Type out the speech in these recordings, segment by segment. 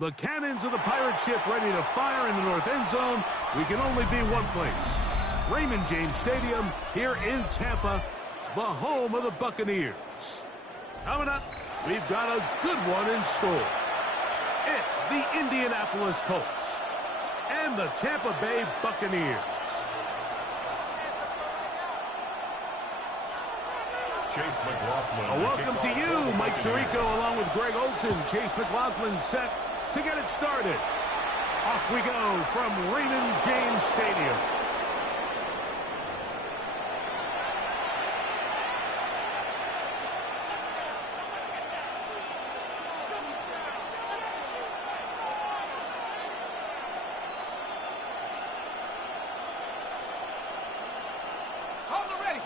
The cannons of the pirate ship ready to fire in the north end zone. We can only be one place. Raymond James Stadium here in Tampa, the home of the Buccaneers. Coming up, we've got a good one in store. It's the Indianapolis Colts and the Tampa Bay Buccaneers. Chase McLaughlin. A welcome to you, Mike Tirico, along with Greg Olson. Chase McLaughlin set to get it started. Off we go from Raymond James Stadium.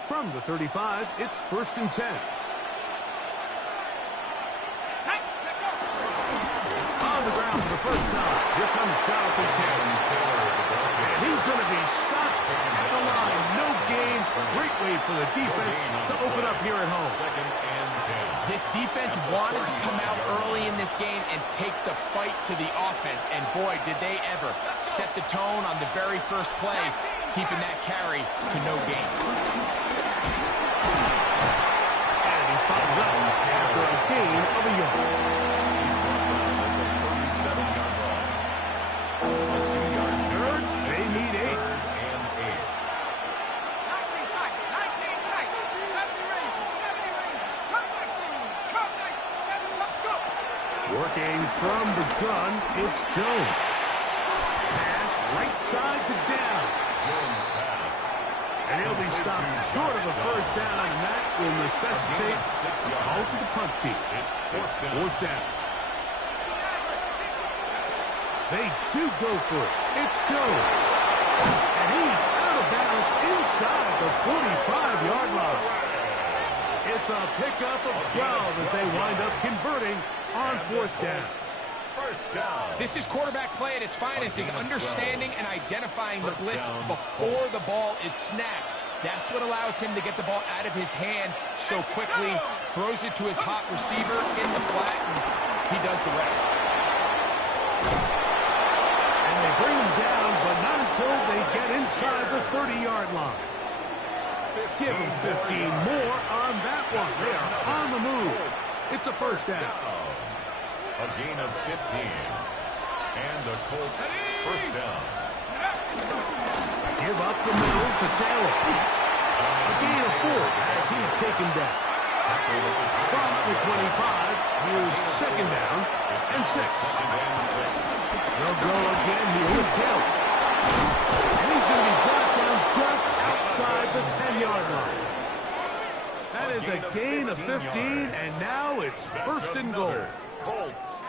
From the 35, it's 1st and 10. On the ground for the first time. Here comes Jonathan Taylor. And he's going to be stopped at the line. No gain. Great way for the defense to open up here at home. 2nd and 10. This defense wanted to come out early in this game and take the fight to the offense. And boy, did they ever set the tone on the very first play, keeping that carry to no gain. And he's followed up after a gain of a yard. He's brought down at the 37-yard line. A 2-yard Third, they need 8. 3rd and 8. 19 tight, 19 tight, 70 range, 70 range, come 19, 7, let's go. Working from the gun, it's Jones. Pass right side to down. Jones pass. And he'll be stopped short of a first down, and that will necessitate a call to the punt team. It's 4th down. They do go for it. It's Jones. And he's out of bounds inside the 45-yard line. It's a pickup of 12 as they wind up converting on 4th down. First down. This is quarterback play at its finest, is understanding and identifying the blitz before the ball is snapped. That's what allows him to get the ball out of his hand so quickly, throws it to his hot receiver in the flat, and he does the rest. And they bring him down, but not until they get inside the 30-yard line. Give him 15 more on that one. They are on the move. It's a first down. A gain of 15. And the Colts first down. Give up the middle to Taylor. A gain of 4 as he's taken down. From the 25, here's 2nd down and 6. They'll go again here with Taylor. And he's going to be brought down just outside the 10-yard line. That is a gain of 15, and now it's 1st and goal. Colts.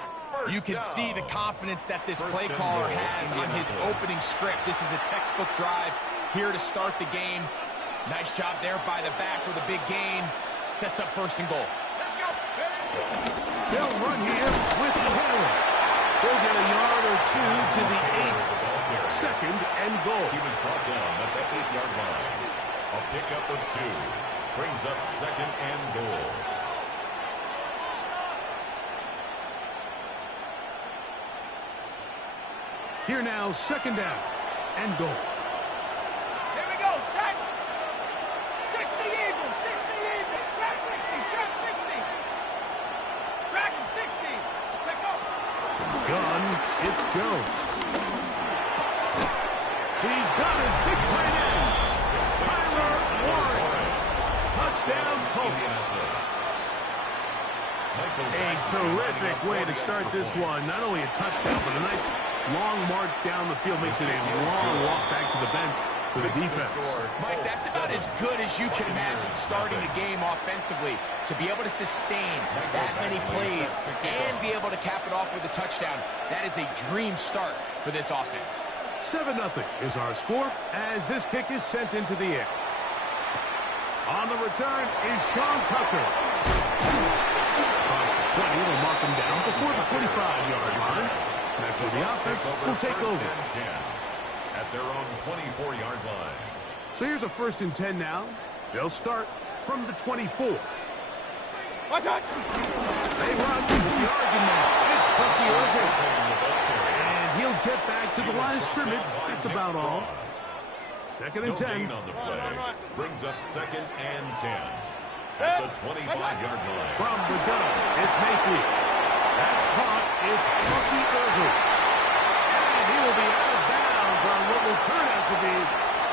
You can see the confidence that this play caller has on his opening script. This is a textbook drive here to start the game. Nice job there by the back with a big gain. Sets up 1st and goal. They'll run here with Taylor. They'll get a yard or 2 to the 8. 2nd and goal. He was brought down at the 8-yard line. A pickup of 2. Brings up 2nd and goal. Here now, 2nd down and goal. Here we go, set. 60 even, 60 even, trap 60, track 60. Check up. Gun, it's Jones. He's got his big tight end, Tyler Warren. Touchdown, Colts. A terrific way to start this one. Not only a touchdown, but a nice long march down the field. Makes it a long walk back to the bench for the defense. Mike, that's about as good as you can imagine starting a game offensively. To be able to sustain that many plays and be able to cap it off with a touchdown, that is a dream start for this offense. 7-0 is our score as this kick is sent into the air. On the return is Sean Tucker. Across the 20, they'll mark him down before the 25-yard line. That's where the offense will take over. At their own 24-yard line. So here's a 1st and 10 now. They'll start from the 24. Watch out. They run with the argument. It's Bucky Irving. And he'll get back to the line of scrimmage. That's about all. Second and 10. On the play. Brings up second and 10. At the 25-yard line. From the gun, it's Mayfield. That's caught. It's Bucky Irving. And he will be out of bounds on what will turn out to be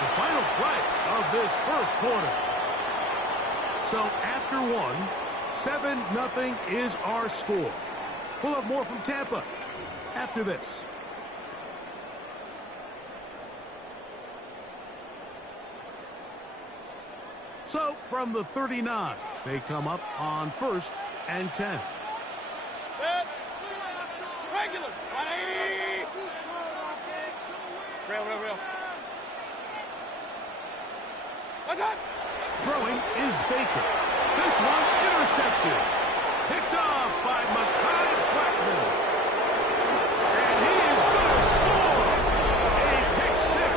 the final play of this first quarter. So after one, 7-0 is our score. We'll have more from Tampa after this. So from the 39, they come up on 1st and 10. Regulars. 180. Real. What's up? Throwing is Baker. This one intercepted. Picked off by Mekhi Blackman. And he is going to score. A pick six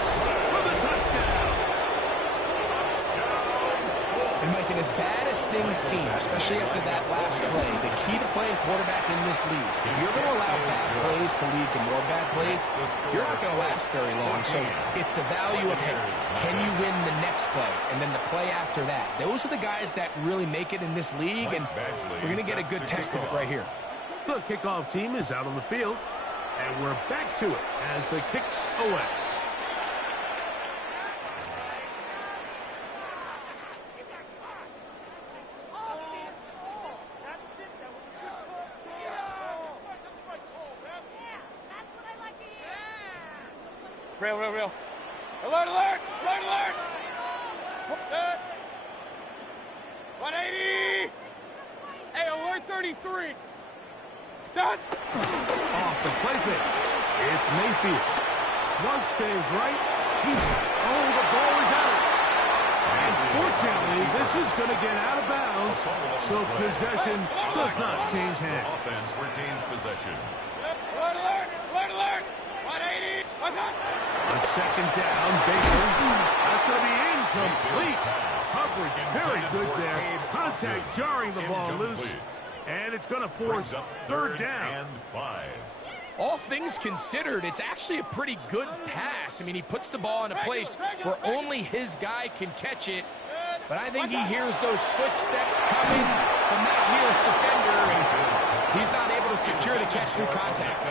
for the touchdown. And Mike, as bad as things seem, especially after that last play, the key to playing quarterback in this league, if you're going to allow bad plays to lead to more bad plays, you're not going to last very long. So it's the value of, hey, can you win the next play? And then the play after that. Those are the guys that really make it in this league, and we're going to get a good test of it right here. The kickoff team is out on the field, and we're back to it as the kicks away. Real. Alert. 180. Hey, alert 33. Done. Off the play fake. It's Mayfield. Flush to his right. The ball is out. And fortunately, this is going to get out of bounds, so possession does not change hands. Offense retains possession. Alert. 180. What's up? On second down, Baker. That's going to be incomplete. Coverage very good there. Contact jarring the ball loose. And it's going to force third down. And 5. All things considered, it's actually a pretty good pass. I mean, he puts the ball in a place where only his guy can catch it. But I think he hears those footsteps coming from that nearest defender, and he's not able to secure the catch through contact.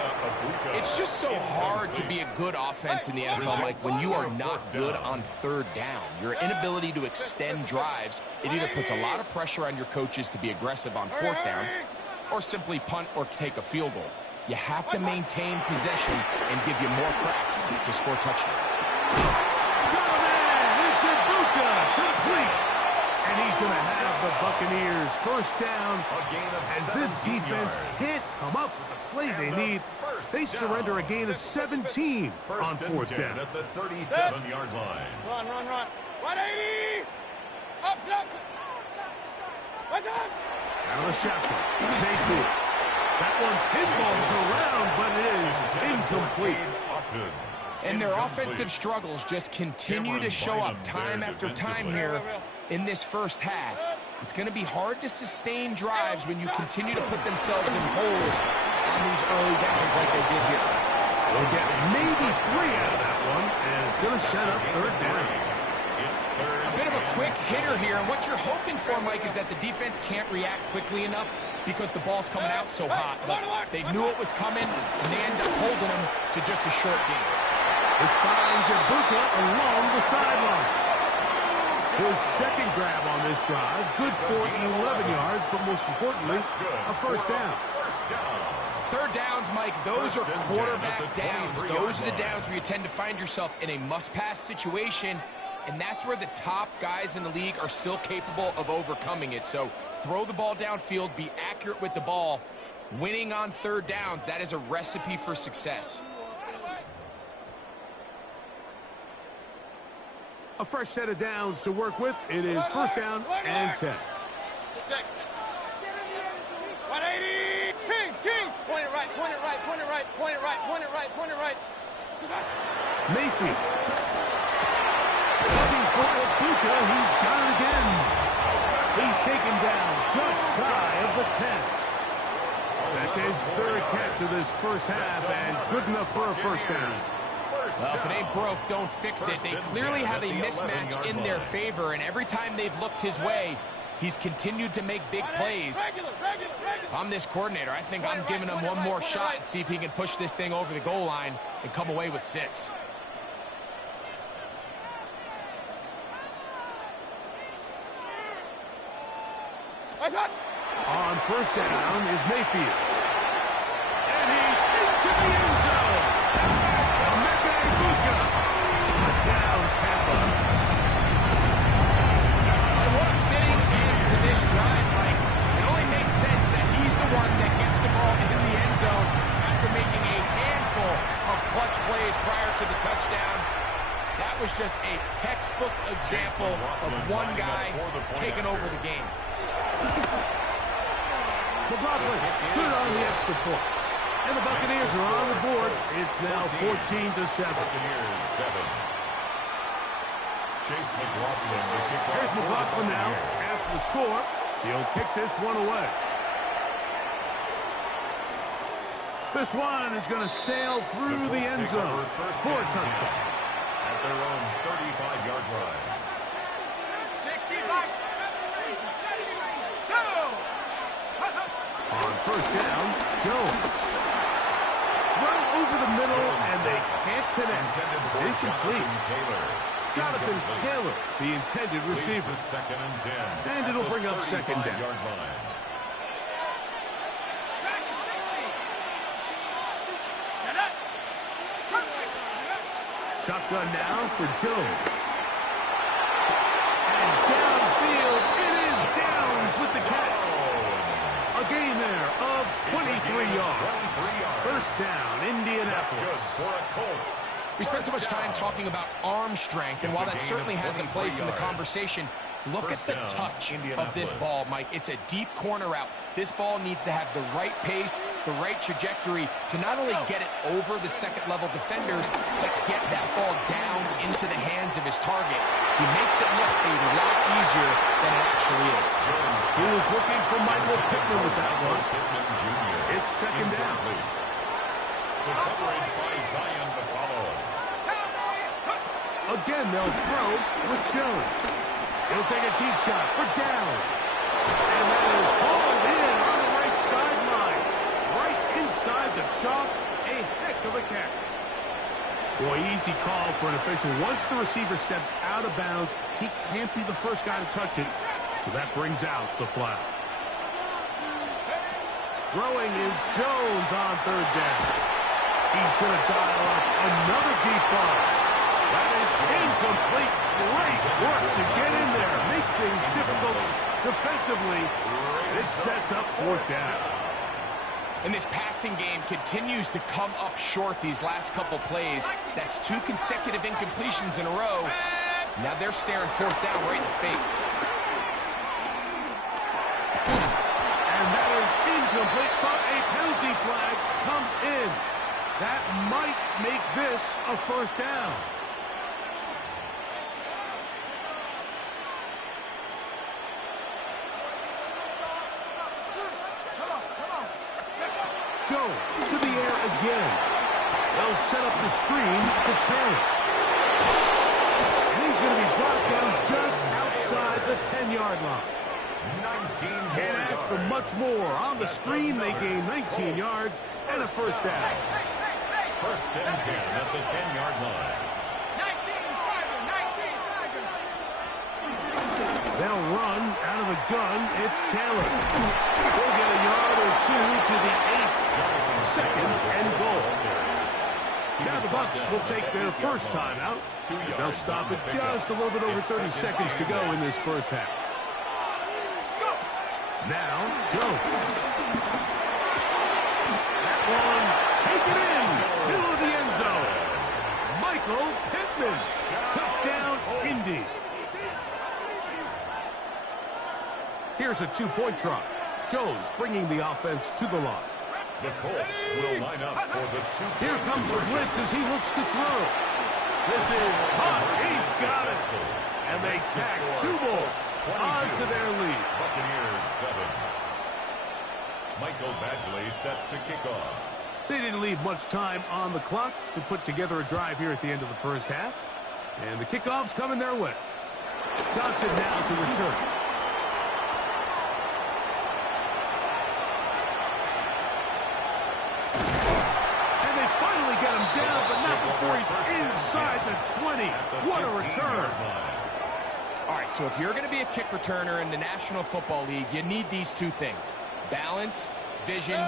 It's just so hard to be a good offense in the NFL, like when you are not good on third down. Your inability to extend drives, it either puts a lot of pressure on your coaches to be aggressive on fourth down, or simply punt or take a field goal. You have to maintain possession and give you more cracks to score touchdowns. Got a man! It's Ibuka! Complete! And he's going to have the Buccaneers first down as this defense can't come up with the play they need. They surrender a gain of 17 on fourth down. At the 37-yard line. Run. 180. Up. What's up? Out of the shotgun. Mayfield. That one pinballs around, but it is incomplete. And their offensive struggles just continue to show up time after time here in this first half. It's going to be hard to sustain drives when you continue to put themselves in holes on these early downs like they did here. They'll get maybe 3 out of that one, and it's going to set up third down. A bit of a quick hitter here, and what you're hoping for, Mike, is that the defense can't react quickly enough because the ball's coming out so hot. But they knew it was coming, and they end up holding them to just a short gain. This finds Ibuka along the sideline. His second grab on this drive, good for 11 yards, but most importantly, a first down. Third downs, Mike, those are quarterback downs. Those are the downs where you tend to find yourself in a must-pass situation, and that's where the top guys in the league are still capable of overcoming it. So throw the ball downfield, be accurate with the ball. Winning on third downs, that is a recipe for success. A fresh set of downs to work with. It is first down and 10. 180. King. Point it right. Mayfield. Looking for Ibuka. He's got it again. He's taken down just shy of the 10. That's his third catch of this first half, and good enough for a first down. Well, if it ain't broke, don't fix it. They clearly have a mismatch in their favor, and every time they've looked his way, he's continued to make big plays. If I'm this coordinator, I think I'm giving him one more shot and see if he can push this thing over the goal line and come away with 6. On first down is Mayfield. And he's into the end zone. Down Tampa. And what a fitting end to this drive, Mike. It only makes sense that he's the one that gets the ball in the end zone after making a handful of clutch plays prior to the touchdown. That was just a textbook example of one guy taking over the game. McLaughlin, good on the extra point. And the Buccaneers are on the board. It's now 14-7. Buccaneers 7. Chase McLaughlin. Here's McLaughlin now. After the score, he'll kick this one away. This one is going to sail through the end zone for a touchdown. At their own 35-yard line. 65, 70, 70, go! On first down, Jones. Run over the middle, and they can't connect. It's incomplete. Jonathan Taylor, the intended receiver. Second and 10. And it'll bring up second down. Shotgun now for Jones. And downfield, it is Downs with the catch. A gain there of 23 yards. First down, Indianapolis. For a Colts. We spent so much time talking about arm strength, and while that certainly has a place in the conversation, look at the touch of this ball, Mike. It's a deep corner route. This ball needs to have the right pace, the right trajectory to not only get it over the second-level defenders, but get that ball down into the hands of his target. He makes it look a lot easier than it actually is. He was looking for Michael Pittman with that one. It's second down. The coverage by Zion to follow. Again, they'll throw with Jones. He'll take a deep shot for Downs. And that is hauled in on the right sideline. Right inside the chalk. A heck of a catch. Boy, easy call for an official. Once the receiver steps out of bounds, he can't be the first guy to touch it. So that brings out the flag. Throwing is Jones on third down. He's going to dial up another deep ball. That is incomplete. Great work to get in there. Make things difficult defensively. It sets up fourth down. And this passing game continues to come up short these last couple plays. That's 2 consecutive incompletions in a row. Now they're staring fourth down right in the face. And that is incomplete, but a penalty flag comes in. That might make this a first down. Jones to the air again. They'll set up the screen to Taylor. And he's going to be brought down just outside the 10-yard line. Can't ask for much more. On the screen, they gain 19 yards and a first down. First and 10 at the 10-yard line. 19 Tiger. They'll run out of the gun. It's Taylor. They'll get a yard or two to the 8. Second and goal. Now the Bucs will take their first timeout. They'll stop it just a little bit over 30 seconds to go in this first half. Now, Jones. That one, take it in. Middle of the end zone. Michael Pittman. Touchdown, Indy. Here's a 2-point try. Jones bringing the offense to the line. The Colts will line up for the 2-point. Here comes the blitz as he looks to throw. This is hot. He's got it. And they tack 2 more onto their lead. Buccaneers 7. Michael Badgley set to kick off. They didn't leave much time on the clock to put together a drive here at the end of the first half. And the kickoff's coming their way. Johnson now to return. And they finally get him down, but not before he's inside the 20. What a return. All right, so if you're going to be a kick returner in the National Football League, you need these two things: balance, vision,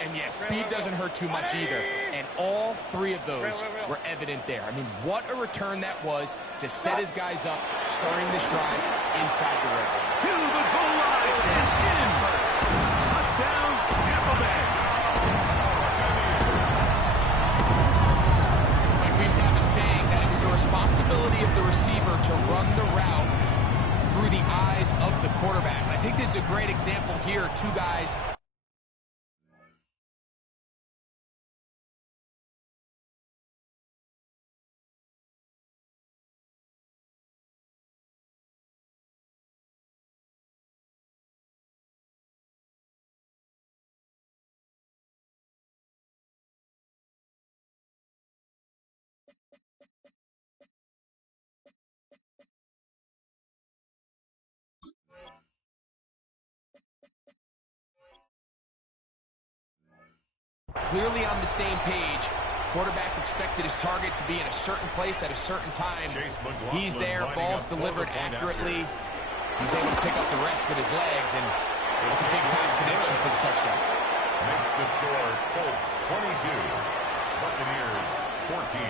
and yes, speed doesn't hurt too much either. And all three of those were evident there. I mean, what a return that was to set his guys up, starting this drive inside the red zone. To the goal line and in. Touchdown, Tampa Bay. Like we used to have a saying that it was the responsibility of the receiver to run the route through the eyes of the quarterback. And I think this is a great example here. Two guys. Clearly on the same page. Quarterback expected his target to be in a certain place at a certain time. He's there, ball's delivered accurately. He's able to pick up the rest with his legs, and it's a big-time connection for the touchdown. Makes the score Colts 22, Buccaneers 14.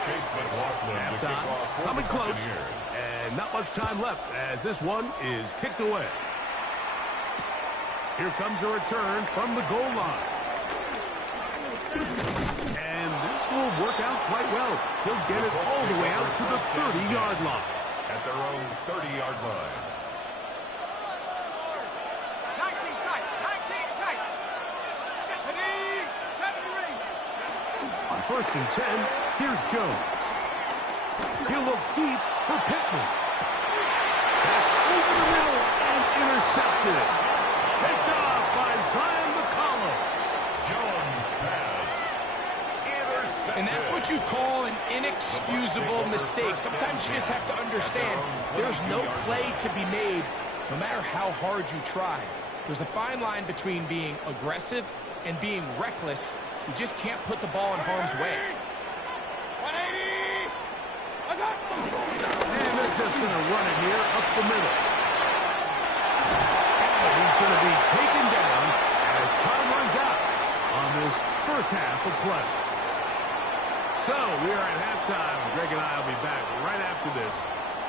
Chase McLaughlin to kick off for Coming the close, Buccaneers. and not much time left as this one is kicked away. Here comes a return from the goal line. And this will work out quite well. He'll get it all the way out to the 30-yard line. At their own 30-yard line. 19 tight, 19 tight. 70 range. On 1st and 10, here's Jones. He'll look deep for Pittman. That's over the middle and intercepted. Picked off by Zion McCollum. Jones pass. Intercepted. And that's what you call an inexcusable mistake. Sometimes you just have to understand there's no play to be made, no matter how hard you try. There's a fine line between being aggressive and being reckless. You just can't put the ball in harm's way. 180. What's up? And they're just going to run it here up the middle. He's going to be taken down as time runs out on this first half of play. So we are at halftime. Greg and I will be back right after this.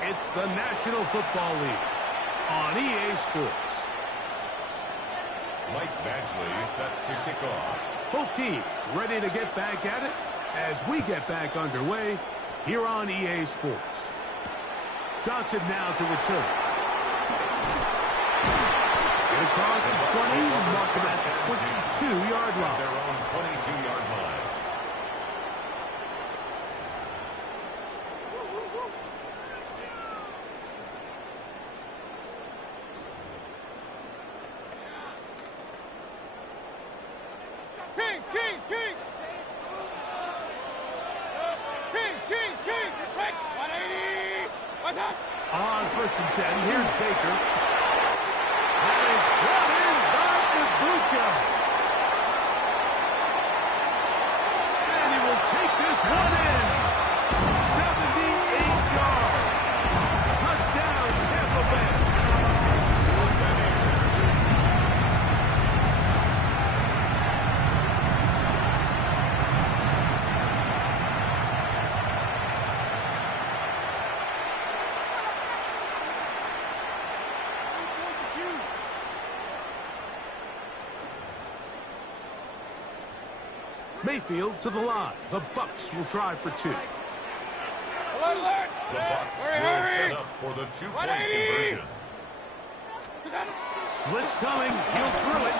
It's the National Football League on EA Sports. Mike Badgley set to kick off. Both teams ready to get back at it as we get back underway here on EA Sports. Johnson now to return. Across the 20, marking at the 22-yard line. Their own 22-yard line. Kings, Kings, Kings. Kings, Kings, Kings. Quick. 180. What's up? On 1st and 10, here's Baker. And it's brought in by Ibuka. And he will take this one in. 78 yards. Touchdown, Tampa Bay. Mayfield to the line. The Bucs will try for 2. Alert, alert. The Bucs will set up for the 2-point 180. conversion. Blitz coming. He'll throw it.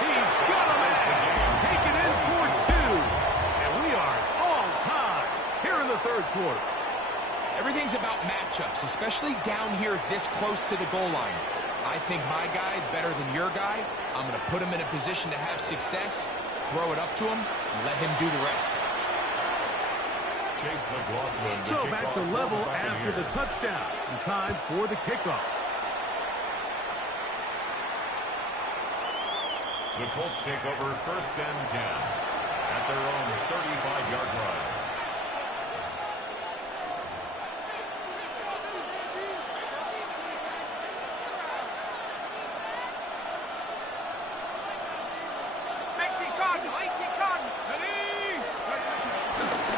He's got a man. Taken in for 2. And we are all tied here in the third quarter. Everything's about matchups, especially down here this close to the goal line. I think my guy's better than your guy. I'm going to put him in a position to have success, throw it up to him, and let him do the rest. So back to level after the touchdown. And time for the kickoff. The Colts take over 1st and 10 at their own 35-yard line.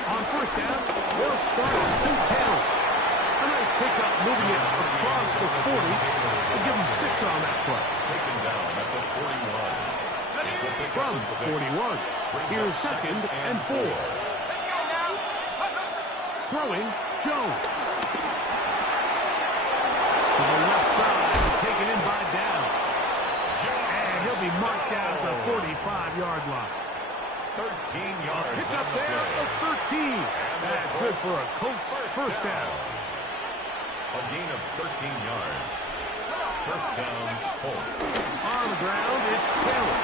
On 1st down, they'll start with Taylor. A nice pickup, moving it across the 40 and give him 6 on that play. Taken down at the 41. It's a pickup From of 6. 41, here's 2nd and 4. Throwing, Jones. To the left side, taken in by Downs. And he'll be marked down at the 45-yard line. 13 yards. Pick up there of 13. That's good for a Colts first down. A gain of 13 yards. 1st down, Colts. On the ground, it's Taylor.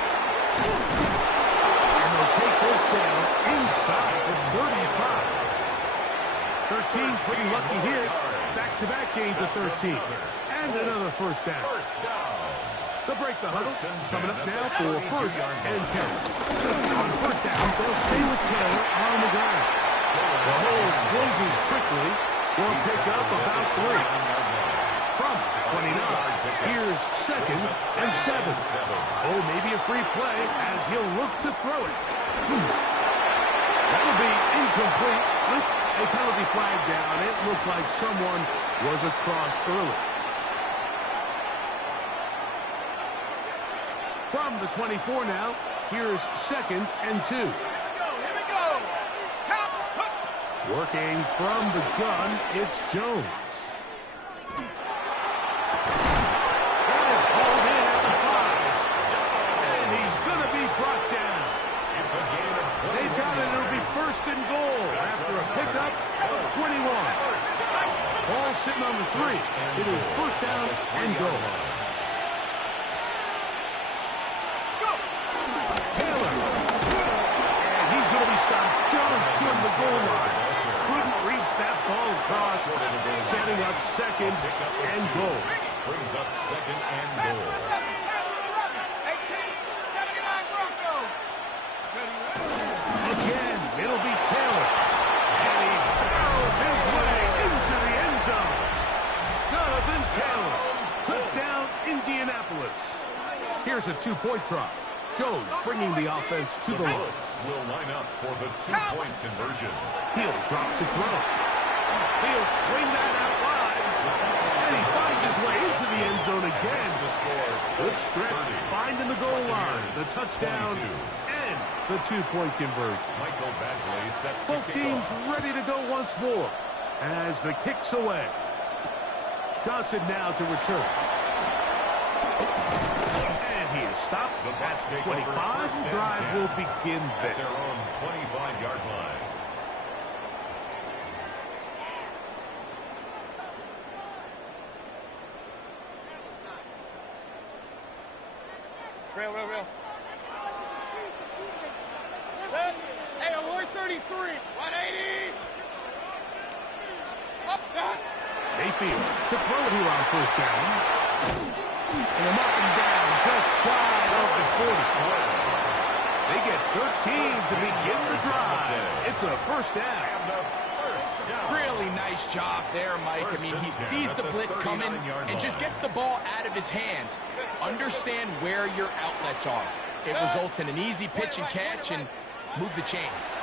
And they'll take this down inside the 35. 13, pretty lucky here. Back-to-back gains of 13. And another first down. They'll break the huddle. Coming up now for 1st and 10. On 1st down, they'll stay with Taylor on the ground. The hold closes quickly. They'll pick up about 3. From 29, here's 2nd and 7. Oh, maybe a free play as he'll look to throw it. That'll be incomplete with a penalty flag down. It looked like someone was across early. From the 24 now, here's 2nd and 2. Here we go. Working from the gun, it's Jones. That is hauled in at the 5. And he's going to be brought down. It's a gain of 21. They've got it. It'll be 1st and goal after a pickup of 21. Ball sitting on the 3. It is 1st down and goal. Taylor. And he's going to be stopped just from the goal line. Couldn't reach that ball across, setting up 2nd and goal. Brings up 2nd and goal. 18-79 Broncos. Again, it'll be Taylor. And he barrels his way into the end zone. Jonathan Taylor. Touchdown, Indianapolis. Here's a 2-point try. Jones bringing the offense to the line. Will line up for the 2-point conversion. He'll drop to throw. He'll swing that out wide. And he finds his way into the end zone again. Good stretch, finding the goal line, the touchdown, and the 2-point conversion. Michael Badgley set to Both kick teams off. ready to go once more as the kick's away. Johnson now to return. And he is stopped at 25. The drive will begin At there. their own 25-yard line. Real. Hey, alert 33. 180. Up. Mayfield to throw it here on 1st down. And they're knocking down just shy of the 40. They get 13 to begin the drive. It's a 1st down. Really nice job there, Mike. I mean, he sees the blitz coming and just gets the ball out of his hands. Understand where your outlets are. It results in an easy pitch and catch and move the chains.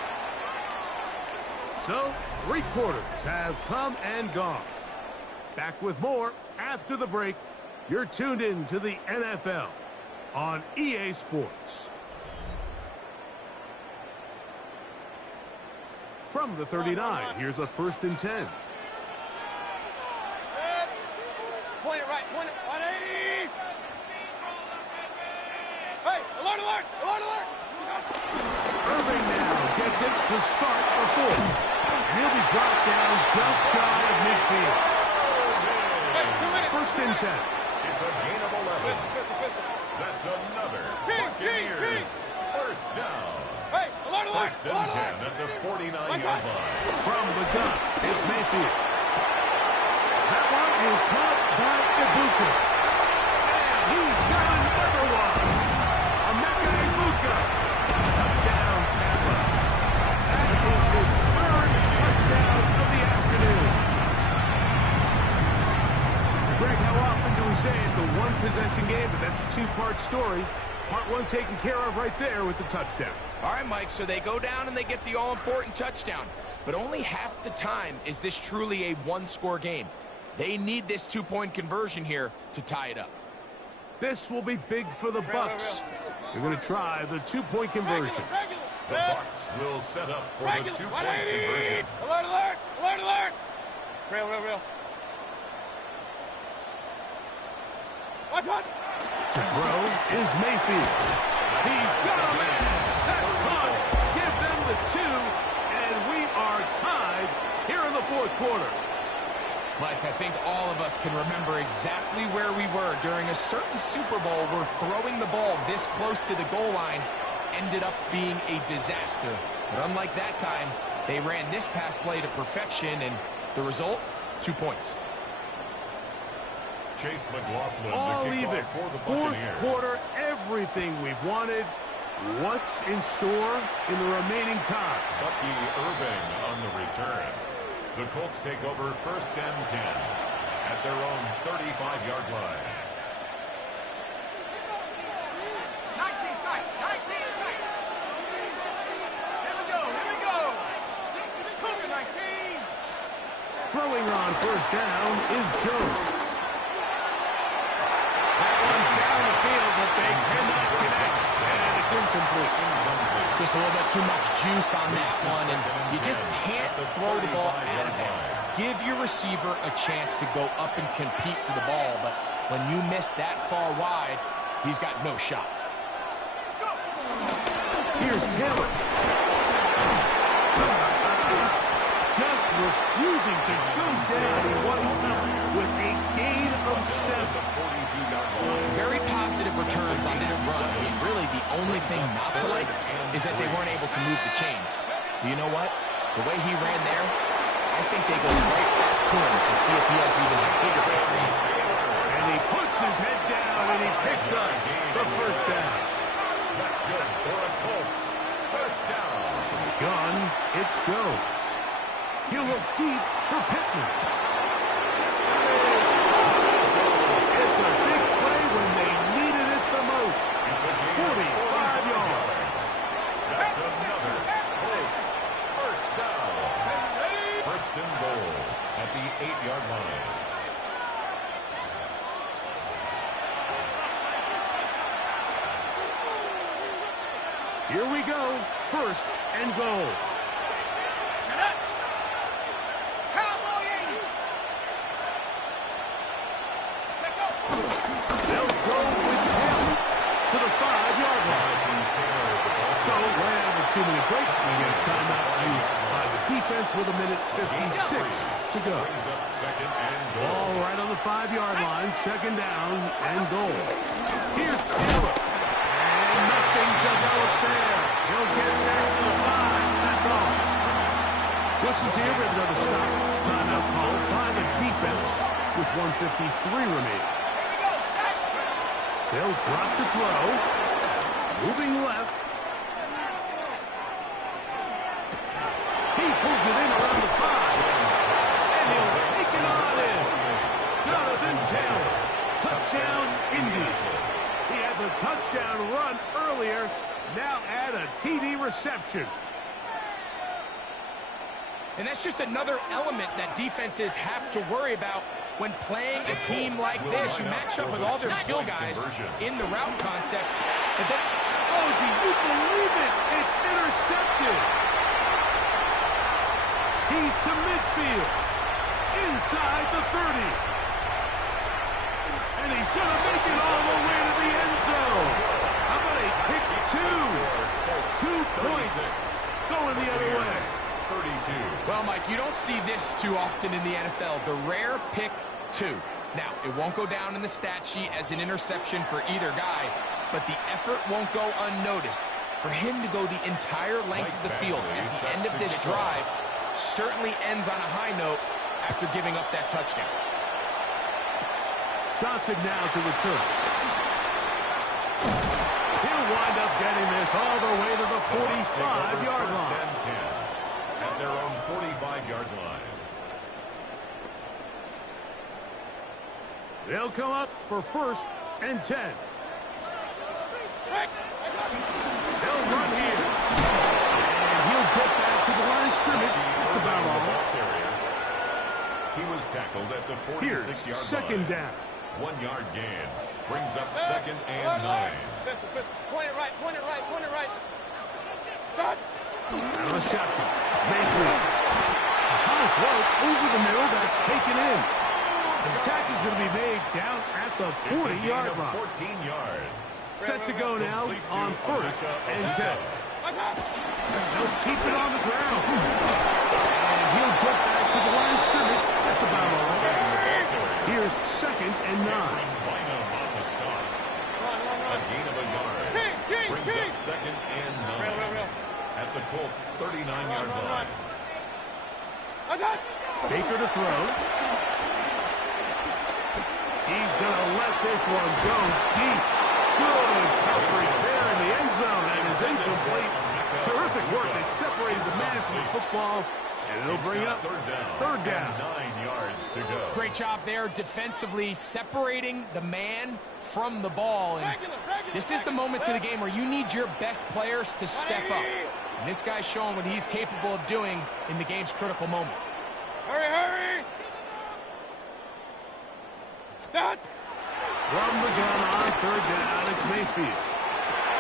So, 3 quarters have come and gone. Back with more after the break. You're tuned in to the NFL on EA Sports. From the 39, here's a 1st and 10. Point it right. Point it. 180. Hey, alert. Irving now gets it to start the 4th. He'll be brought down just shy of midfield. Hey, 2 minutes. First and 10. It's a gain of 11. That's another Buccaneers first down. Hey, alert, alert. First and 10 at the 49-yard line. From the gun, it's Mayfield. That one is caught by Ibuka. And he's got another one. Emeka Ibuka. Touchdown, Tampa. That is his third touchdown of the afternoon. Greg, how often do we say it's a one-possession game, but that's a two-part story? Part one taken care of right there with the touchdown. All right, Mike, so they go down and they get the all-important touchdown. But only half the time is this truly a one-score game. They need this two-point conversion here to tie it up. This will be big for the Bucs. They're going to try the two-point conversion. The Bucs will set up for the two-point conversion. Alert, alert. Alert, alert. Real. Watch. To throw is Mayfield. He's got a man. That's caught. Give them the 2, and we are tied here in the fourth quarter. Mike, I think all of us can remember exactly where we were during a certain Super Bowl where throwing the ball this close to the goal line ended up being a disaster. But unlike that time, they ran this pass play to perfection, and the result, 2 points. Chase McLaughlin All to kick even. off for the Fourth Buccaneers. quarter, everything we've wanted. What's in store in the remaining time? Bucky Irving on the return. The Colts take over first and 10 at their own 35-yard line. 19 tight. 19 tight. Here we go. Cougar 19. Throwing on first down is Jones. That one down the field, but they cannot connect. And it's incomplete. Just a little bit too much juice on that one, and you just can't throw the ball out of bounds. Give your receiver a chance to go up and compete for the ball, but when you miss that far wide, he's got no shot. Here's Taylor. Just refusing to go down. He winds up with a gain of 7. Very positive returns on that run. I mean, really, the only thing not to like is that they weren't able to move the chains. But you know what? The way he ran there, I think they go right back to him and see if he has even a bigger range. And he puts his head down and he picks up the first down. That's good for the Colts. First down. Gun, it's Jones. He'll look deep for Pittman. It's a big play when they needed it the most. 45 yards. That's another Colts first down. First and goal at the 8-yard line. Here we go. First and goal. They'll go with Taylor to the 5-yard line. So right out of a 2-minute break, we get a timeout used by the defense with a minute 56 to go. Brings up second and goal. Ball right on the 5-yard line, second down and goal. Here's Taylor. And nothing developed there. He'll get back to the 5, and that's all. Whistles here, we have another stop. Timeout called by the defense with 1:53 remaining. They'll drop to throw. Moving left. He pulls it in around the 5. And he'll take it on in. Jonathan Taylor. Touchdown, Indy. He had the touchdown run earlier. Now add a TD reception. And that's just another element that defenses have to worry about when playing a team like this. You match up with all their skill guys in the route concept. But then, oh, do you believe it? It's intercepted. He's to midfield. Inside the 30. And he's going to make it all the way to the end zone. How about a pick 2? 2 points going the other way. 32. Well, Mike, you don't see this too often in the NFL. The rare pick 2. Now, it won't go down in the stat sheet as an interception for either guy, but the effort won't go unnoticed. For him to go the entire length of the field at the end of this drive certainly ends on a high note after giving up that touchdown. Johnson now to return. He'll wind up getting this all the way to the 45-yard line. At their own 45-yard line. They'll come up for 1st and 10. They'll run here. And he'll get back to the line of scrimmage. That's about all. He was tackled at the 46-yard line. Second down. 1-yard gain. Brings up 2nd and 9. Point it right, point it right, point it right. Stop. Out of the shotgun. Mayfield. A high throw over the middle. That's taken in. The attack is going to be made down at the 40-yard line. 14 yards. Set to go now on 1st and 10. They'll keep it on the ground. And he'll get back to the line of scrimmage. That's about all. Here's 2nd and 9. A gain of a yard. Brings up 2nd and 9. At the Colts' 39-yard line. Baker to throw. He's going to let this one go deep. Good coverage there in the end zone, and is incomplete. Terrific work. They separated the man from the football, and it'll bring up third down. 9 yards to go. Great job there defensively, separating the man from the ball. And this is the moments of the game where you need your best players to step up. And this guy's showing what he's capable of doing in the game's critical moment. Hurry, hurry! Stop! From the gun on 3rd down, it's Mayfield.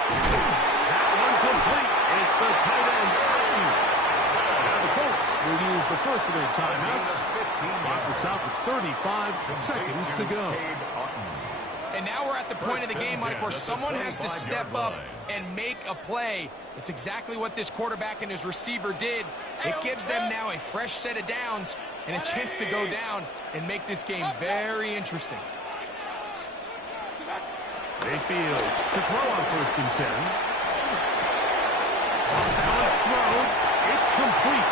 That one complete. It's the tight end. Now the Colts will use the first of their timeouts. Clock will stop with 35 seconds to go. And now we're at the point of the game, Mike, where someone has to step up and make a play. It's exactly what this quarterback and his receiver did. It gives them now a fresh set of downs and a chance to go down and make this game very interesting. Mayfield to throw on 1st and 10. Balanced throw. It's complete.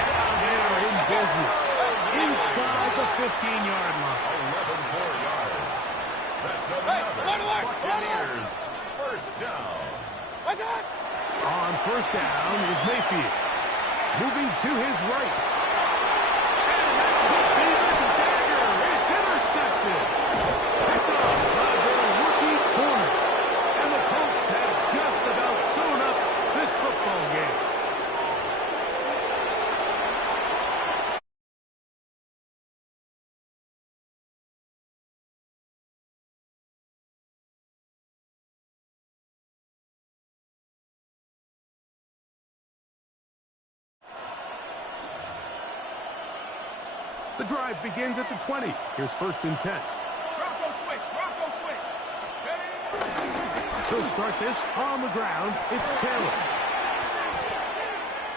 Now they are in business. Inside the 15-yard line. 11 more yards. That's another Buccaneers first down. On 1st down is Mayfield. Moving to his right. And that could be like a dagger. It's intercepted. Picked off by their rookie corner. And the Colts have just about sewn up this football game. The drive begins at the 20. Here's 1st and 10. Bronco switch, Bronco switch. They'll start this on the ground. It's Taylor.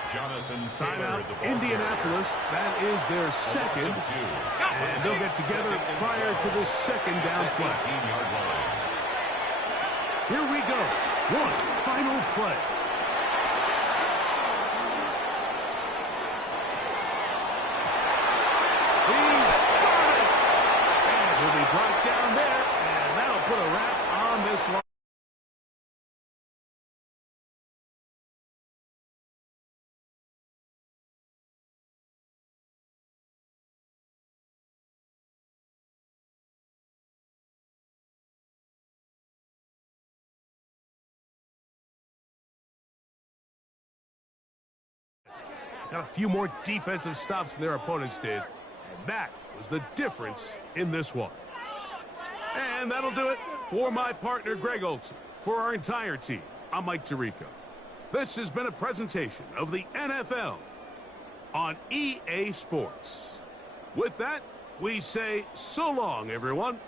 Jonathan Timeout, Taylor, the ball Indianapolis. That is their second. And they'll get together prior to this 2nd down play. 18-yard line. Here we go. One final play. He's got it! And he'll be brought down there, and that'll put a wrap on this one. Got a few more defensive stops than their opponents did. And that was the difference in this one. And that'll do it for my partner, Greg Olson. For our entire team, I'm Mike Tirico. This has been a presentation of the NFL on EA Sports. With that, we say so long, everyone.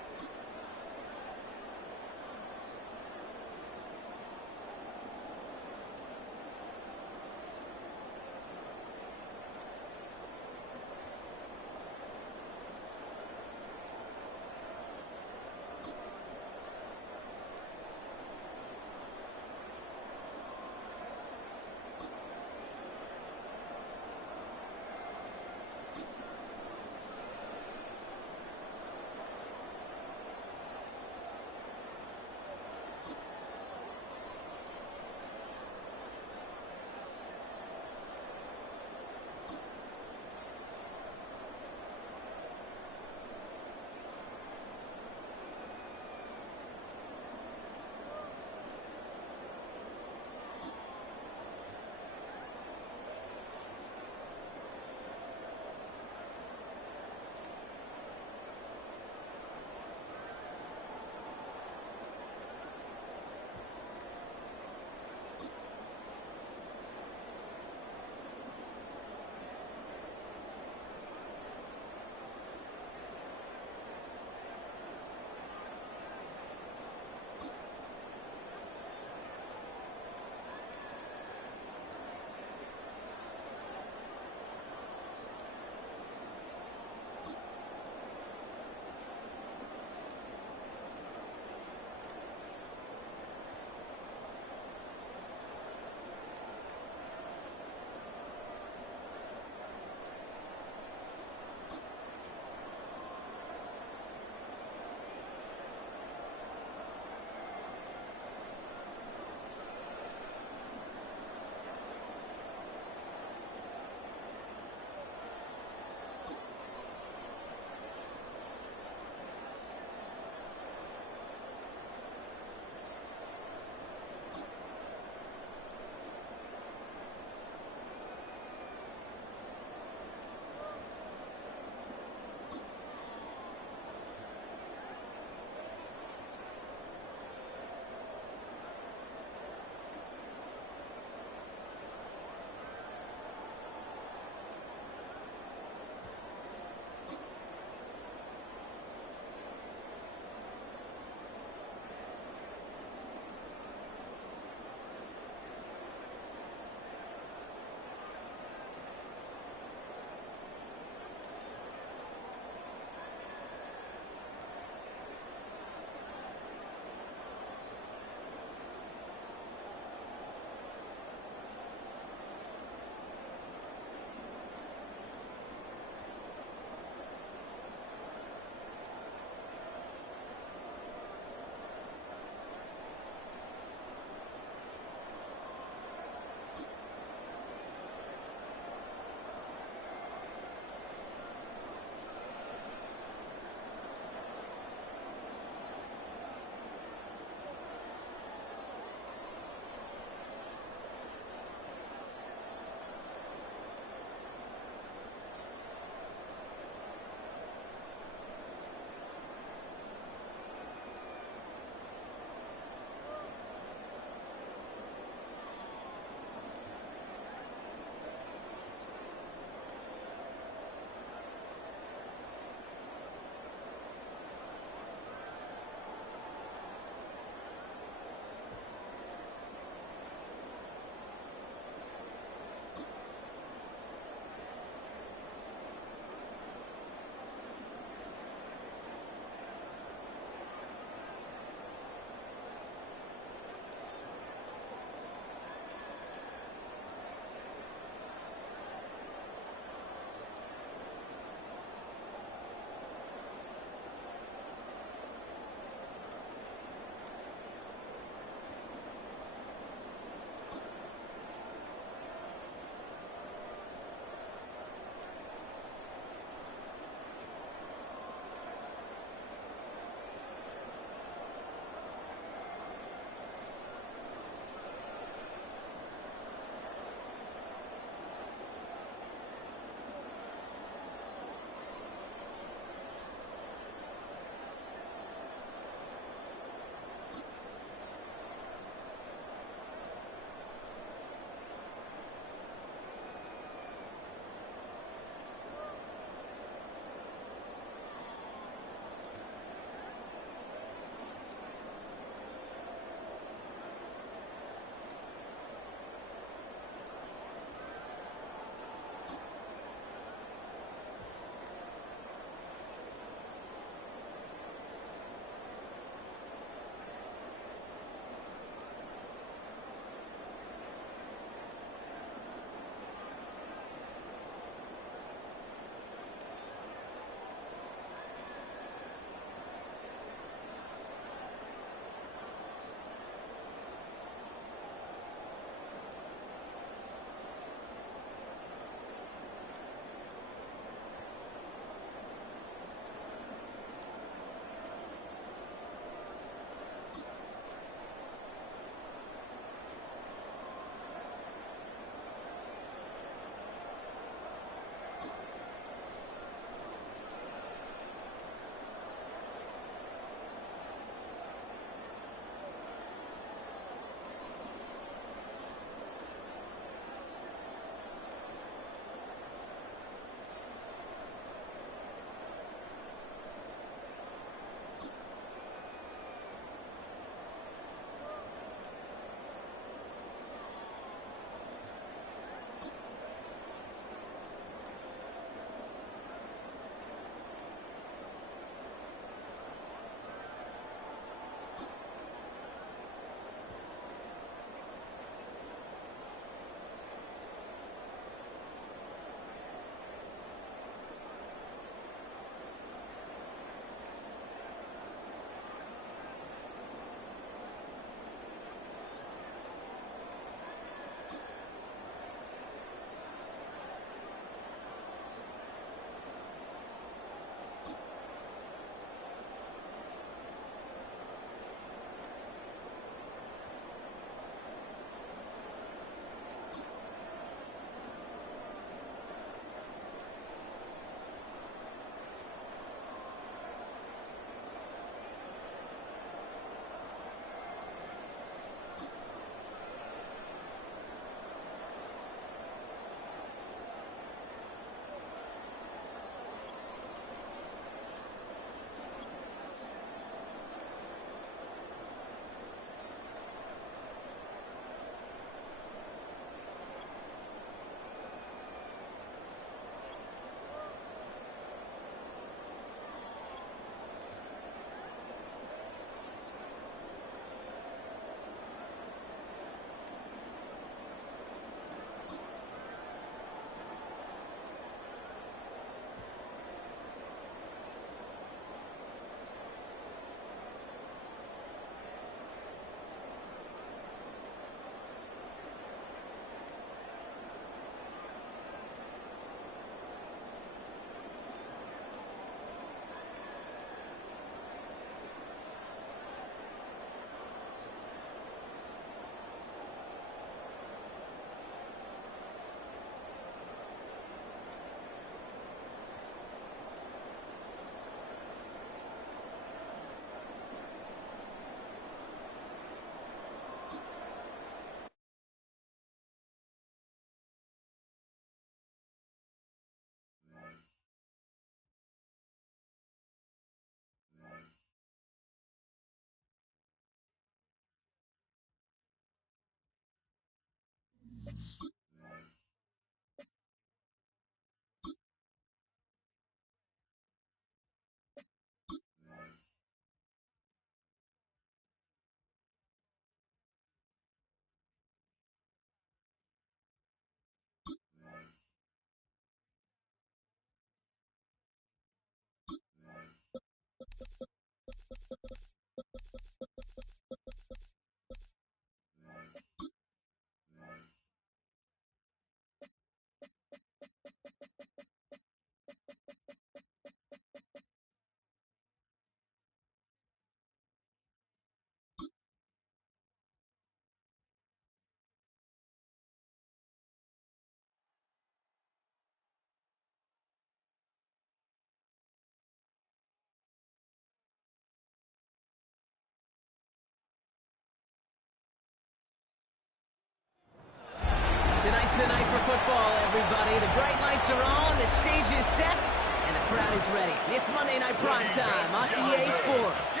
Thursday night for football, everybody. The bright lights are on, the stage is set, and the crowd is ready. It's Monday Night Prime Time on EA Sports.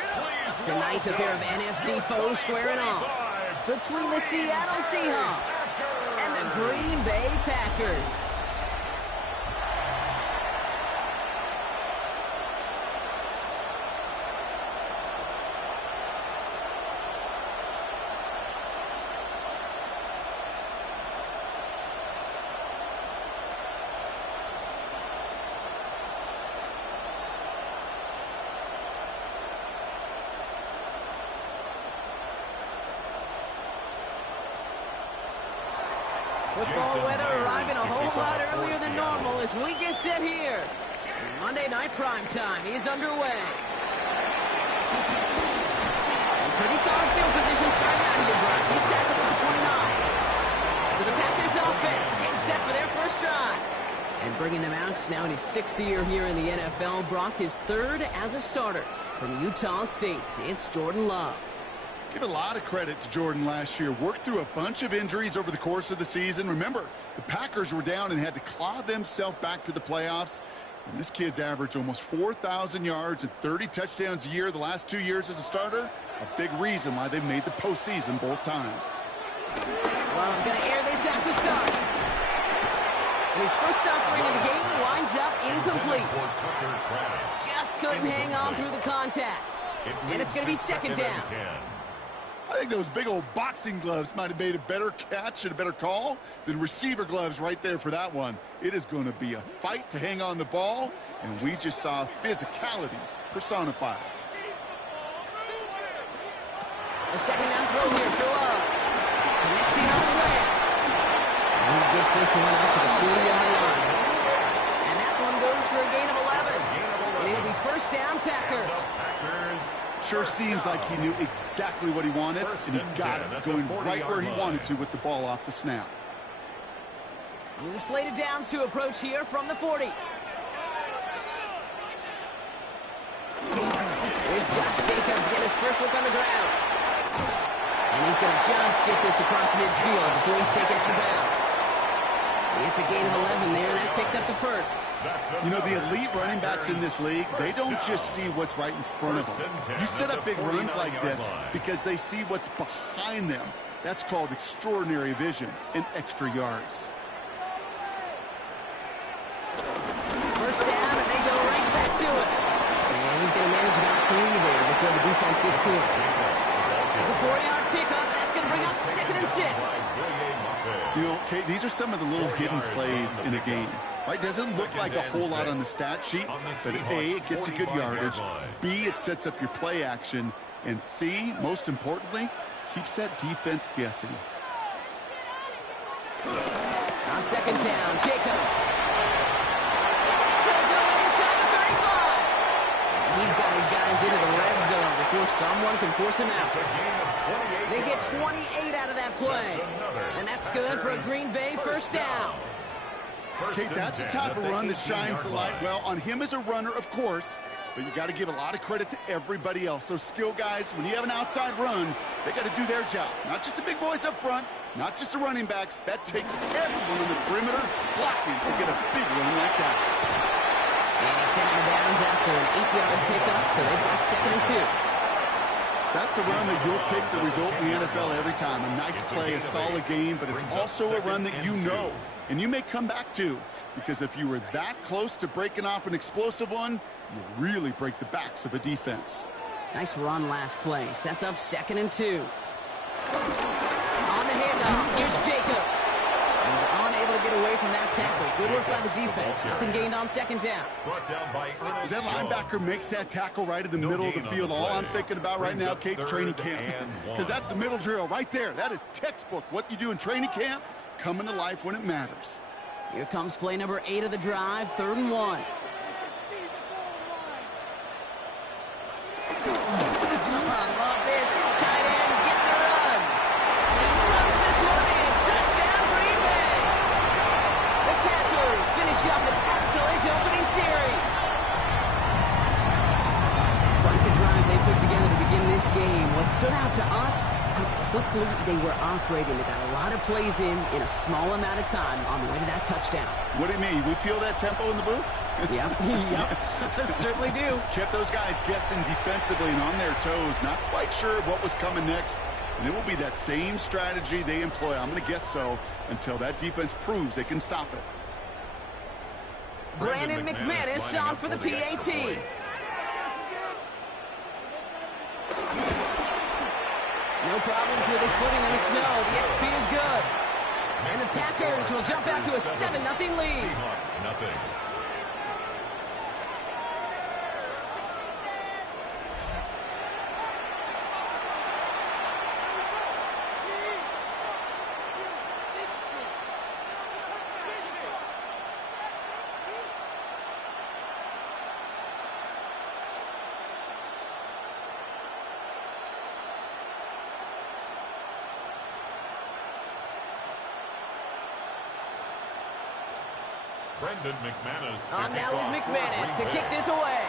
Tonight, a pair of NFC foes squaring off between the Seattle Seahawks and the Green Bay Packers. Football weather arriving a whole lot earlier than normal as we get set here. Monday Night Prime Time is underway. Pretty solid field position starting out here, Brock. He's tackled at the 29. So the Packers offense getting set for their first drive. And bringing them out now in his 6th year here in the NFL. Brock, his 3rd as a starter from Utah State. It's Jordan Love. Give a lot of credit to Jordan last year. Worked through a bunch of injuries over the course of the season. Remember, the Packers were down and had to claw themselves back to the playoffs. And this kid's averaged almost 4,000 yards and 30 touchdowns a year the last 2 years as a starter. A big reason why they made the postseason both times. Well, I'm going to air this out to start. And his first offering of the game winds up incomplete. Just couldn't hang on through the contact. And it's going to be second down. I think those big old boxing gloves might have made a better catch and a better call than receiver gloves right there for that one. It is going to be a fight to hang on the ball, and we just saw physicality personified. A second down throw here for Love. Connecting on the slant. And he gets this one out to the 40-yard line. And that one goes for a gain of 11. And it'll be first down, Packers. Sure seems like he knew exactly what he wanted, and he got it going right where he wanted to with the ball off the snap. New slated downs to approach here from the 40. Here's Josh Jacobs getting his first look on the ground. And he's going to just get this across midfield before he's taken out of bounds. It's a gain of 11 there. That picks up the first. You know, the elite running backs in this league, they don't just see what's right in front of them. You set up big runs like this because they see what's behind them. That's called extraordinary vision and extra yards. First down, and they go right back to it. And he's going to manage about 3 there before the defense gets to it. It's a 4-yard pickup, and that's going to bring up 2nd and 6. You know, Kate, these are some of the little hidden plays in a game. Right? Doesn't look like a whole lot on the stat sheet, but A, it gets you good yardage. B, it sets up your play action. And C, most importantly, keeps that defense guessing. On second down, Jacobs. So going inside the 35. And he's got his guys into the red zone before someone can force him out. They get 28 out of that play. And that's good for a Green Bay first down. Kate, that's the type of run that shines the light well on him as a runner, of course, but you got to give a lot of credit to everybody else. Those skill guys, when you have an outside run, they got to do their job. Not just the big boys up front, not just the running backs. That takes everyone on the perimeter blocking to get a big run like that. And he's sent out of bounds after an 8-yard pickup, so they've got 2nd and 2. That's a run that you'll take the result in the NFL every time. A nice play, a solid game, but it's also a run that you know and you may come back to, because if you were that close to breaking off an explosive one, you really break the backs of a defense. Nice run last play. Sets up 2nd and 2. On the handoff, here's Jacobs. He's unable to get away from that tackle. Good work by the defense. Nothing gained on 2nd down. That linebacker makes that tackle right in the middle of the field. All I'm thinking about right now, Kate's training camp. Because that's the middle drill right there. That is textbook. What you do in training camp, coming to life when it matters. Here comes play number 8 of the drive, 3rd and 1. Up an excellent opening series. Quite the drive they put together to begin this game. What stood out to us, how quickly they were operating. They got a lot of plays in a small amount of time on the way to that touchdown. What do you mean? We feel that tempo in the booth? Yep, certainly do. Kept those guys guessing defensively and on their toes, not quite sure what was coming next. And it will be that same strategy they employ, I'm going to guess so, until that defense proves they can stop it. Brandon McManus on for the PAT. No problems with his footing in the snow. The XP is good. And the Packers will jump out to a 7-0 lead. Seahawks, nothing. Brendan McManus. On now is McManus to kick this away.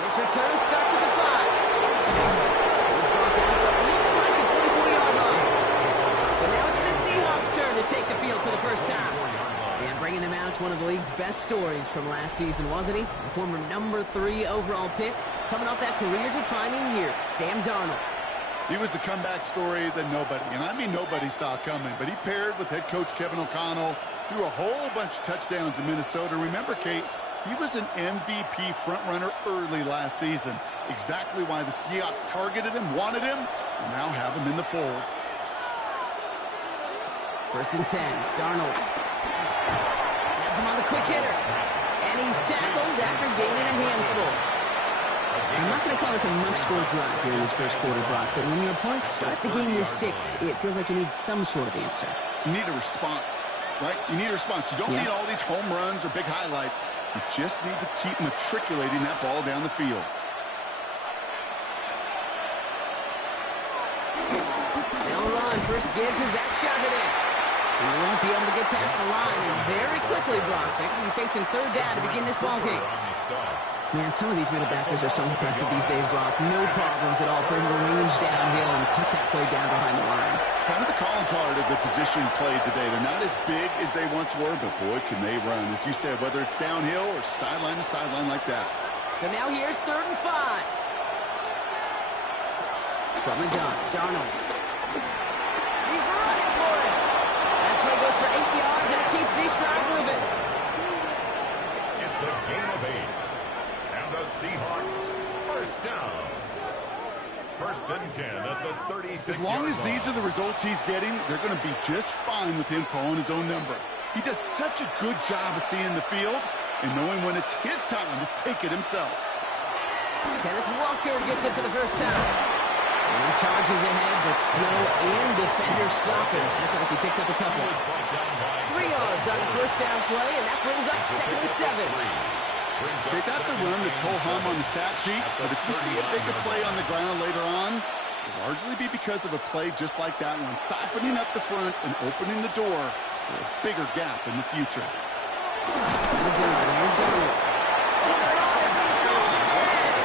This return starts at the 5. He's brought down to what looks like the 24-yard line. So now it's the Seahawks' turn to take the field for the first time. And bringing them out, one of the league's best stories from last season, wasn't he? A former number 3 overall pick, coming off that career-defining year, Sam Darnold. He was a comeback story that nobody, and I mean nobody, saw coming. But he paired with head coach Kevin O'Connell, threw a whole bunch of touchdowns in Minnesota. Remember, Kate, he was an MVP frontrunner early last season. Exactly why the Seahawks targeted him, wanted him, and now have him in the fold. 1st and 10, Darnold has him on the quick hitter. And he's tackled after gaining a handful. I'm not going to call this a must-score drive here in this first quarter, Brock, but when your opponents start the game with 6, it feels like you need some sort of answer. You need a response, right? You need a response. You don't need all these home runs or big highlights. You just need to keep matriculating that ball down the field. They'll run. First give to Zach Charbonnet. And they won't be able to get past the line, and very quickly, Brock, they're going to be facing 3rd down to begin this ballgame. Man, some of these middle backers are so impressive these days, Brock. No problems at all for him to range downhill and cut that play down behind the line. Kind of the calling card of the position played today. They're not as big as they once were, but boy, can they run. As you said, whether it's downhill or sideline to sideline like that. So now here's 3rd and 5. From the gun, Darnold. He's running for it. That play goes for 8 yards, and it keeps these drive moving. It's a game of 8. The Seahawks, 1st down. 1st and 10 at the 36. As long as these are the results he's getting, they're going to be just fine with him calling his own number. He does such a good job of seeing the field and knowing when it's his time to take it himself. Kenneth Walker gets it for the first time. And he charges ahead, but snow and defenders stop him. Looked like he picked up a couple. 3 yards on the 1st down play, and that brings up 2nd and 7. Okay, that's a run that's ho-hum on the stat sheet, but if you see a bigger play on the ground later on, it'll largely be because of a play just like that one, softening up the front and opening the door for a bigger gap in the future. Here's Darnold. Oh, they're on it, but he's dropped again.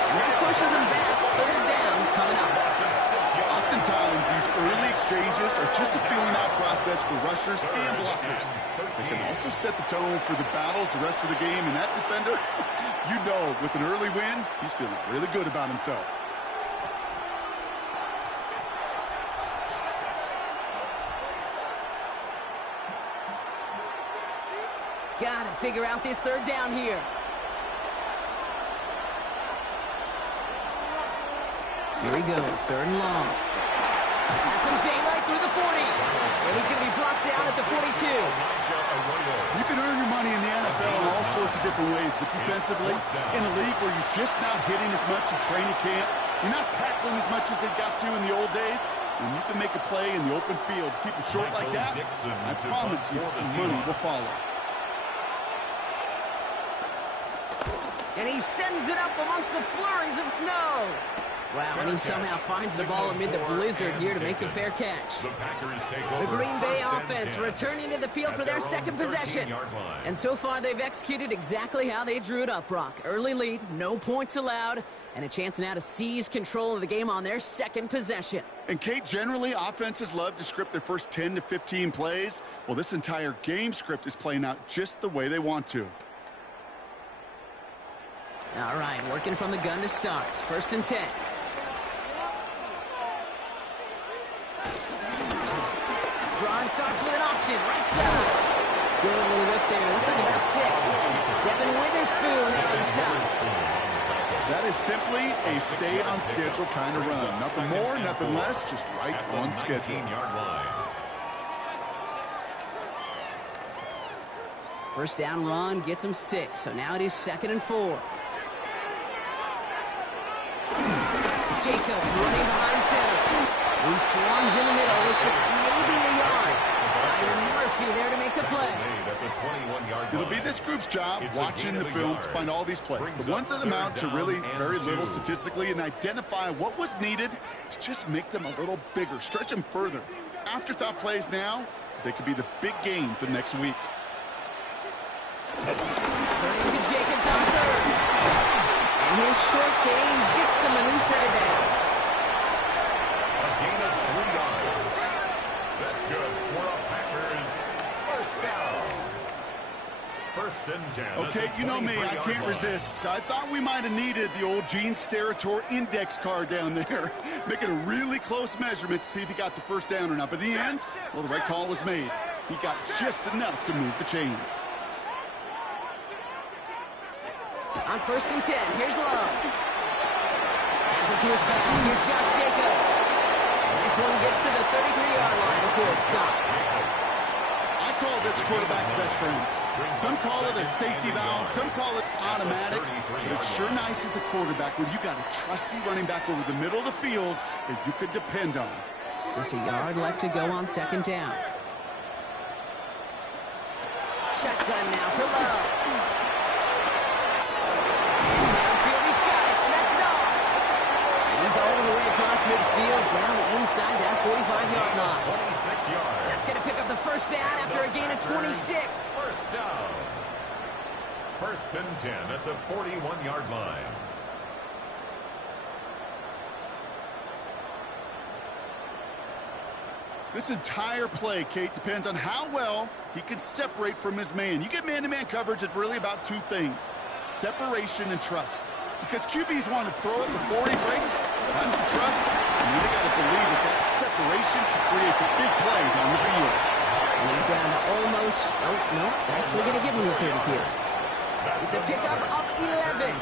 And that pushes him back. 3rd down coming up. Oftentimes, these early exchanges are just a feeling out process for rushers and blockers. They can also set the tone for the battles the rest of the game, and that defender, you know, with an early win, he's feeling really good about himself. Got to figure out this 3rd down here. Here he goes, 3rd and long. Has some daylight through the 40. And he's going to be blocked down at the 42. You can earn your money in the NFL in all sorts of different ways, but defensively, in a league where you're just not hitting as much in training camp, you're not tackling as much as they got to in the old days, when you can make a play in the open field, keep them short like that, I promise you some money will follow. And he sends it up amongst the flurries of snow. Wow, and he somehow finds the ball amid the blizzard here to make the fair catch. The Packers take The over Green Bay first and offense 10 returning to the field at for their their own second possession. 13-yard line. And so far, they've executed exactly how they drew it up, Brock. Early lead, no points allowed, and a chance now to seize control of the game on their second possession. And, Kate, generally, offenses love to script their first 10 to 15 plays. Well, this entire game script is playing out just the way they want to. All right, working from the gun to start. First and 10. Drive starts with an option, right side. Good little whip there. Looks like about 6. Devin Witherspoon there on the stop. That is simply a stay-on-schedule kind of run. Nothing more, nothing less, just right on schedule. 19-yard line. First down run gets him 6, so now it is 2nd and 4. Jacobs running behind center. He swarms in the middle. This gets maybe a yard. Byron Murphy there to make the play. It'll be this group's job watching the film to find all these plays, the ones that amount to really very little statistically, and identify what was needed to just make them a little bigger, stretch them further. Afterthought plays now, they could be the big gains of next week. Turning to Jacobs on 3rd. And his short gain gets them a new set of downs. A gain of 3 yards. That's good for a Packers first down. First and 10. Okay, you know me, I can't resist. I thought we might have needed the old Gene Steratore index card down there, making a really close measurement to see if he got the first down or not. But in the end, well, the right call was made. He got just enough to move the chains. On first and 10, here's Love. Pass it to his back. Here's Josh Jacobs. And this one gets to the 33-yard line before it's stopped. I call this quarterback's best friend. Some call it a safety valve, some call it automatic, but it's sure nice as a quarterback when you got a trusty running back over the middle of the field that you could depend on. Just a yard left to go on 2nd down. Shotgun now for Love. Downfield, he's got it. That's Dobbs. And he's all the way across midfield, down inside that 45-yard line. 26 yards. That's going to pick up the first down after a gain of 26. First down. First and 10 at the 41-yard line. This entire play, Kate, depends on how well he can separate from his man. You get man-to-man coverage, it's really about 2 things, separation and trust. Because QBs want to throw it before he breaks, that's the trust, and you got to believe that that separation can create the big play down the field. And he's down to almost, oh, no, actually going to give him the 30 here. It's a pickup of 11.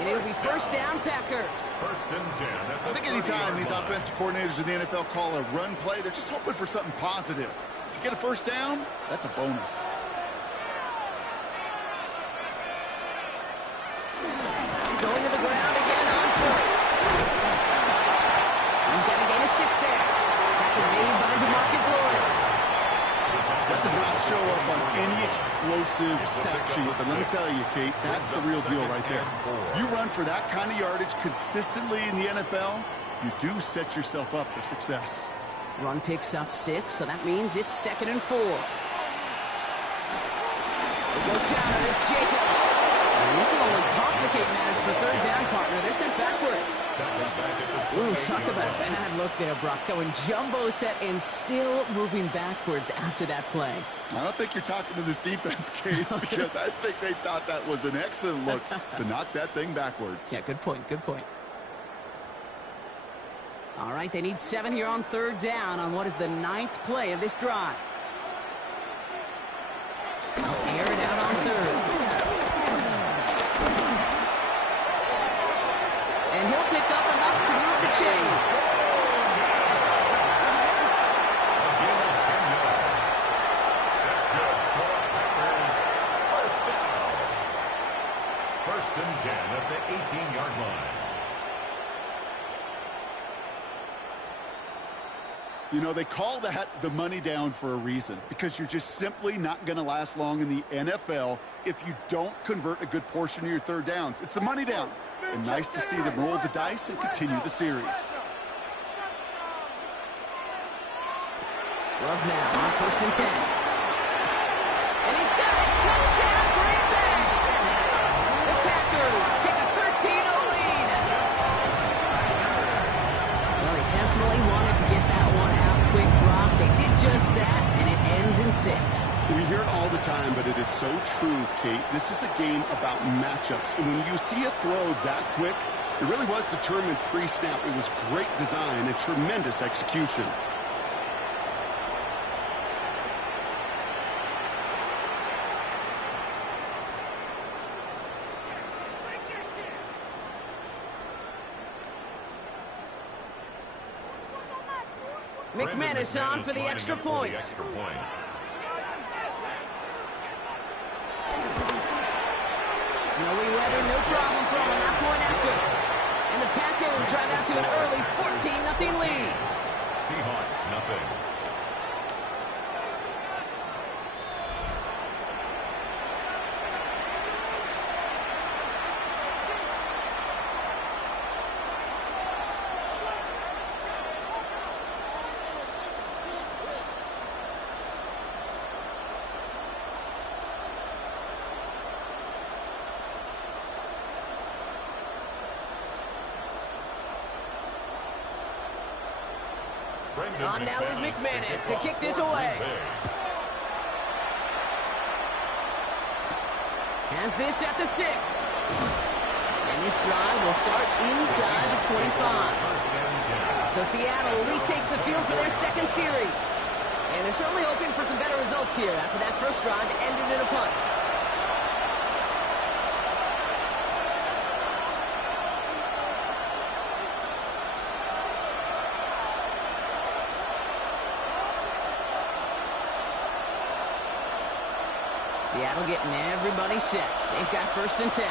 And it'll be first down, Packers. First and 10. I think anytime these offensive coordinators in the NFL call a run play, they're just hoping for something positive. To get a first down, that's a bonus. Going to the ground again on first. He's got a gain of 6 there. Tackle made by DeMarcus Lawrence. That does not show up on any explosive stat sheet, but let me tell you, Kate, that's the real deal right there. You run for that kind of yardage consistently in the NFL, you do set yourself up for success. Run picks up 6, so that means it's 2nd and 4. They go counter, it's Jacobs. And this will only complicate matters for 3rd down, partner. They're sent backwards. Ooh, talk about a bad look there, Brock. Going jumbo set and still moving backwards after that play. I don't think you're talking to this defense, Kate, because I think they thought that was an excellent look to knock that thing backwards. Yeah, good point, good point. All right, they need 7 here on 3rd down on what is the 9th play of this drive. Air it out on 3rd. And he'll pick up enough to move the chains. First and 10 at the 18-yard line. You know, they call that the money down for a reason, because you're just simply not going to last long in the NFL if you don't convert a good portion of your third downs. It's the money down. And nice to see them roll the dice and continue the series. Love now on 1st and 10. And he's got it. Touchdown, Green Bay. The Packers take a 13-0 lead. Well, they definitely wanted to get that one out quick, Brock. They did just that, and it ends in 6. We hear it all the time, but it is so true, Kate. This is a game about matchups. And when you see a throw that quick, it really was determined pre-snap. It was great design and tremendous execution. McManus on for the extra point. Snowy weather, no problem for him on that point after. And the Packers drive out to an early 14-0 lead. Seahawks, nothing. On now is McManus to kick this away. Has this at the 6. And this drive will start inside the 25. So Seattle retakes the field for their second series. And they're certainly hoping for some better results here after that first drive ended in a punt. Seattle getting everybody set. They've got 1st and 10.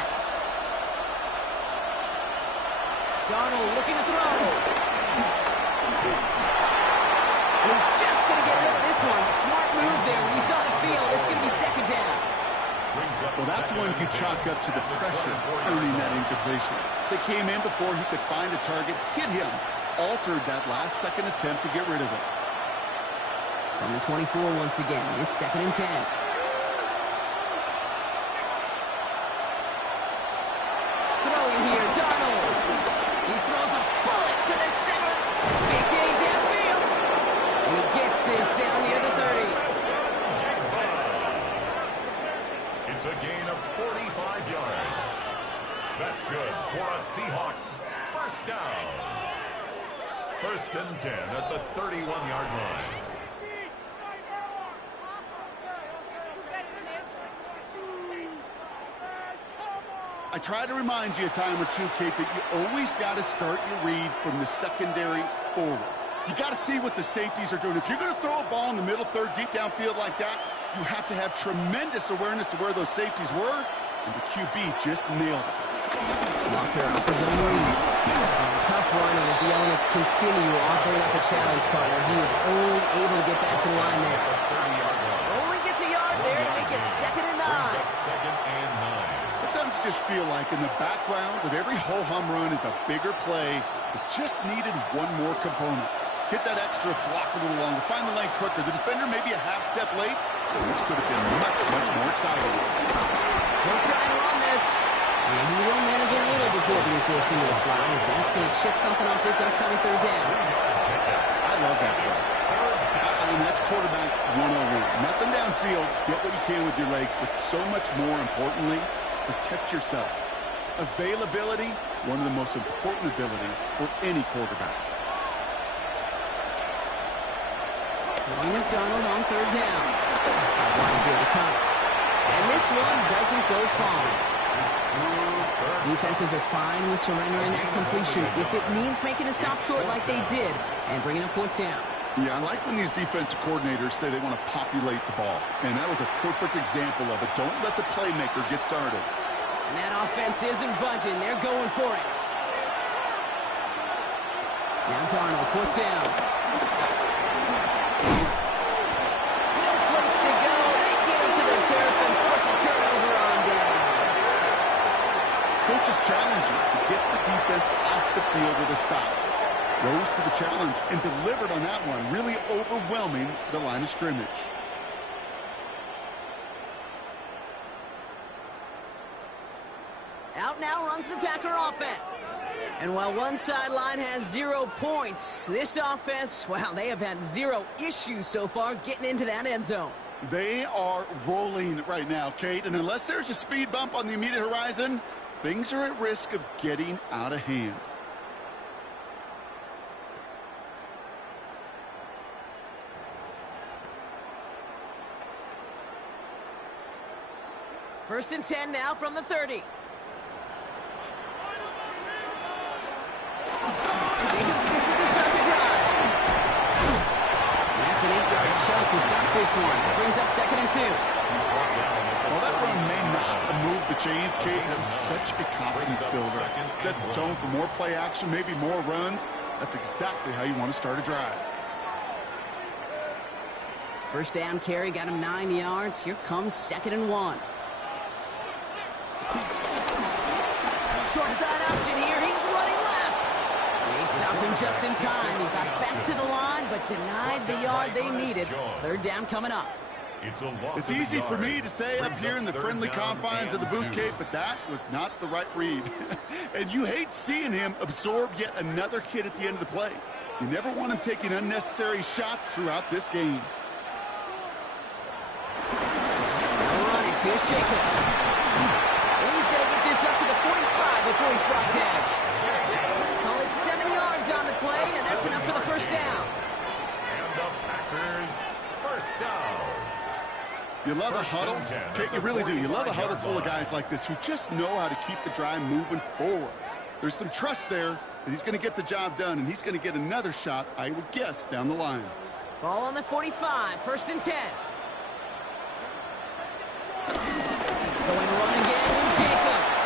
Darnold looking to throw. And he's just going to get rid of this one. Smart move there. When you saw the field, it's going to be 2nd down. Well, that's one you chalk up to the pressure earning that incompletion. They came in before he could find a target, hit him, altered that last-second attempt to get rid of it. On the 24 once again, it's 2nd and 10. It's a gain of 45 yards. That's good for a Seahawks first down. 1st and 10 at the 31-yard line. I try to remind you a time or two, Kate, that you always got to start your read from the secondary forward. You got to see what the safeties are doing. If you're going to throw a ball in the middle third, deep downfield like that, you have to have tremendous awareness of where those safeties were, and the QB just nailed it. Walker off his own read. Tough running as the elements continue offering up a challenge partner. He was only able to get back to the line there. Only gets a yard there to make it 2nd and 9. Sometimes you just feel like in the background of every ho-hum run is a bigger play that just needed one more component. Hit that extra block a little longer, find the lane quicker. The defender maybe a half step late, and this could have been much, much more exciting. He'll try to run this. And he will manage a little before being forced into a slide, as that's going to chip something off this upcoming 3rd down. I love that play. I mean, that's quarterback 101. Nothing downfield, get what you can with your legs, but so much more importantly, protect yourself. Availability, one of the most important abilities for any quarterback. Long as Darnold on 3rd down. Here to come. And this one doesn't go far. Defenses are fine with surrendering that completion if it means making a stop short like they did and bringing up 4th down. Yeah, I like when these defensive coordinators say they want to populate the ball. And that was a perfect example of it. Don't let the playmaker get started. And that offense isn't budging. They're going for it. Now Darnold, 4th down. No place to go. They get him to the turf and force a turnover on down. Coach's challenging to get the defense off the field with a stop. Rose to the challenge and delivered on that one, really overwhelming the line of scrimmage. Out now runs the Packer offense. And while one sideline has 0 points, this offense, well, they have had 0 issues so far getting into that end zone. They are rolling right now, Kate, and unless there's a speed bump on the immediate horizon, things are at risk of getting out of hand. First and 10 now from the 30. Jacobs gets it to start the drive. That's an 8-yard shot to start this one. Brings up 2nd and 2. Well, that run may not move the chains, Kate. That is such a confidence builder. Sets the tone for more play action, maybe more runs. That's exactly how you want to start a drive. First down carry, got him 9 yards. Here comes 2nd and 1. Short side option here. He's running left. They stopped him just in time. He got back to the line, but denied the yard they needed. 3rd down coming up. It's easy for me to say up here in the friendly confines of the booth, Kate, but that was not the right read. And you hate seeing him absorb yet another hit at the end of the play. You never want him taking unnecessary shots throughout this game. No runnings. Here's Jacobs. He's going to get this up to the 45 before he's brought down. Call it 7 yards on the play, and that's enough for the first down. And the Packers first down. You love a huddle? Kate, you really do. You love a huddle full of guys like this who just know how to keep the drive moving forward. There's some trust there that he's going to get the job done, and he's going to get another shot, I would guess, down the line. Ball on the 45, 1st and 10. Going to run again with Jacobs.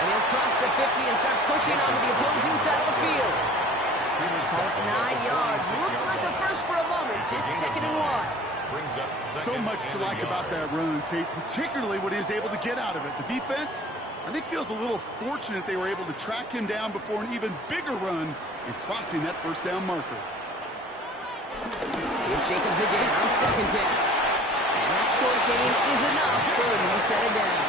And he'll cross the 50 and start pushing onto the opposing side of the field. Call it 9 yards. Looks like a first for a moment. It's 2nd and 1. So much to like about that run, Kate, particularly what he was able to get out of it. The defense, I think, feels a little fortunate they were able to track him down before an even bigger run and crossing that first down marker. Here's Jacobs again on 2nd down. And that short gain is enough for him to set it down.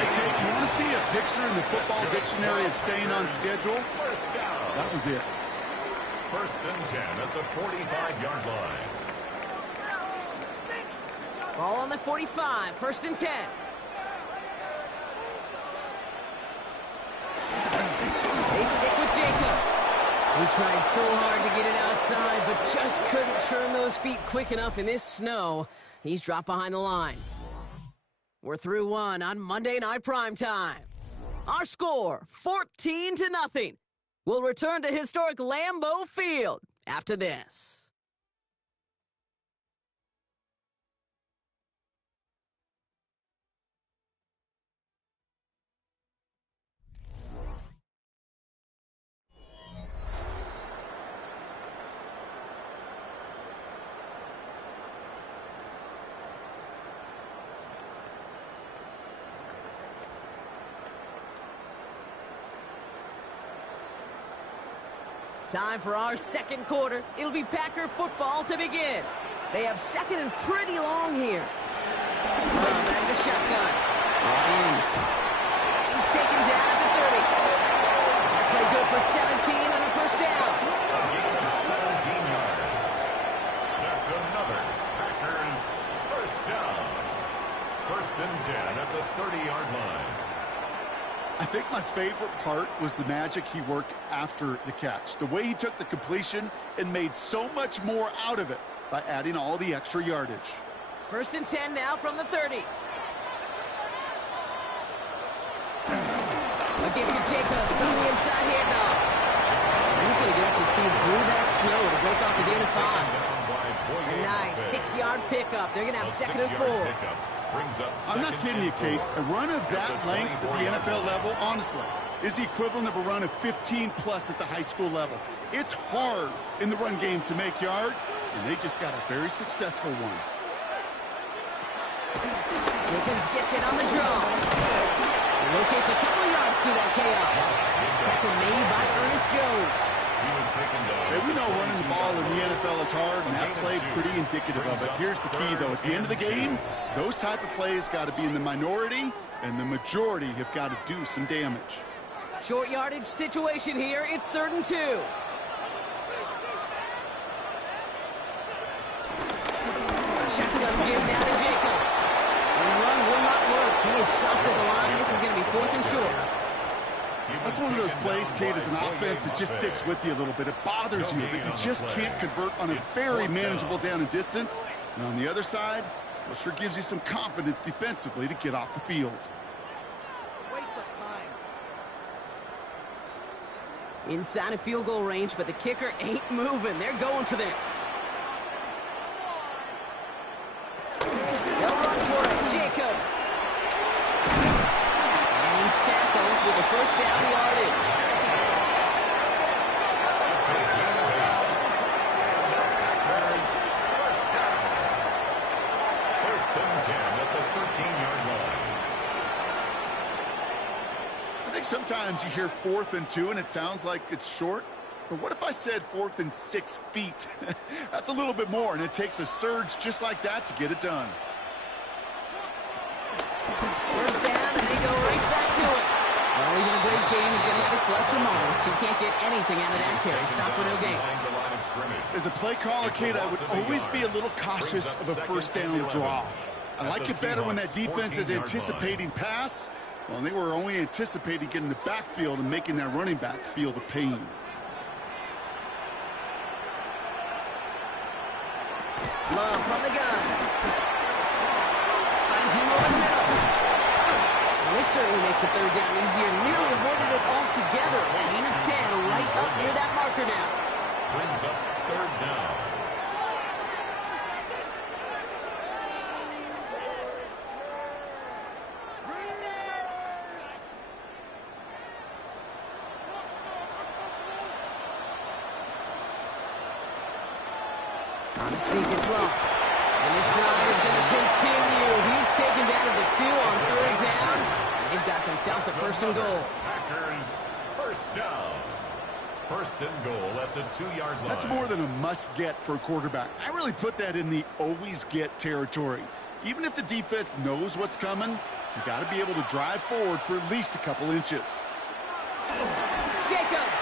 Hey, Kate, you want to see a picture in the football dictionary of staying on schedule? That was it. 1st and 10 at the 45-yard line. Ball on the 45, 1st and 10. They stick with Jacobs. He tried so hard to get it outside, but just couldn't turn those feet quick enough in this snow. He's dropped behind the line. We're through one on Monday Night Primetime. Our score, 14-0. We'll return to historic Lambeau Field after this. Time for our second quarter. It'll be Packer football to begin. They have 2nd and pretty long here. Back the shotgun. In. He's taken down at the 30. That play good for 17 on a first down. A gain of 17 yards. That's another Packers first down. 1st and 10 at the 30-yard line. I think my favorite part was the magic he worked after the catch. The way he took the completion and made so much more out of it by adding all the extra yardage. 1st and 10 now from the 30. Again to Jacobs on the inside handoff. He's going to get up to speed through that snow to break off a gain of 5. A nice 6-yard pickup. They're going to have 2nd and 4. I'm not kidding you, Kate. A run of that length at the NFL level, honestly, is the equivalent of a run of 15-plus at the high school level. It's hard in the run game to make yards, and they just got a very successful one. Jacobs gets it on the draw. Locates a couple yards through that chaos. Tackle made by Ernest Jones. Hey, we know running the ball in the NFL is hard, and that play pretty indicative of it. Here's the key, though. At the end of the game, those type of plays got to be in the minority, and the majority have got to do some damage. Short yardage situation here. It's 3rd and 2. Shotgun give down to Jacob. And the run will not work. He is soft at the line. This is going to be 4th and short. That's one of those plays, Kate, as an offense, it just sticks with you a little bit. It bothers you that you just can't convert on a very manageable down and distance. And on the other side, well, sure gives you some confidence defensively to get off the field. Waste of time. Inside of field goal range, but the kicker ain't moving. They're going for this. They'll run for it. Jacobs. And he's tackled with the first down yardage. First and 10 at the 13-yard line. I think sometimes you hear 4th and 2, and it sounds like it's short. But what if I said 4th and 6 feet? That's a little bit more, and it takes a surge just like that to get it done. First down, and they go right back to it. Well, even a great game is going to have its lesser moments. You can't get anything out of that carry. Stop for no gain. As a play caller, Kate, I would always be a little cautious of a first down draw. I like it better when that defense is anticipating pass. Well, and they were only anticipating getting the backfield and making that running back feel the pain. Love from the gun. Finds him over the middle. Well, this certainly makes the 3rd down easier. Nearly avoided it altogether. Gain of 10 right up near that marker now. Brings up 3rd down. On the sneak, it's long. And this drive is going to continue. He's taken down to the 2 on 3rd down. And they've got themselves a 1st and goal. Packers, first down. 1st and goal at the 2-yard line. That's more than a must-get for a quarterback. I really put that in the always-get territory. Even if the defense knows what's coming, you got to be able to drive forward for at least a couple inches. Jacobs.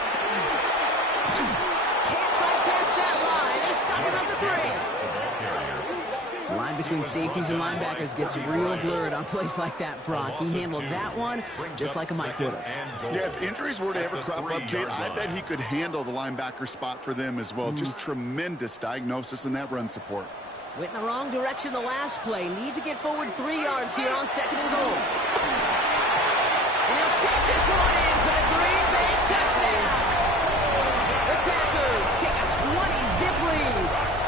Can't quite pass that line. They stop him at the 3. The line between safeties and linebackers gets real blurred on plays like that, Brock. He handled that one just like a Mike would have. Yeah, if injuries were to ever crop up, Kate, I bet he could handle the linebacker spot for them as well. Just tremendous diagnosis in that run support. Went in the wrong direction the last play. Need to get forward 3 yards here on 2nd and goal. And he'll take this one in for the Green Bay touchdown. The Packers take a 20-zip lead.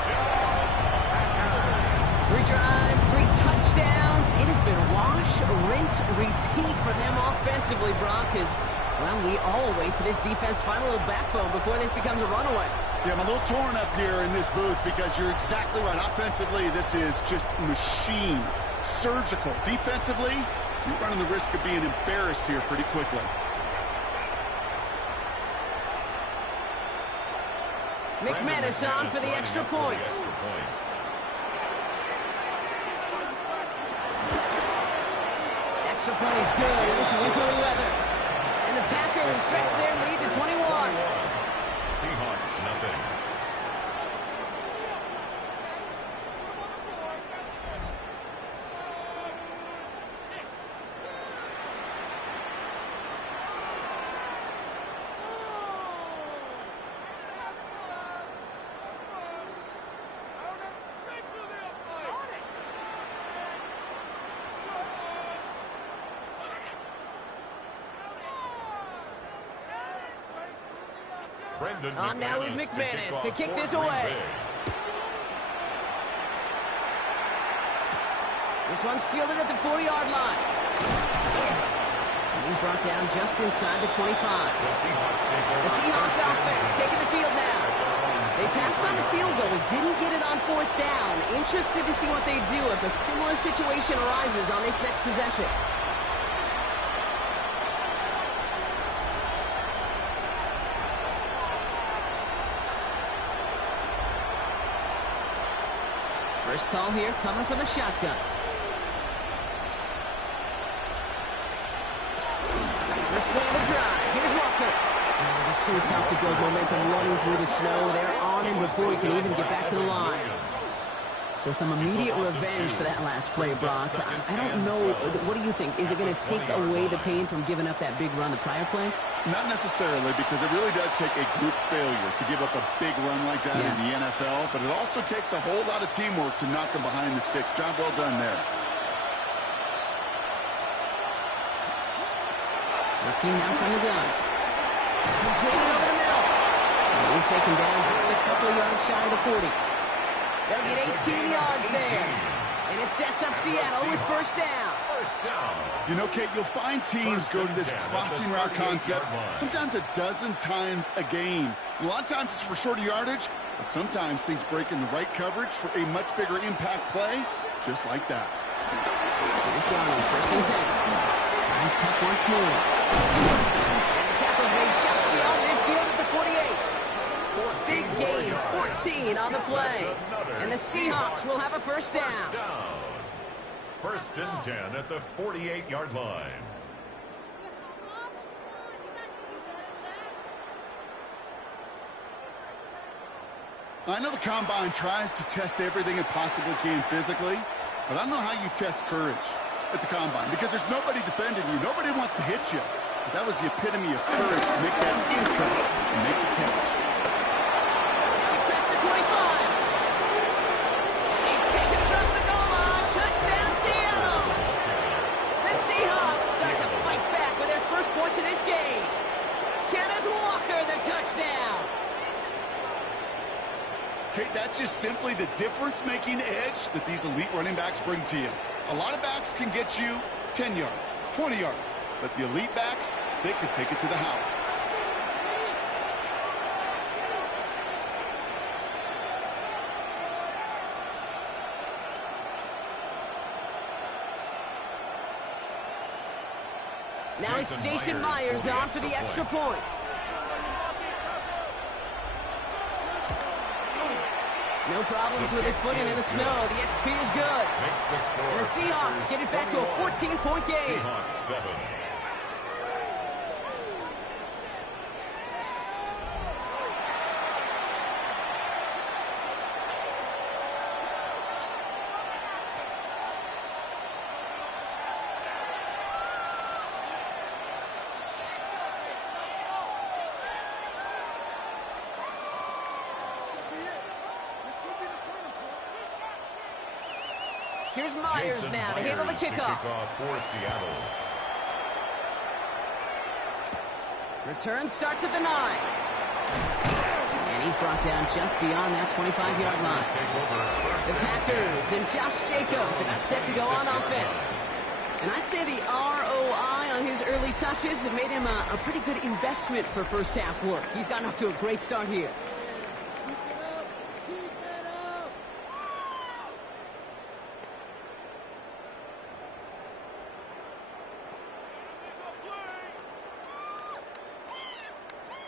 3 drives, 3 touchdowns. It has been wash, rinse, repeat for them offensively, Brock, as, well, we all wait for this defense to find a little backbone before this becomes a runaway. Yeah, I'm a little torn up here in this booth because you're exactly right. Offensively, this is just machine. Surgical. Defensively, you're running the risk of being embarrassed here pretty quickly. McManus on for the extra point. Extra point is good in this wintry weather. And the Packers stretch their lead to 21. Seahawks, nothing. On now is McManus to kick this away. This one's fielded at the 4-yard line. And he's brought down just inside the 25. The Seahawks offense taking the field now. They passed on the field goal, didn't get it on fourth down. Interested to see what they do if a similar situation arises on this next possession. First call here coming from the shotgun. First play of the drive. Here's Walker. Man, it is so tough to build momentum running through the snow. They're on him before he can even get back to the line. So some immediate revenge for that last play, Brock. I don't know. What do you think? Is it going to take away the pain from giving up that big run the prior play? Not necessarily, because it really does take a group failure to give up a big run like that in the NFL. But it also takes a whole lot of teamwork to knock them behind the sticks. Job well done there. Looking now from the gun. Completed over the middle. And he's taken down just a couple of yards shy of the 40. They'll get 18 yards there. And it sets up Seattle with first down. You know, Kate, you'll find teams go to this crossing route concept sometimes a dozen times a game. A lot of times it's for shorter yardage, but sometimes things break in the right coverage for a much bigger impact play, just like that. Here's Donald, first and 10. Finds Cup once more. And the tackle's made just beyond midfield at the 48. Big gain, 14 on the play. And the Seahawks will have a first down. First and 10 at the 48-yard line. I know the Combine tries to test everything it possibly can physically, but I don't know how you test courage at the Combine, because there's nobody defending you. Nobody wants to hit you. But that was the epitome of courage to make that in-cut and make the catch. He's past the 25. And they take it across the goal line. Touchdown, Seattle. The Seahawks start to fight back with their first points in this game. Kenneth Walker, the touchdown. Kate, that's just simply the difference-making edge that these elite running backs bring to you. A lot of backs can get you 10 yards, 20 yards, but the elite backs, they can take it to the house. Now it's Jason Myers on for the extra point. No problems with his footing in the snow. The XP is good. And the Seahawks get it back to a 14-point game. Seahawks 7. Here's Myers now to handle the kickoff. For Seattle. Return starts at the 9. And he's brought down just beyond that 25-yard line. The Packers and Josh Jacobs are not set to go on offense. And I'd say the ROI on his early touches have made him a pretty good investment for first half work. He's gotten off to a great start here.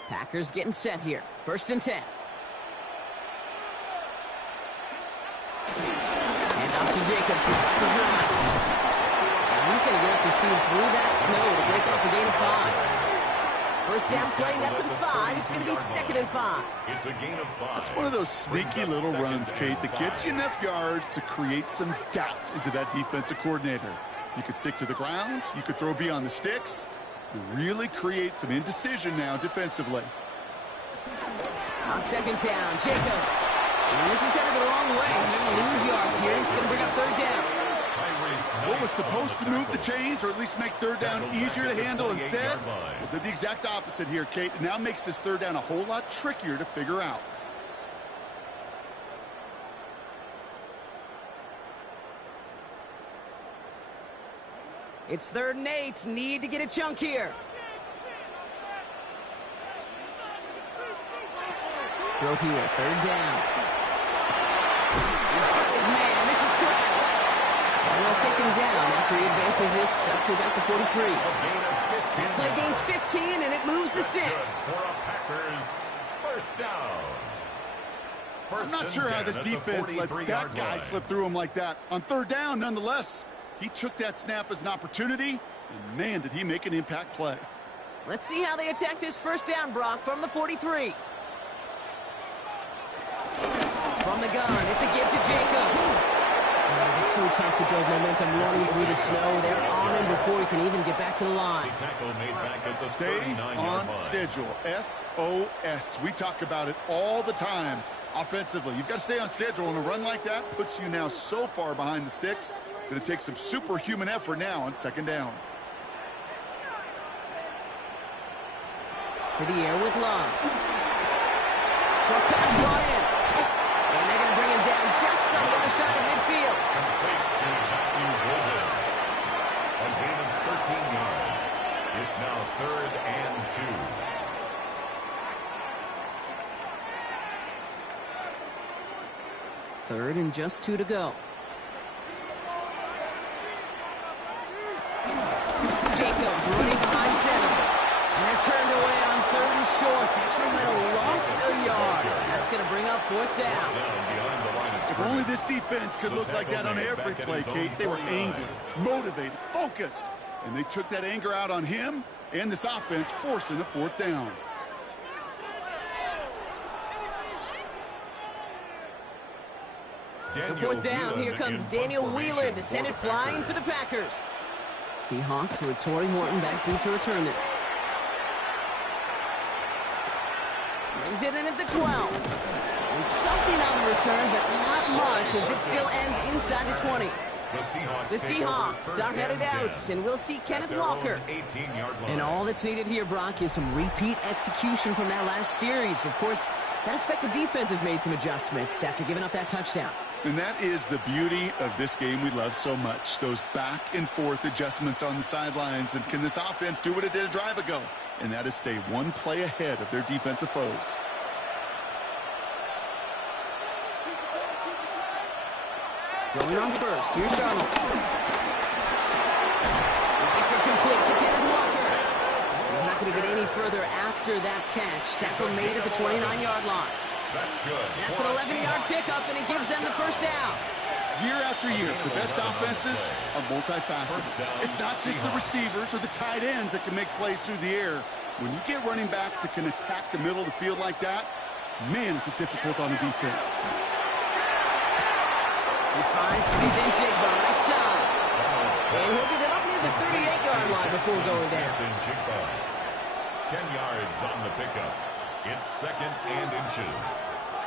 Packers getting set here. First and 10. And off to Jacobs to start the drive. And he's going to get up to speed through that snow to break off a gain of 5. First down play, nets him 5. It's going to be second and 5. It's a gain of 5. That's one of those sneaky little runs, Kate, that gets you enough yards to create some doubt into that defensive coordinator. You could stick to the ground. You could throw beyond the sticks. You really create some indecision now defensively. On second down, Jacobs. And this is headed the wrong way. He's going to lose yards here. It's going to bring up third down. What was supposed to move the chains, or at least make third down easier to handle instead? Well, did the exact opposite here, Kate. It now makes this third down a whole lot trickier to figure out. It's 3rd and 8. Need to get a chunk here. Throw here, 3rd down. He's got his man. This is correct. And they'll take him down after he advances this up to about the 43. That play gains 15, and it moves the sticks. For a Packers first down. I'm not sure how this defense let that guy slip through him like that. On 3rd down, nonetheless, he took that snap as an opportunity, and man, did he make an impact play. Let's see how they attack this 1st down, Brock, from the 43. From the gun, it's a give to Jacobs. Oh, it's so tough to build momentum running through the snow. They're on him before he can even get back to the line. Stay on schedule. SOS. We talk about it all the time. Offensively, you've got to stay on schedule, and a run like that puts you now so far behind the sticks. Going to take some superhuman effort now on 2nd down. To the air with Love. Short pass brought in. And they're going to bring him down just on the other side of midfield. Complete to Matthew Golden. A gain of 13 yards. It's now 3rd and 2. 3rd and just 2 to go. Jacobs running behind center. And they're turned away on 3rd and short. Actually might have lost a yard. That's going to bring up 4th down. If only this defense could look like that on every play, Kate. They were angry, motivated, focused. And they took that anger out on him and this offense, forcing a 4th down. So 4th down, here comes Daniel Whelan to send it flying for the Packers. Seahawks with Torrey Horton back deep to return this. Brings it in at the 12. And something on the return, but not much, as it still ends inside the 20. The Seahawks are headed out, and we'll see Kenneth Walker. And all that's needed here, Brock, is some repeat execution from that last series. Of course, I expect the defense has made some adjustments after giving up that touchdown. And that is the beauty of this game we love so much. Those back and forth adjustments on the sidelines. And can this offense do what it did a drive ago? And that is stay one play ahead of their defensive foes. Going on first, here's Donald. It's incomplete to Kenneth Walker. He's not going to get any further after that catch. Tackle made at the 29-yard line. That's good. That's an 11-yard pickup, and it gives them the 1st down. Year after year, the best offenses are multifaceted. It's not just the receivers or the tight ends that can make plays through the air. When you get running backs that can attack the middle of the field like that, man, is it difficult on the defense. He finds Stephen Jigba right side. And he'll get it up near the 38-yard line before going down. 10 yards on the pickup. It's 2nd and inches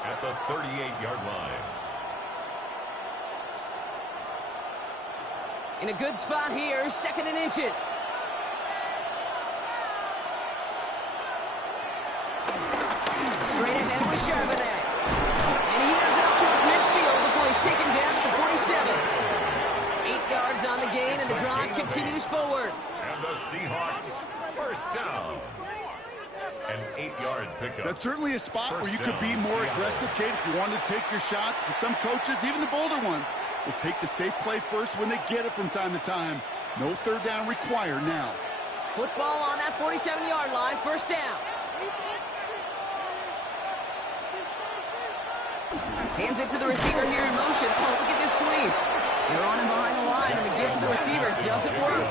at the 38-yard line. In a good spot here, 2nd and inches. Straight ahead with Charbonnet. And he has it up towards midfield before he's taken down at the 47. 8 yards on the gain, and the drive continues forward. And the Seahawks, 1st down. An 8-yard pickup. That's certainly a spot where you could be more aggressive, Kate, if you wanted to take your shots. But some coaches, even the bolder ones, will take the safe play first when they get it from time to time. No 3rd down required now. Football on that 47-yard line, 1st down. Hands it to the receiver here in motion. Oh, look at this sweep. They're on him behind the line, and the give to the receiver doesn't work.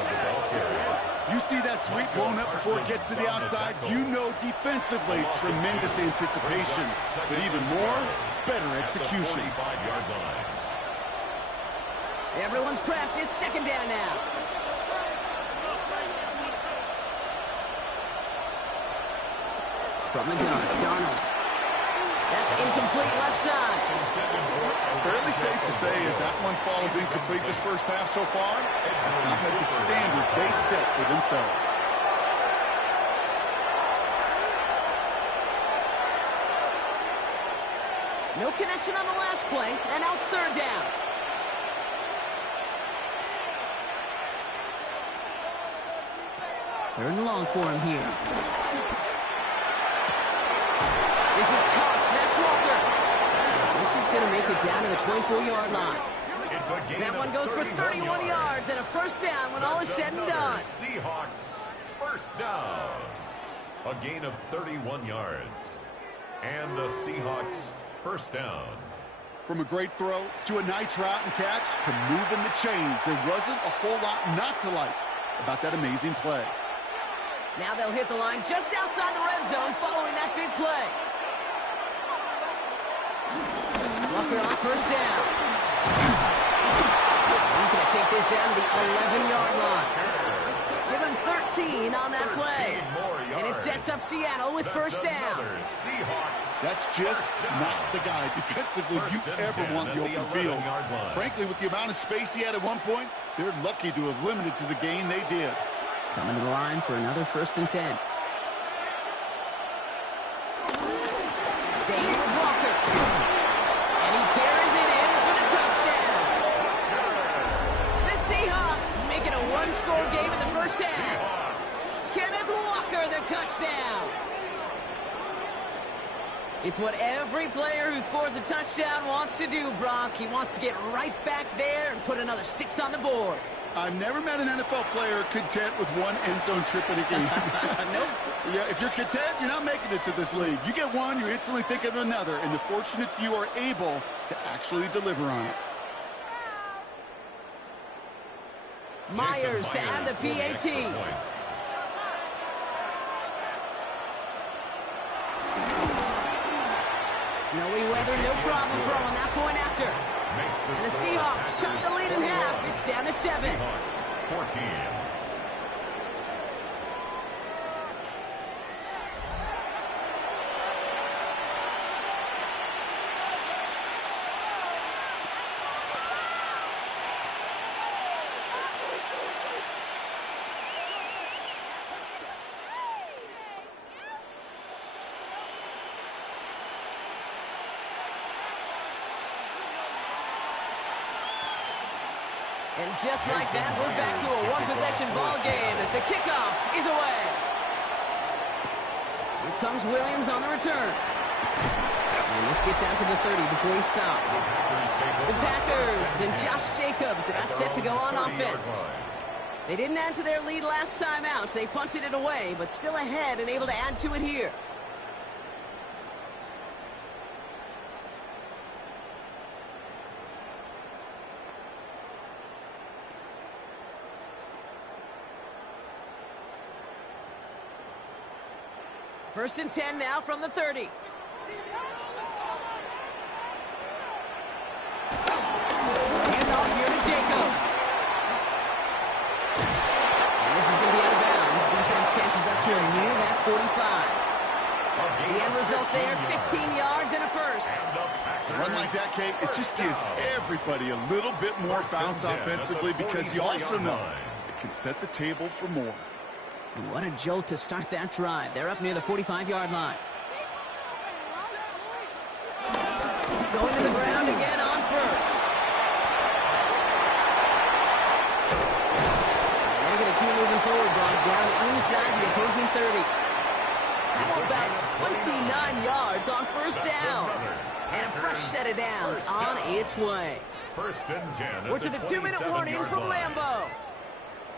You see that sweep blown up before it gets to the outside, you know defensively, tremendous anticipation. But even more, better execution. Everyone's prepped. It's 2nd down now. From the gun, Darnold. That's incomplete left side. Fairly safe to say as that one falls incomplete this first half so far. It's not met the standard they set for themselves. No connection on the last play, and now it's 3rd down. Third and long for him here. This is caught. That's Walker. This is going to make it down to the 24-yard line. That one goes for 31 yards and a first down when all is said and done. Seahawks first down. A gain of 31 yards. And the Seahawks first down. From a great throw to a nice route and catch to moving the chains, there wasn't a whole lot not to like about that amazing play. Now they'll hit the line just outside the red zone following that big play. Walker on first down. He's going to take this down to the 11-yard line. Give him 13 on that play. And it sets up Seattle with first down. That's just not the guy defensively you ever want in the open field. Frankly, with the amount of space he had at one point, they're lucky to have limited to the gain they did. Coming to the line for another 1st and 10. Staying with Walker. And he carries it in for the touchdown. The Seahawks make it a one-score game in the first half. Kenneth Walker, the touchdown. It's what every player who scores a touchdown wants to do, Brock. He wants to get right back there and put another 6 on the board. I've never met an NFL player content with one end zone trip in a game. Nope. Yeah, if you're content, you're not making it to this league. You get one, you're instantly thinking of another, and the fortunate few are able to actually deliver on it. Myers to add the PAT. Snowy weather, no problem for him on that point after. And the Seahawks chunk the lead in half. It's down to 7. Seahawks 14. And just like that, we're back to a one-possession ball game as the kickoff is away. Here comes Williams on the return. And this gets out to the 30 before he stopped. The Packers and Josh Jacobs about set to go on offense. They didn't add to their lead last time out. They punted it away, but still ahead and able to add to it here. First and 10 now from the 30. Hand off here to Jacobs. And this is going to be out of bounds. Defense catches up to him near that 45. The end result there, 15 yards and a first. A run like that, Kate, it just gives everybody a little bit more bounce offensively because you also know it can set the table for more. And what a jolt to start that drive. They're up near the 45-yard line. Going to the ground again on first. And they're going to keep moving forward, Brock, down inside the opposing 30. How about 29 yards on first down? And a fresh set of downs on its way. First and 10. We're to the 2-minute warning from Lambeau.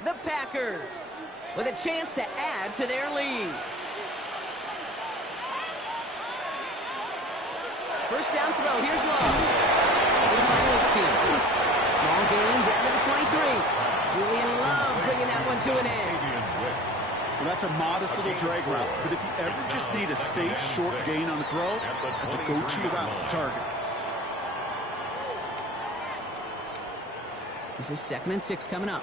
The Packers with a chance to add to their lead. First down throw, here's Love. Small gain down to the 23. Julian Love bringing that one to an end. Well, that's a modest little drag route, but if you ever just need a safe, short gain on the throw, that's a go-to route to target. This is 2nd and 6 coming up.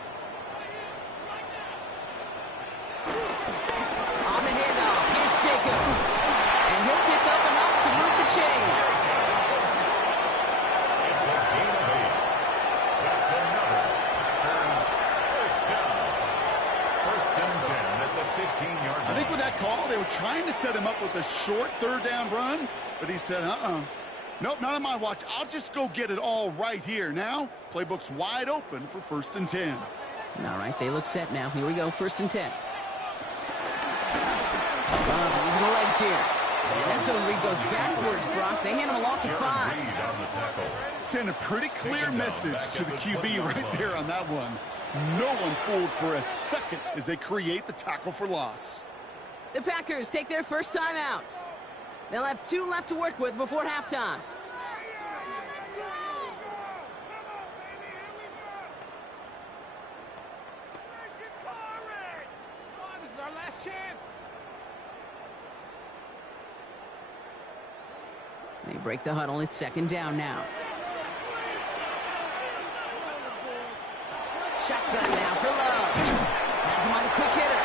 On the handoff, here's Jacobs. And he'll pick up enough to move the chains. It's a gain of 8. That's another first down. First and 10 at the 15-yard line. I think with that call, they were trying to set him up with a short third down run, but he said, nope, not on my watch. I'll just go get it all right here. Now, playbook's wide open for 1st and 10. All right, they look set now. Here we go, 1st and 10. Using the legs here. And that's a read goes backwards, Brock. They hand him a loss of 5. Send a pretty clear message to the QB right there on that one. No one fooled for a second as they create the tackle for loss. The Packers take their first time out. They'll have 2 left to work with before halftime. This is our last chance. They break the huddle. It's second down now. Shotgun now for Love. Has him on a quick hitter.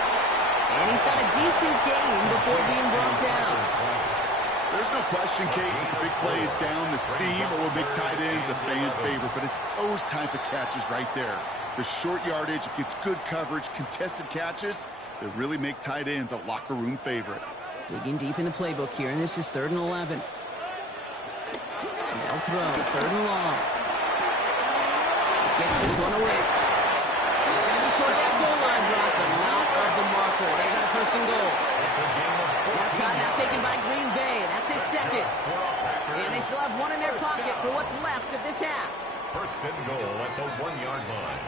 And he's got a decent gain before being brought down. There's no question, Kate, big plays down the seam or big tight ends a fan favorite, but it's those type of catches right there. The short yardage, it gets good coverage, contested catches that really make tight ends a locker room favorite. Digging deep in the playbook here, and this is 3rd and 11. They'll throw, 3rd and long. Gets this one to Wicks. It's going to be short of that goal line, Brock, but not of the marker. They've got a 1st and goal. Now timeout taken by Green Bay. That's it, 2nd. And they still have 1 in their pocket for what's left of this half. 1st and goal at the 1-yard line.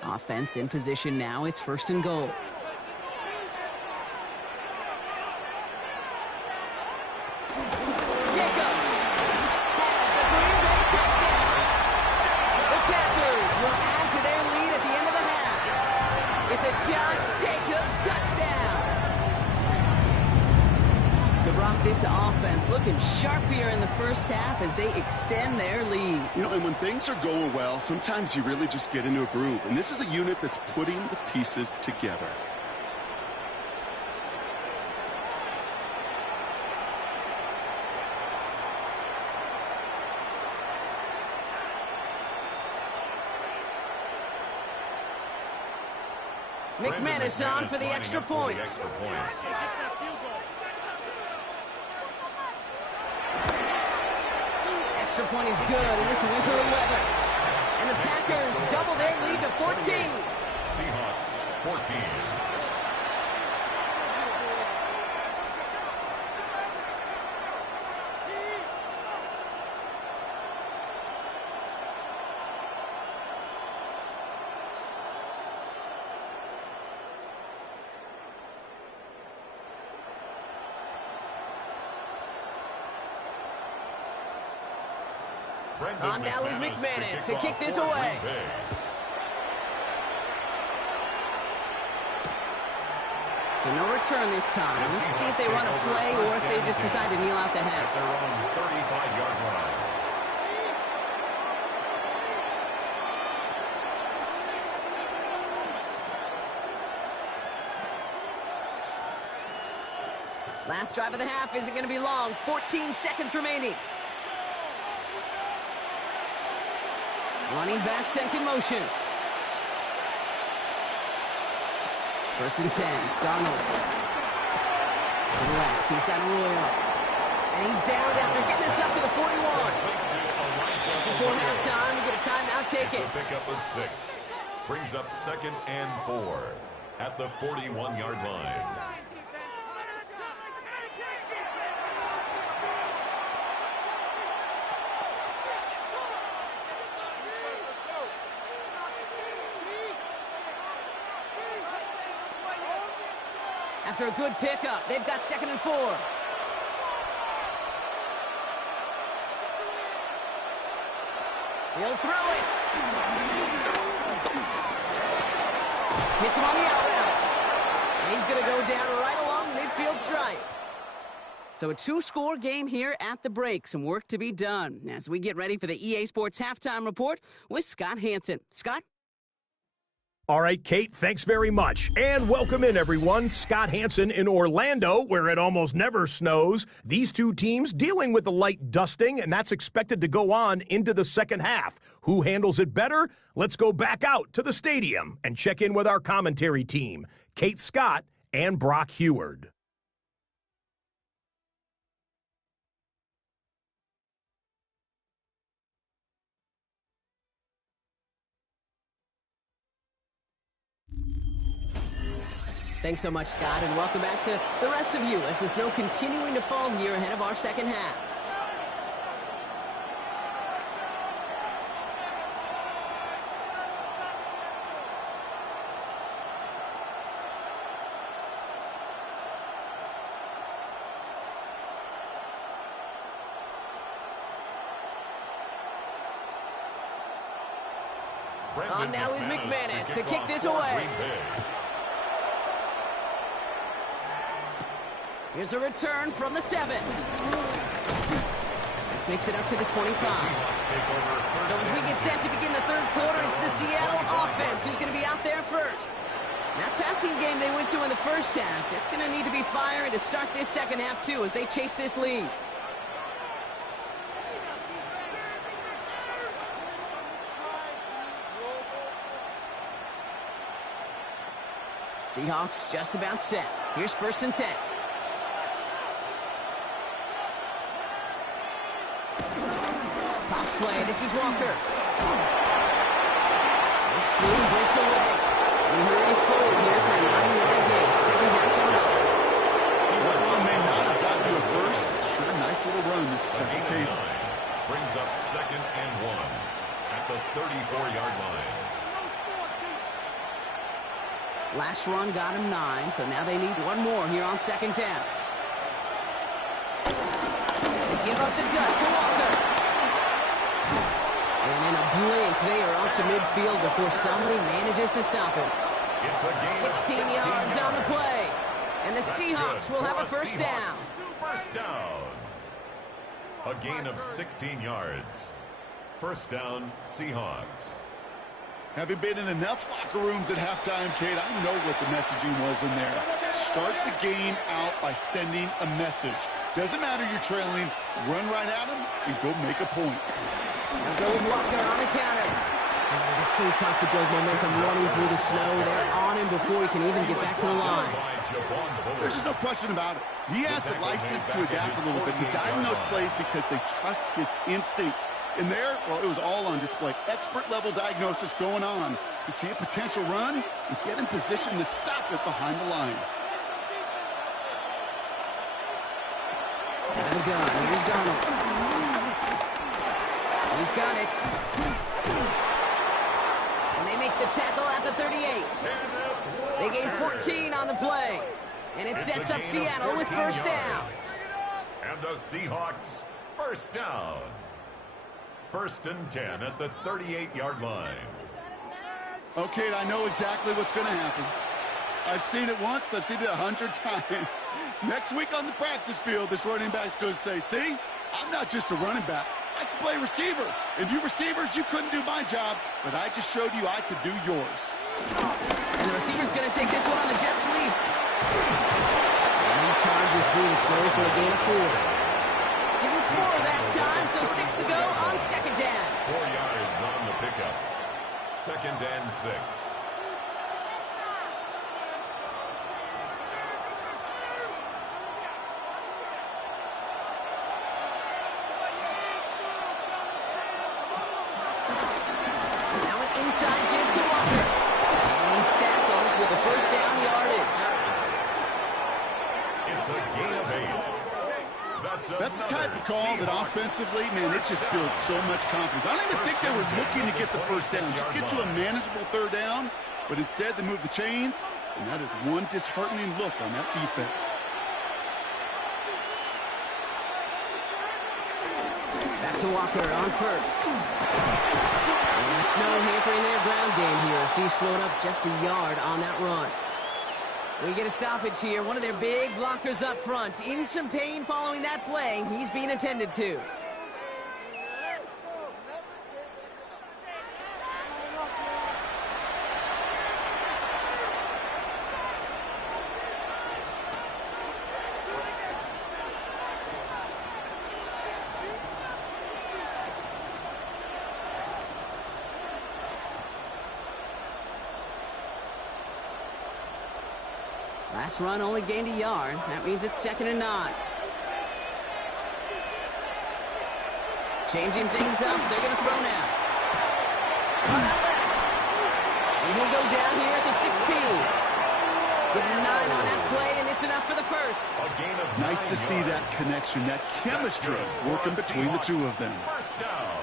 Offense in position now. It's 1st and goal. Jacobs has the Green Bay touchdown. The Packers will add to their lead at the end of the half. It's a Josh Jacobs touchdown. So, Brock, this offense looking sharp here in the first half as they extend their lead. You know, and when things are going well, sometimes you really just get into a groove. And this is a unit that's putting the pieces together. McManus on for the extra point. Extra point is good in this winter weather. And the Packers double their lead to 14. Seahawks, 14. On now is McManus to kick this away. So no return this time. Let's see if they run a play or if they just decide to kneel out the half. Their own 35-yard line. Last drive of the half isn't going to be long. 14 seconds remaining. Running back sent in motion. 1st and 10. Donald. To the left. He's got Arroyo. And he's down after getting this up to the 41. Just before halftime, we get a timeout taken. It's a pickup of 6. Brings up 2nd and 4 at the 41-yard line. After a good pickup, they've got 2nd and 4. He'll throw it. Hits him on the out route. And he's going to go down right along the midfield stripe. So a 2-score game here at the break. Some work to be done as we get ready for the EA Sports Halftime Report with Scott Hansen. Scott? All right, Kate, thanks very much. And welcome in, everyone. Scott Hansen in Orlando, where it almost never snows. These two teams dealing with a light dusting, and that's expected to go on into the second half. Who handles it better? Let's go back out to the stadium and check in with our commentary team, Kate Scott and Brock Heward. Thanks so much, Scott, and welcome back to the rest of you as the snow continuing to fall here ahead of our second half. On now is McManus to kick this away. Here's a return from the 7. This makes it up to the 25. So as we get set to begin the third quarter, it's the Seattle offense who's going to be out there first. That passing game they went to in the first half, it's going to need to be firing to start this second half too as they chase this lead. Seahawks just about set. Here's 1st and 10. Toss play. This is Walker. Looks through, breaks away. And hurries forward here for a 9-yard gain. Second down coming up. This one may not have got to a first, but sure, nice little run to set the table. Brings up 2nd and 1 at the 34-yard line. Last run got him 9, so now they need one more here on 2nd down. They give up the gut to Walker. And in a blink, they are up to midfield before somebody manages to stop him. 16 yards on the play. And the Seahawks will have a first down. First down. A gain of 16 yards. First down, Seahawks. Having been in enough locker rooms at halftime, Kate, I know what the messaging was in there. Start the game out by sending a message. Doesn't matter you're trailing, run right at them and go make a point. Now go with Walker on the counter. It is so tough to build momentum running through the snow. They're on him before he can even get back to the line. There's just no question about it. He has the license to adapt a little bit, to diagnose plays because they trust his instincts. And there, well, it was all on display. Expert-level diagnosis going on to see a potential run and get in position to stop it behind the line. Out of the gun. Here's Donald. He's got it. And they make the tackle at the 38. They gain 14 on the play. And it sets up Seattle with first down. And the Seahawks, first down. 1st and 10 at the 38-yard line. Okay, I know exactly what's going to happen. I've seen it once. I've seen it 100 times. Next week on the practice field, this running back's going to say, see, I'm not just a running back. I can play receiver. And you receivers, you couldn't do my job, but I just showed you I could do yours. And the receiver's going to take this one on the jet sweep. And he charges through the snow for a gain of 4. Give him 4 that time, so 6 to go on 2nd down. 4 yards on the pickup. 2nd and 6. Now an inside give to Walker. And he's tackled with a first down yardage. It's a gain of 8. That's the type of call that offensively, man, it just builds so much confidence. I don't even think they were looking to get the first down. Just get to a manageable 3rd down, but instead they move the chains, and that is one disheartening look on that defense. Back to Walker on first. And the snow hampering their ground game here as he slowed up just a yard on that run. We get a stoppage here. One of their big blockers up front. In some pain following that play. He's being attended to. Last run only gained a yard. That means it's 2nd and 9. Changing things up. They're going to throw now. On that left. And he'll go down here at the 16. Give him 9 on that play, and it's enough for the first. Nice to see that connection, that chemistry working between the two of them. First down.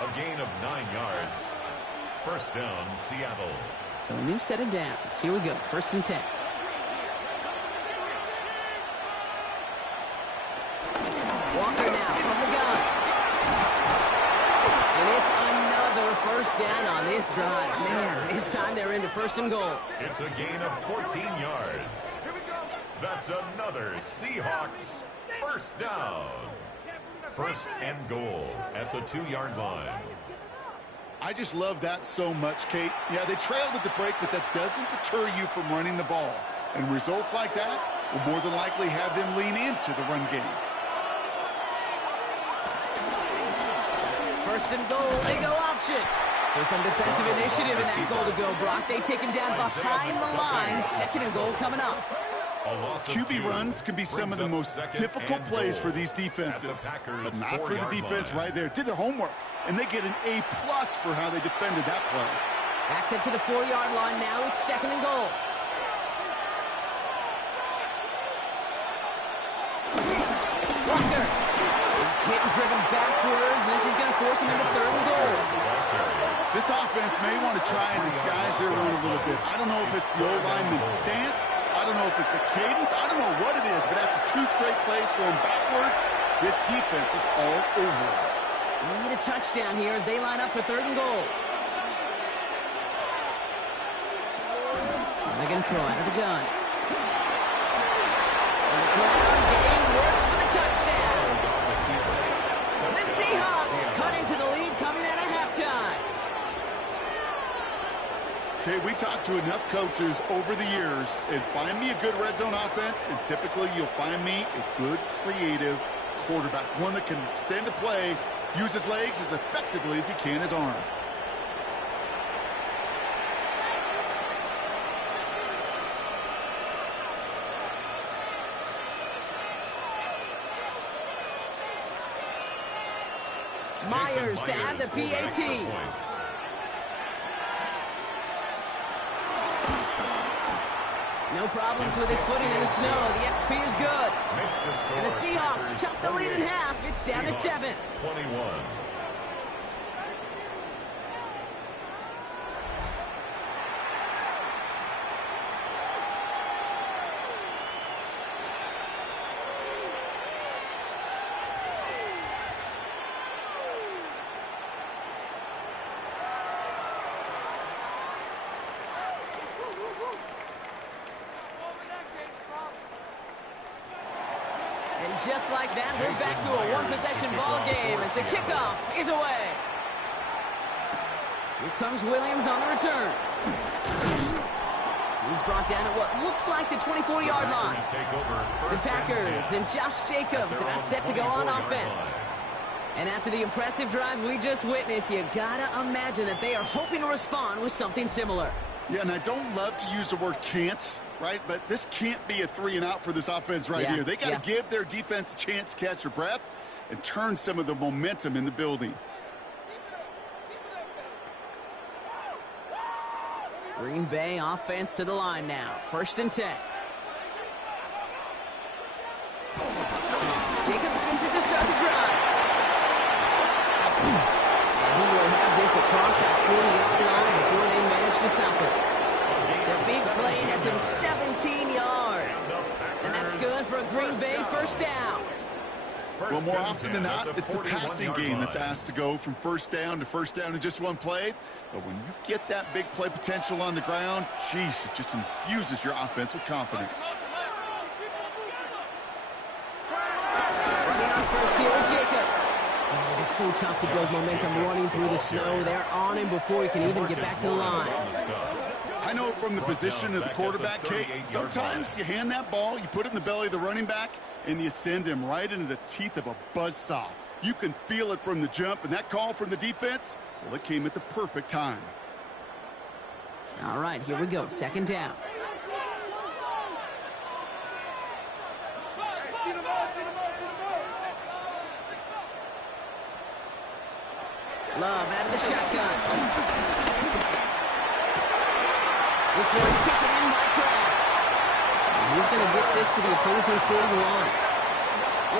A gain of 9 yards. First down, Seattle. So a new set of downs. Here we go, 1st and 10. Walker now from the gun. And it's another first down on this drive. Man, this time they're into 1st and goal. It's a gain of 14 yards. That's another Seahawks first down. 1st and goal at the 2-yard line. I just love that so much, Kate. Yeah, they trailed at the break, but that doesn't deter you from running the ball. And results like that will more than likely have them lean into the run game. 1st and goal, they go option. So some defensive initiative in that goal to go, Brock. They take him down behind the line. 2nd and goal coming up. QB runs can be some of the most difficult plays for these defenses, but not for the defense right there. Did their homework, and they get an A+ for how they defended that play. Backed up to the 4-yard line now. It's 2nd and goal. Walker. He's hit and driven backwards. This is going to force him into 3rd and goal. This offense may want to try and disguise their run a little bit. I don't know if it's the old lineman's stance. I don't know if it's a cadence. I don't know what it is, but after 2 straight plays going backwards, this defense is all over it. Need a touchdown here as they line up for 3rd and goal. They're going to throw out of the gun. On the ground game works for the touchdown. The Seahawks cut into the lead coming out of halftime. Okay, we talked to enough coaches over the years, and find me a good red zone offense, and typically you'll find me a good, creative quarterback, one that can extend the play, use his legs as effectively as he can his arm. Myers to add the PAT. No problems with his footing in the snow. The XP is good. And the Seahawks cut the lead in half. It's down to 7. 21. And just like that, we're back to a one-possession ball game as the kickoff is away. Here comes Williams on the return. He's brought down at what looks like the 24-yard line. The Packers and Josh Jacobs about set to go on offense. And after the impressive drive we just witnessed, you gotta imagine that they are hoping to respond with something similar. Yeah, and I don't love to use the word can't, right? But this can't be a 3-and-out for this offense right here. They got to give their defense a chance to catch their breath and turn some of the momentum in the building. Green Bay offense to the line now. 1st and 10. Jacobs gets it to start the drive. And he will have this across that 40-yard line before they manage to stop it. The big play nets him 17 yards. And that's good for a Green Bay first down. Well, more often than not, it's the passing game that's asked to go from first down in just one play. But when you get that big play potential on the ground, geez, it just infuses your offense with confidence. Running on first here with Jacobs. Man, it is so tough to build momentum running through the snow. They're on him before he can even get back to the line. I know from the position of the quarterback, Kate, sometimes you hand that ball, you put it in the belly of the running back, and you send him right into the teeth of a buzzsaw. You can feel it from the jump, and that call from the defense, well, it came at the perfect time. All right, here we go. 2nd down. Love out of the shotgun. This one tipping in by Kraft. He's going to get this to the opposing 41.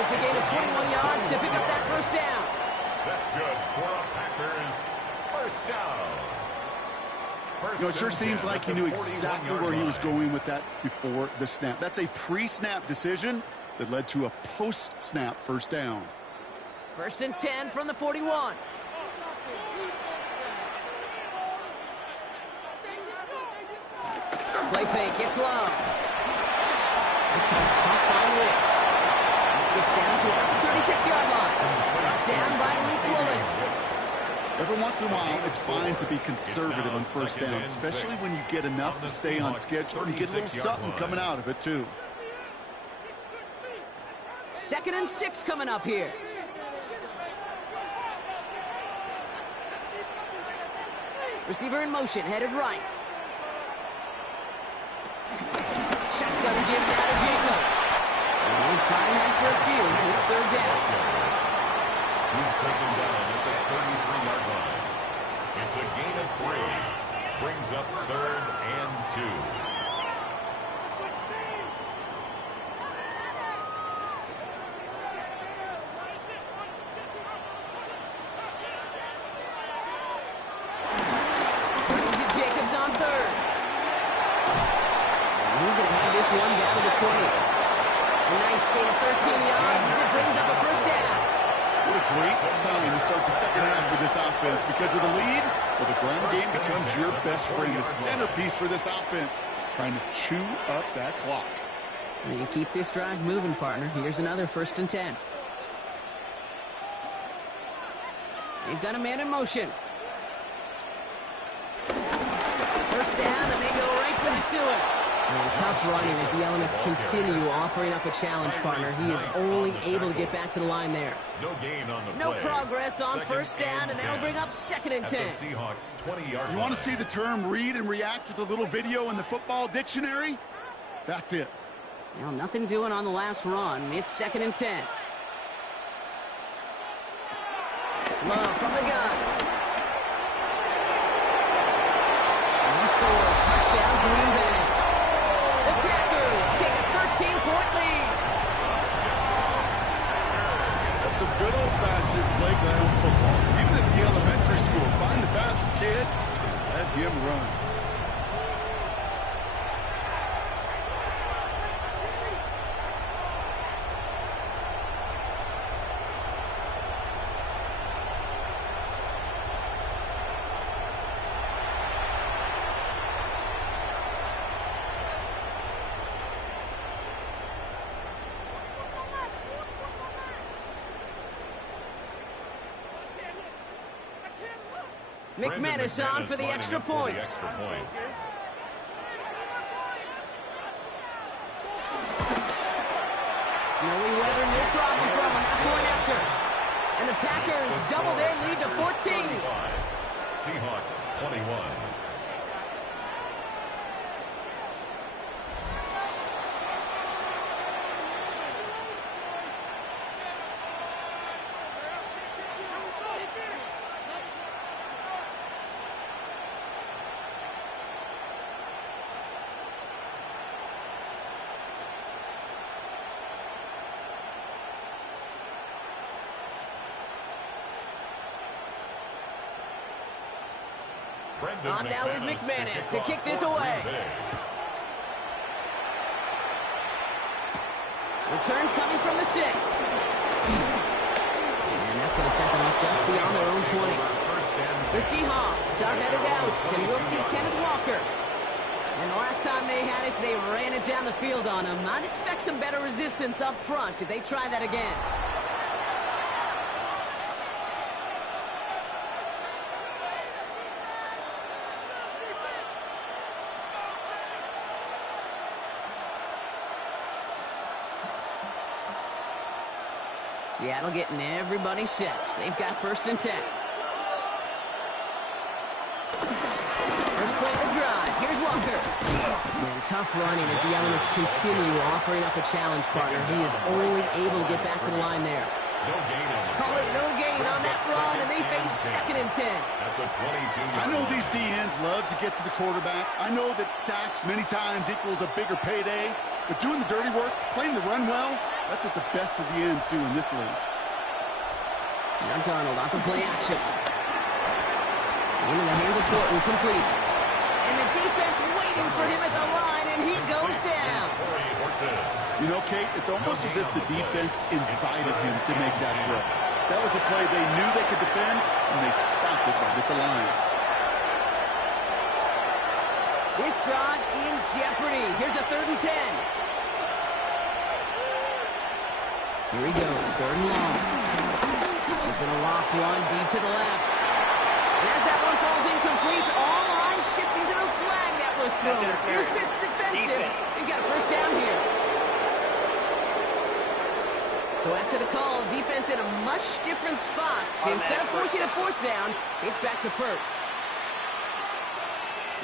It's a gain of 21 yards to pick up that first down. That's good for a Packers first down. You know, it sure seems like he knew exactly where he was going with that before the snap. That's a pre-snap decision that led to a post-snap first down. 1st and 10 from the 41. Play fake, it's low. He's caught by Wicks. This gets down to about the 36-yard line. Brought down by Luke Woolen. Every once in a while, it's fine to be conservative on first down, especially when you get enough to stay on schedule. You get a little something coming out of it, too. 2nd and 6 coming up here. Receiver in motion, headed right. Shotgun give down to Jacobs. And fighting after a few. It's 3rd down. He's taken down at the 33-yard line. It's a gain of 3. Brings up 3rd and 2. One down to the 20. A nice gain of 13 yards as it brings up a first down. What a great sign to start the second half for this offense, because with a lead, well, the ground game becomes your best friend, the centerpiece for this offense, trying to chew up that clock. And you keep this drive moving, partner. Here's another 1st and 10. They've got a man in motion. First down, and they go right back to it. And tough running as the elements continue offering up a challenge, partner. He is only able to get back to the line there. No gain on the play. No progress on 1st down, and that'll bring up 2nd and 10. Seahawks 20-yard line. You want to see the term read and react with a little video in the football dictionary? That's it. Well, nothing doing on the last run. It's 2nd and 10. Love from the gun. And he scores. Touchdown, Green Bay. The Packers take a 13-point lead. That's some good old-fashioned playground football. Even at the elementary school, find the fastest kid, let him run. McManus on for the extra point. Snowy weather, no problem for him on that point after. And the Packers double their lead to 14. Seahawks 21. On now is McManus to kick this away. Return coming from the 6. And that's going to set them up just beyond their own 20. The Seahawks are headed out, and we'll see Kenneth Walker. And the last time they had it, they ran it down the field on him. I'd expect some better resistance up front if they try that again. Seattle getting everybody set. They've got 1st and 10. First play of the drive. Here's Walker. And tough running as the elements continue offering up a challenge, partner. He is only able to get back to the line there. No gain on the Call it no gain on that run, and they face 2nd and 10. At the 22-yard I know line. these D-ends love to get to the quarterback. I know that sacks many times equals a bigger payday. But doing the dirty work, playing the run well, that's what the best of the ends do in this league. Now Darnold on to play action. Into the hands of Thornton, complete. And the defense waiting for him at the line, and he goes down. You know, Kate, it's almost as if the defense invited him to make that throw. That was a play they knew they could defend, and they stopped it right at the line. This drive in jeopardy. Here's a 3rd and 10. Here he goes, 3rd and long. He's going to loft one deep to the left. And as that one falls incomplete, all eyes shifting to the flag that was thrown. If it's defensive, you've got a 1st down here. So after the call, defense in a much different spot. Instead of forcing a 4th down, it's back to 1st.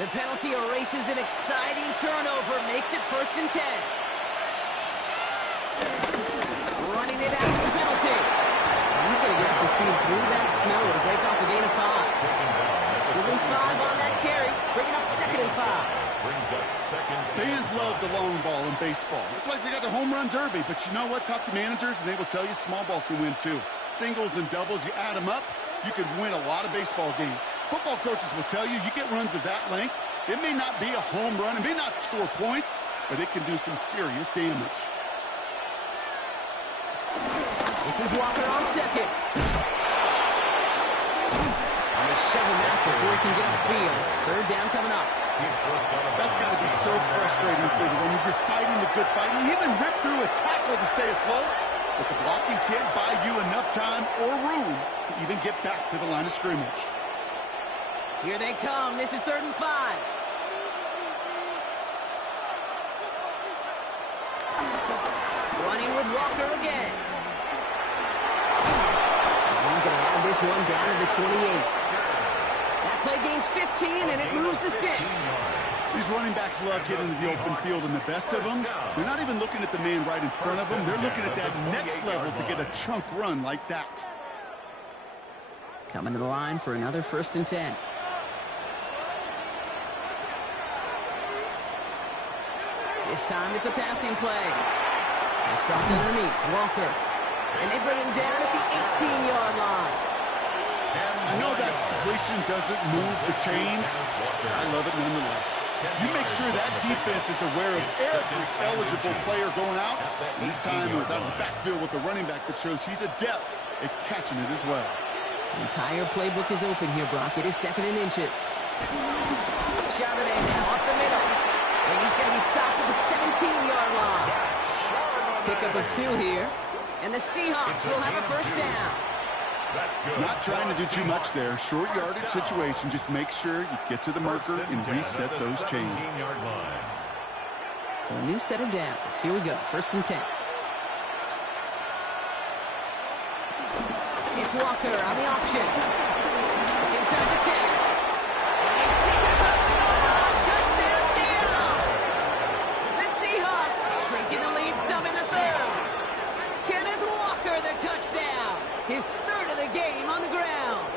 The penalty erases an exciting turnover, makes it 1st and 10. Running it out of the penalty. He's going to get up to speed through that snow to break off a gain of 5. Give him 5 on that carry, bringing up 2nd and 5. Brings up 2nd. Fans love the long ball in baseball. It's like they got the home run derby, but you know what? Talk to managers, and they will tell you small ball can win too. Singles and doubles, you add them up, you could win a lot of baseball games. Football coaches will tell you, you get runs of that length, it may not be a home run, it may not score points, but it can do some serious damage. This is Walker on 2nd. And they shove him back before he can get on the field. 3rd down coming up. That's got to be so frustrating for you when you're fighting the good fight. You even rip through a tackle to stay afloat, but the blocking can't buy you enough time or room to even get back to the line of scrimmage. Here they come. This is 3rd and 5. Running with Walker again. He's going to have this one down at the 28. That play gains 15, and it moves the sticks. These running backs love getting into the open field, and the best of them, they're not even looking at the man right in front of them. They're looking at that next level to get a chunk run like that. Coming to the line for another 1st and 10. This time it's a passing play. That's dropped underneath. Walker. And they bring him down at the 18-yard line. I know that completion doesn't move the chains, but I love it nonetheless. You make sure that defense is aware of every eligible player going out. And this time it was out of the backfield with a running back that shows he's adept at catching it as well. The entire playbook is open here, Brock. It is 2nd and inches. Charbonnet now up the middle. And he's going to be stopped at the 17-yard line. Pickup of 2 here. And the Seahawks will have a 1st down. That's good. Not trying to do too much there. Short yardage situation. Just make sure you get to the marker and reset those chains. So a new set of downs. Here we go. 1st and 10. It's Walker on the option. It's inside the 10. And they take it across the goal line. Touchdown, Seattle. The Seahawks taking the lead some in the 3rd. Kenneth Walker, the touchdown. His 3rd of the game on the ground.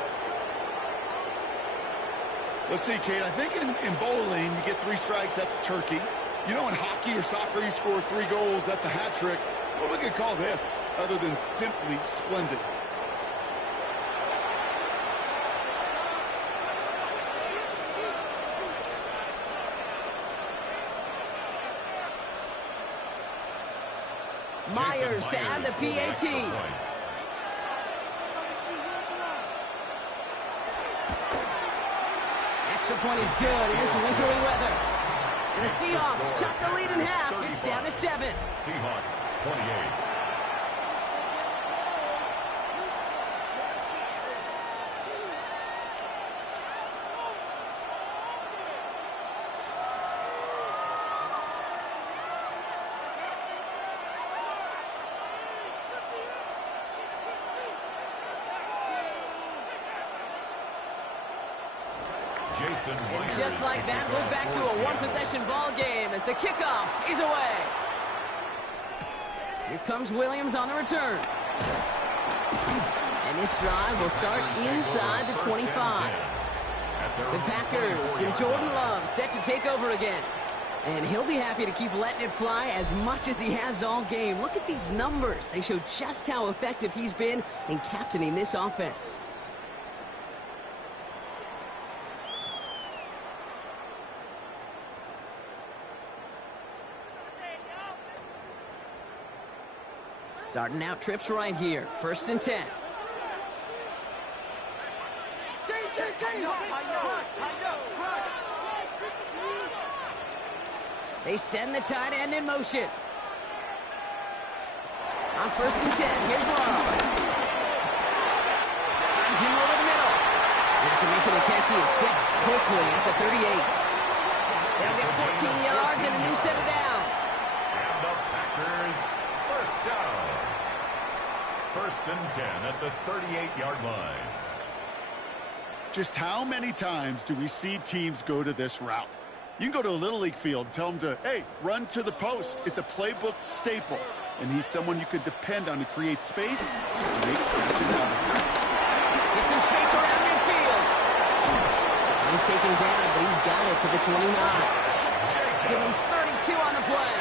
Let's see, Kate. I think in bowling, you get 3 strikes, that's a turkey. You know, in hockey or soccer, you score 3 goals, that's a hat trick. What we could call this, other than simply splendid? Myers to add the PAT. Extra point is good in this wintry weather. And the Seahawks chop the lead in half. It's down to 7. Seahawks 28. And just like that, we're back to a one-possession ball game as the kickoff is away. Here comes Williams on the return. And this drive will start inside the 25. The Packers and Jordan Love set to take over again. And he'll be happy to keep letting it fly as much as he has all game. Look at these numbers. They show just how effective he's been in captaining this offense. Starting out trips right here. 1st and 10. They send the tight end in motion. On 1st and 10, here's Love. Finds him over the middle. After making the catch, he is decked quickly at the 38. They'll get 14 yards and a new set of downs. And the Packers, first down. 1st and 10 at the 38-yard line. Just how many times do we see teams go to this route? You can go to a Little League field and tell them to, hey, run to the post. It's a playbook staple. And he's someone you could depend on to create space and make catches out of it. Get some space around midfield. He's taken down, but he's got it to the 29. Give him 32 on the play.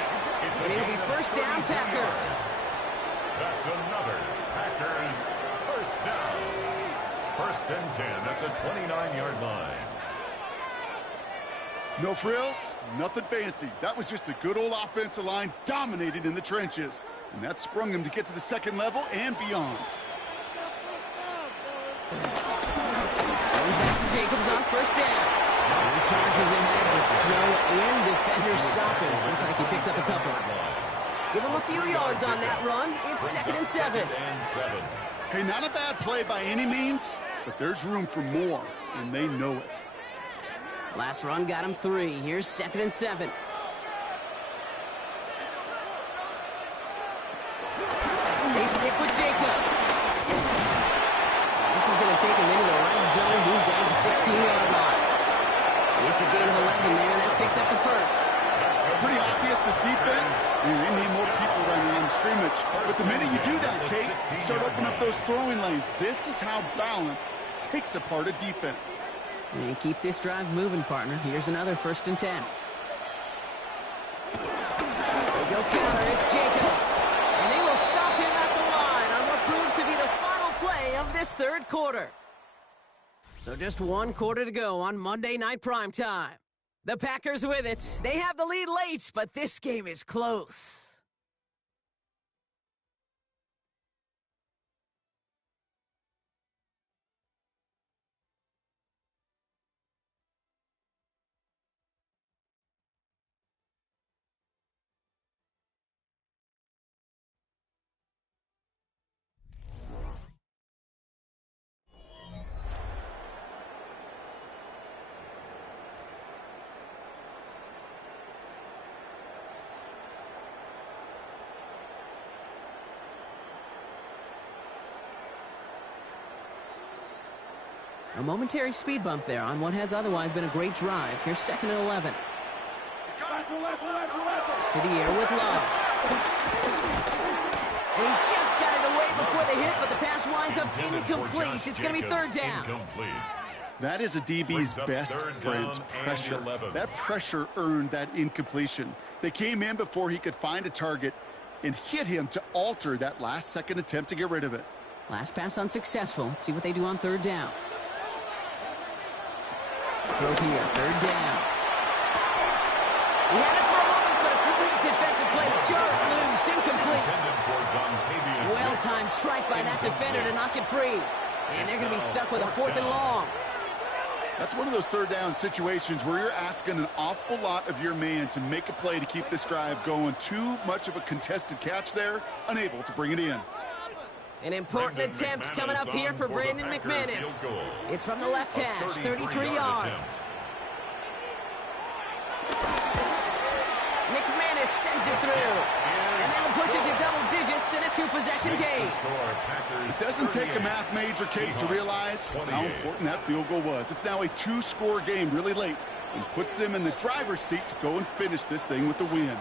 And it'll be first down, Packers. That's another Packers first down. 1st and 10 at the 29-yard line. No frills, nothing fancy. That was just a good old offensive line dominating in the trenches. And that sprung him to get to the second level and beyond. Going back to Jacobs on 1st down. He charges ahead with snow and defenders stopping. Looks like he picks up a couple. Give him a few yards on that run. It's 2nd and 7. Hey, not a bad play by any means, but there's room for more, and they know it. Last run got him 3. Here's 2nd and 7. They stick with Jacobs. This is going to take him into the red zone. He's down to the 16-yard line. It's a gain of 11 there. That picks up the first. Pretty obvious, this defense. They need more people running on the scrimmage. But the minute you do that, Kate, start opening up those throwing lanes. This is how balance takes apart a defense. And keep this drive moving, partner. Here's another 1st and 10. They go counter. It's Jacobs. And they will stop him at the line on what proves to be the final play of this 3rd quarter. So just 1 quarter to go on Monday Night Primetime. The Packers with it. They have the lead late, but this game is close. A momentary speed bump there on what has otherwise been a great drive. Here's 2nd and 11. To the air with Love. And he just got it away before the hit, but the pass winds up incomplete. It's going to be 3rd down. That is a DB's best friend, pressure. That pressure earned that incompletion. They came in before he could find a target and hit him to alter that last-second attempt to get rid of it. Last pass unsuccessful. Let's see what they do on 3rd down. Throw here, 3rd down. He had it for a moment, but a complete defensive play to jar it loose, incomplete. Well-timed strike by that defender to knock it free. And they're going to be stuck with a 4th and long. That's one of those 3rd down situations where you're asking an awful lot of your man to make a play to keep this drive going. Too much of a contested catch there, unable to bring it in. An important attempt coming up here for Brandon McManus. It's from the left hash, 33 yards. McManus sends it through. And that'll push it to double digits in a 2-possession game. It doesn't take a math major, Kate, to realize how important that field goal was. It's now a 2-score game really late and puts them in the driver's seat to go and finish this thing with the win.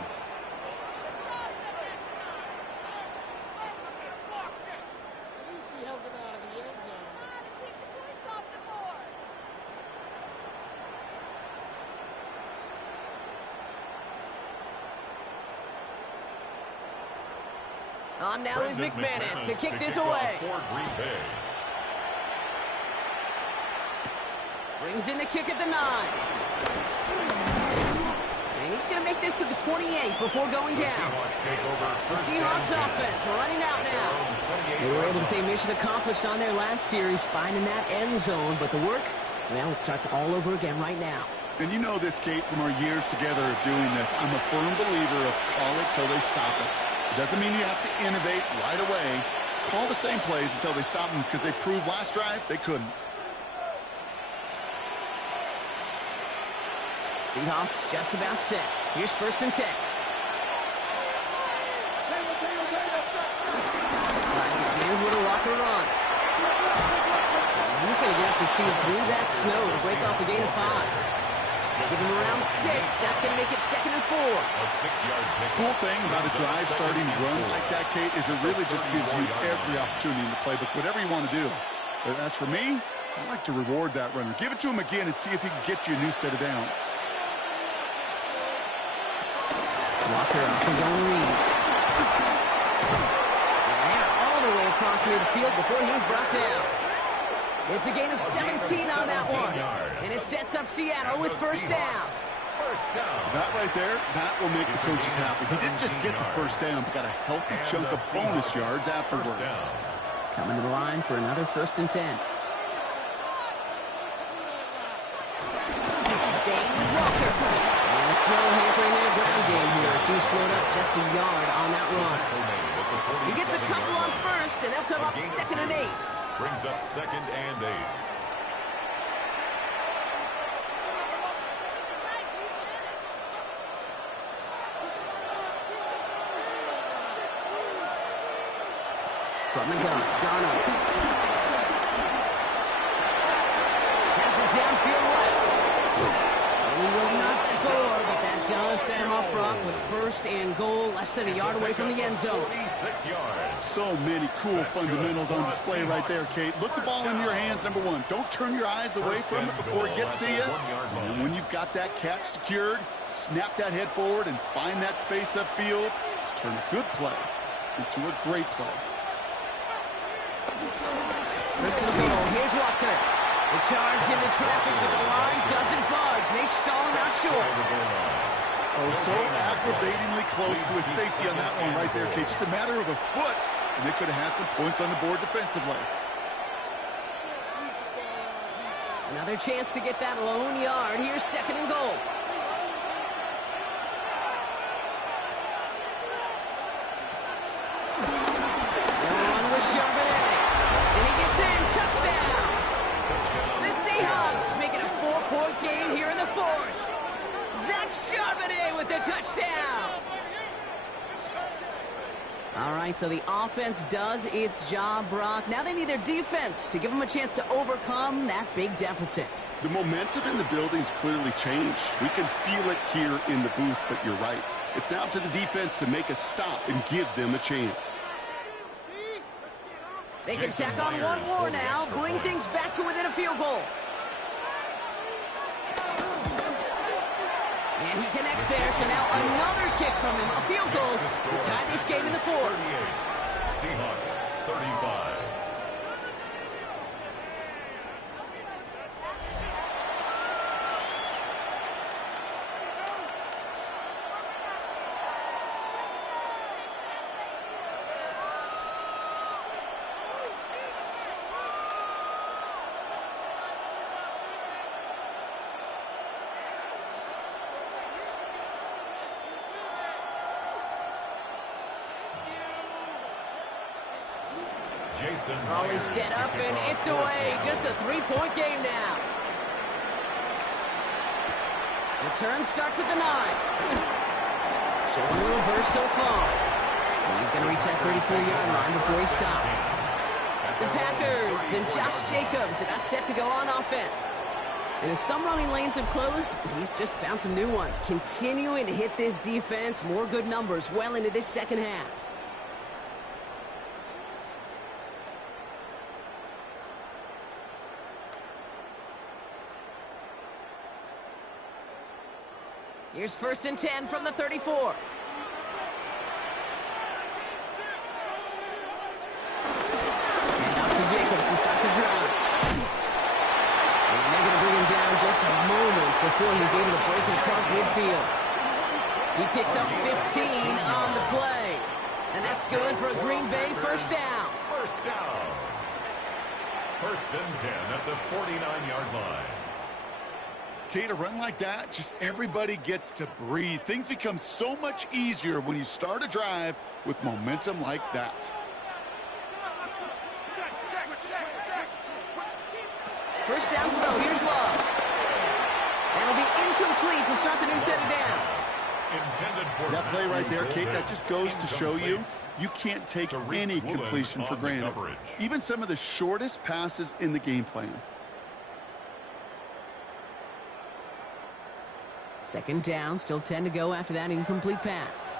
On now is McManus to kick this away. For Green Bay. Brings in the kick at the 9. And he's going to make this to the 28 before going down. The Seahawks offense running out now. They were able to say mission accomplished on their last series, finding that end zone. But the work, well, it starts all over again right now. And you know this, Kate, from our years together of doing this. I'm a firm believer of call it till they stop it. It doesn't mean you have to innovate right away. Call the same plays until they stop them, because they proved last drive they couldn't. Seahawks just about set. Here's 1st and 10. Begins with a Walker run. He's going to get up to speed through that snow to break off a gain of 5. Give him around 6. That's going to make it 2nd and 4. A 6-yard pick. Cool thing about a drive starting run like that, Kate, is it really just gives you every opportunity in the playbook, whatever you want to do. But as for me, I like to reward that runner. Give it to him again and see if he can get you a new set of downs. Walker off his own read. And all the way across midfield before he was brought down. It's a gain of 17 on that one. And it sets up Seattle with 1st down. That right there, that will make the coaches happy. He didn't just get the 1st down, but got a healthy chunk of bonus yards afterwards. Coming to the line for another 1st and 10. Staying with Walker. And a snow hampering their ground game here as he's slowed up just a yard on that run. He gets a couple on 1st, and they'll come up 2nd and 8. Brings up 2nd and 8. From the gun, Donald. Has it downfield left. He will not score, but that does set him up, Brock, with 1st and goal, less than a yard away from the end zone. 46 yards. So many cool fundamentals on display right there, Kate. Look the ball in your hands, number 1. Don't turn your eyes away from it before it gets to you. And when you've got that catch secured, snap that head forward and find that space upfield to turn a good play into a great play. 1st and goal. Here's Walker. The charge into traffic, but the line doesn't budge. They stall him out short. Oh, so aggravatingly close to a safety on that one right there, Kate. Just a matter of a foot, and they could have had some points on the board defensively. Another chance to get that lone yard. Here's 2nd and goal. On with Charbonnet. And he gets in. Touchdown. The Seahawks make it a 4-point game here in the 4th. Zach Charbonnet with the touchdown. All right, so the offense does its job, Brock. Now they need their defense to give them a chance to overcome that big deficit. The momentum in the building's clearly changed. We can feel it here in the booth, but you're right. It's now up to the defense to make a stop and give them a chance. They can tack on one more now, bring things back to within a field goal. And he connects there, so now another kick from him, a field goal to tie this game in the 4th. Seahawks 35. Always set up, and it's away. Just a 3-point game now. Return starts at the 9. Showing a little burst so far. And he's going to reach that 34-yard line before he stopped. The Packers and Josh Jacobs about set to go on offense. And as some running lanes have closed, he's just found some new ones. Continuing to hit this defense, more good numbers well into this 2nd half. Here's 1st and 10 from the 34. before he's able to break it across midfield. He picks up 15 on the play. And that's good for a Green Bay first down. First down. First and 10 at the 49-yard line. Kate, a run like that, just everybody gets to breathe. Things become so much easier when you start a drive with momentum like that. First down throw. Here's Love. That'll be incomplete to start the new set of downs. That play right there, Kate, that just goes to show you can't take any completion for granted. Even some of the shortest passes in the game plan. Second down, still 10 to go after that incomplete pass.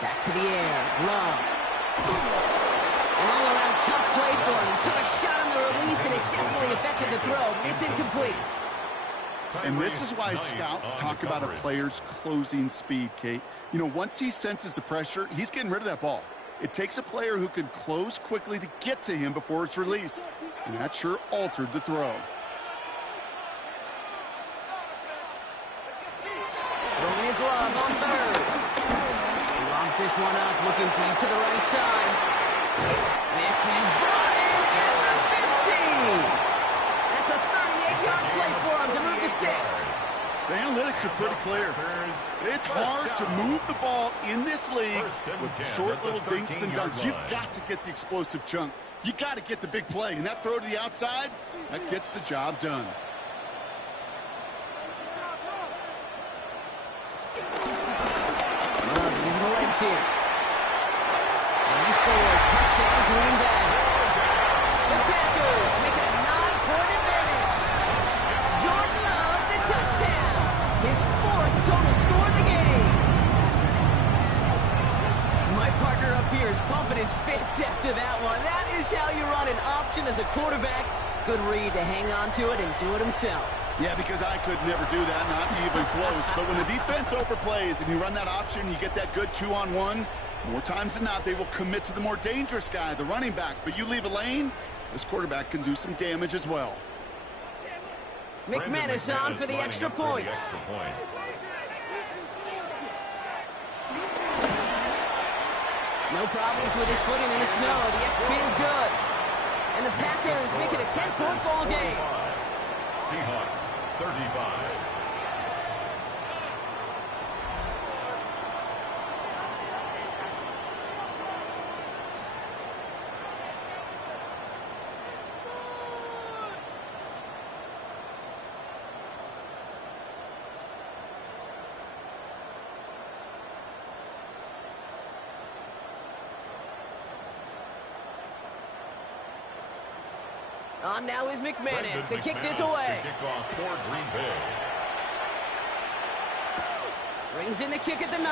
Back to the air. Love. An all-around tough play for him. He took a shot on the release, and it definitely affected the throw. It's incomplete. And this is why scouts talk about a player's closing speed, Kate. You know, once he senses the pressure, he's getting rid of that ball. It takes a player who can close quickly to get to him before it's released. And that sure altered the throw. Throwing his Love on third. He lobs this one up, looking deep to the right side. This is brought in at the 15. That's a 38-yard play for him to move the sticks. The analytics are pretty clear. It's hard to move the ball in this league with short little dinks and dunks. You've got to get the explosive chunk. You got to get the big play. And that throw to the outside, that gets the job done. Love using the legs here. And he scores. Touchdown, Green Bay. The Packers make it a 9-point advantage. Jordan Love, the touchdown. His fourth total score of the game. My partner up here is pumping his fist after that one. That is how you run an option as a quarterback. Good read to hang on to it and do it himself. Yeah, because I could never do that, not even close. But when the defense overplays and you run that option, you get that good 2-on-1, more times than not, they will commit to the more dangerous guy, the running back. But you leave a lane, this quarterback can do some damage as well. McManus on for the extra point. No problems with his footing in the snow. The XP is good. And the Packers make it a 10-point ball game. Seahawks 35. On now is McManus to kick this away. Kick off for Green Bay. Brings in the kick at the 9.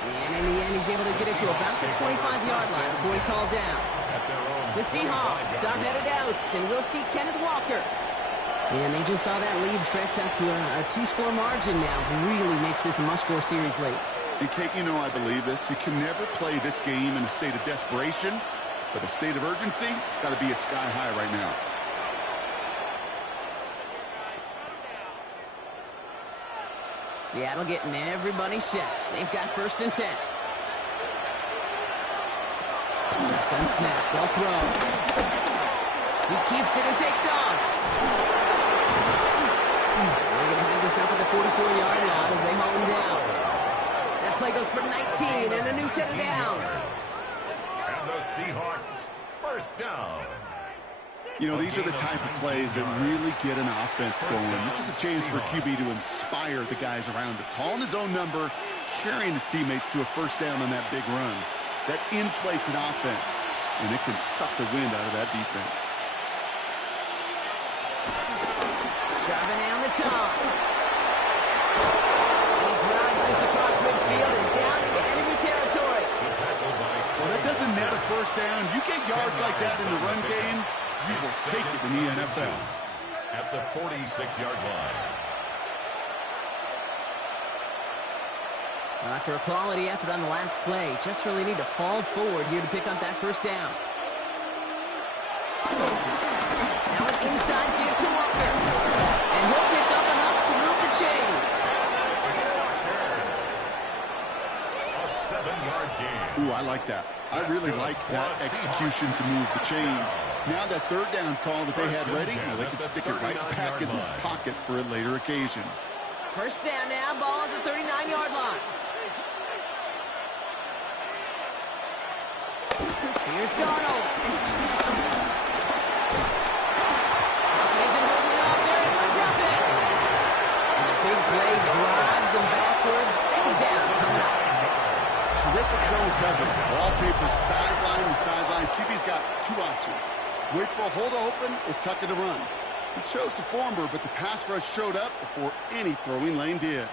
And in the end, he's able to get it to about the 25-yard line before he's hauled down. The Seahawks start headed out, and we'll see Kenneth Walker. And they just saw that lead stretch out to a 2-score margin now. Really makes this a must-score series late. And Kate, you know I believe this. You can never play this game in a state of desperation. But a state of urgency, got to be a sky high right now. Seattle getting everybody set. They've got first and 10. Gun snap, they'll throw. He keeps it and takes off. They're going to have this up at the 44-yard line as they haul him down. That play goes for 19 and a new set of downs. The Seahawks, first down. You know, these are the type of plays that really get an offense going. This is a chance for QB to inspire the guys around him. Calling his own number, carrying his teammates to a first down on that big run. That inflates an offense, and it can suck the wind out of that defense. Charbonnet on the toss. And he drives this across midfield and down into enemy territory. Well, that doesn't net a first down. You get yards like that in the run game, you will take it in the NFL. At the 46-yard line. Well, after a quality effort on the last play, just really need to fall forward here to pick up that first down. inside give to Walker. And he'll pick up enough to move the chains. A 7-yard gain. Ooh, I like that. I really like that execution to move the chains. Now that third down call that they had ready, well, they could stick it right back in the pocket for a later occasion. First down now, ball at the 39-yard line. Here's Darnold. Isn't holding up. They're able to drop it. And the big play drives them backwards. Second down coming up. Terrific zone coverage. Wallpaper sideline to sideline. QB's got two options. Wait for a hole to open or tuck it to run. He chose the former, but the pass rush showed up before any throwing lane did.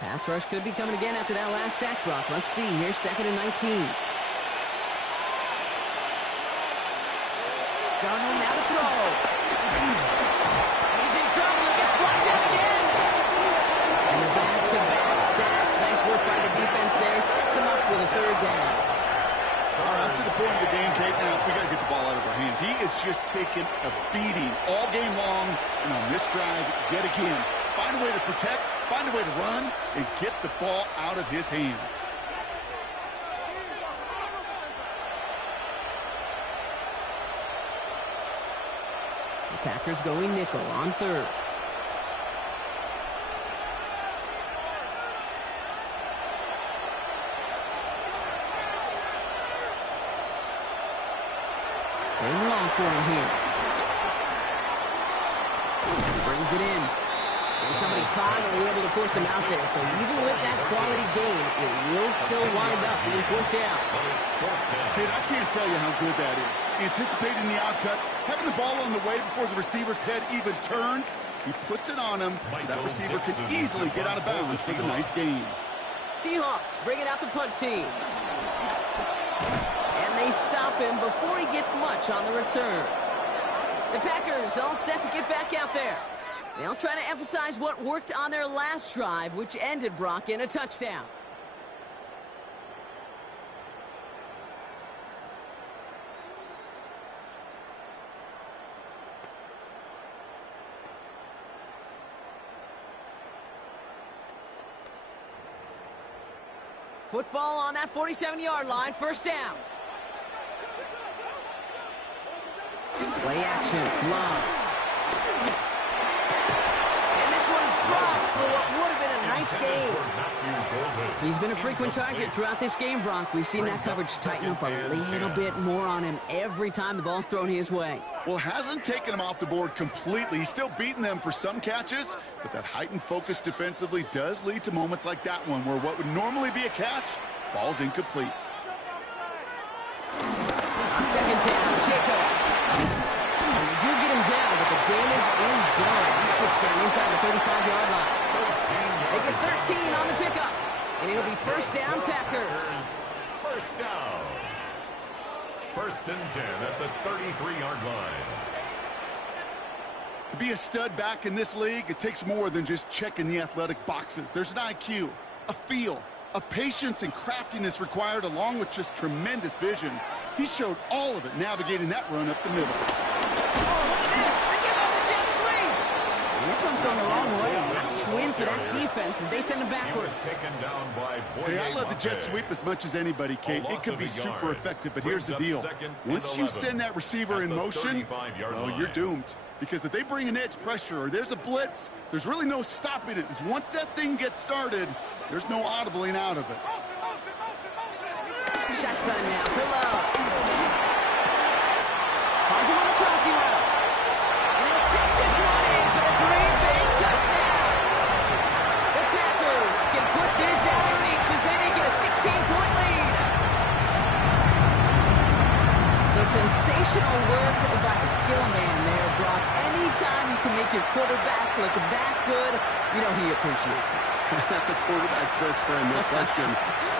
Pass rush could be coming again after that last sack, Brock. Let's see. Here's 2nd and 19. Darnold now to throw. He's in trouble. He gets blocked out again. And the back-to-back sacks. Nice work by the defense there. Sets him up with a third down. All right, up to the point of the game, Kate. Now, we got to get the ball out of our hands. He is just taking a beating all game long. And on this drive, yet again, find a way to protect, find a way to run, and get the ball out of his hands. The Packers going nickel on third. Going long for him here. Brings it in. And somebody finally able to force him out there. So even with that quality gain, it will still wind up being fourth down. Kid, I can't tell you how good that is. Anticipating the outcut, having the ball on the way before the receiver's head even turns. He puts it on him so that receiver can easily get out of bounds for the nice gain. Seahawks bring it out the punt team. And they stop him before he gets much on the return. The Packers all set to get back out there. They'll try to emphasize what worked on their last drive, which ended, Brock, in a touchdown. Football on that 47-yard line, first down. Play action, Love. And this one's dropped for what would have been a nice game. He's been a frequent target throughout this game, Brock. We've seen that coverage tighten up a little bit more on him every time the ball's thrown his way. Well, hasn't taken him off the board completely. He's still beating them for some catches, but that heightened focus defensively does lead to moments like that one where what would normally be a catch falls incomplete. On second down, Jacobs. And they do get him down, but the damage is done. This gets down inside the 35-yard line. They get 13 on the pickup, and it'll be first down, Packers. First down. 1st and 10 at the 33-yard line. To be a stud back in this league, it takes more than just checking the athletic boxes. There's an IQ, a feel, a patience and craftiness required, along with just tremendous vision. He showed all of it navigating that run up the middle. Oh, look at this. They give out the jet sweep. And this one's going the wrong way. Nice win for that defense as they send him backwards. Taken down by Hey, I love the jet sweep as much as anybody, Kate. It could be super effective, but here's the deal. Once you send that receiver in motion, well, you're doomed. Because if they bring an edge pressure or there's a blitz, there's really no stopping it. Once that thing gets started, there's no audibling out of it. Shotgun now for Love. Finds him on the crossing route. And he'll take this one in for the Green Bay touchdown. The Packers can put this out of reach as they make it a 16-point lead. So sensational work by the skill man there, Brock. Anytime you can make your quarterback look that good, you know he appreciates it. That's a quarterback's best friend, no question.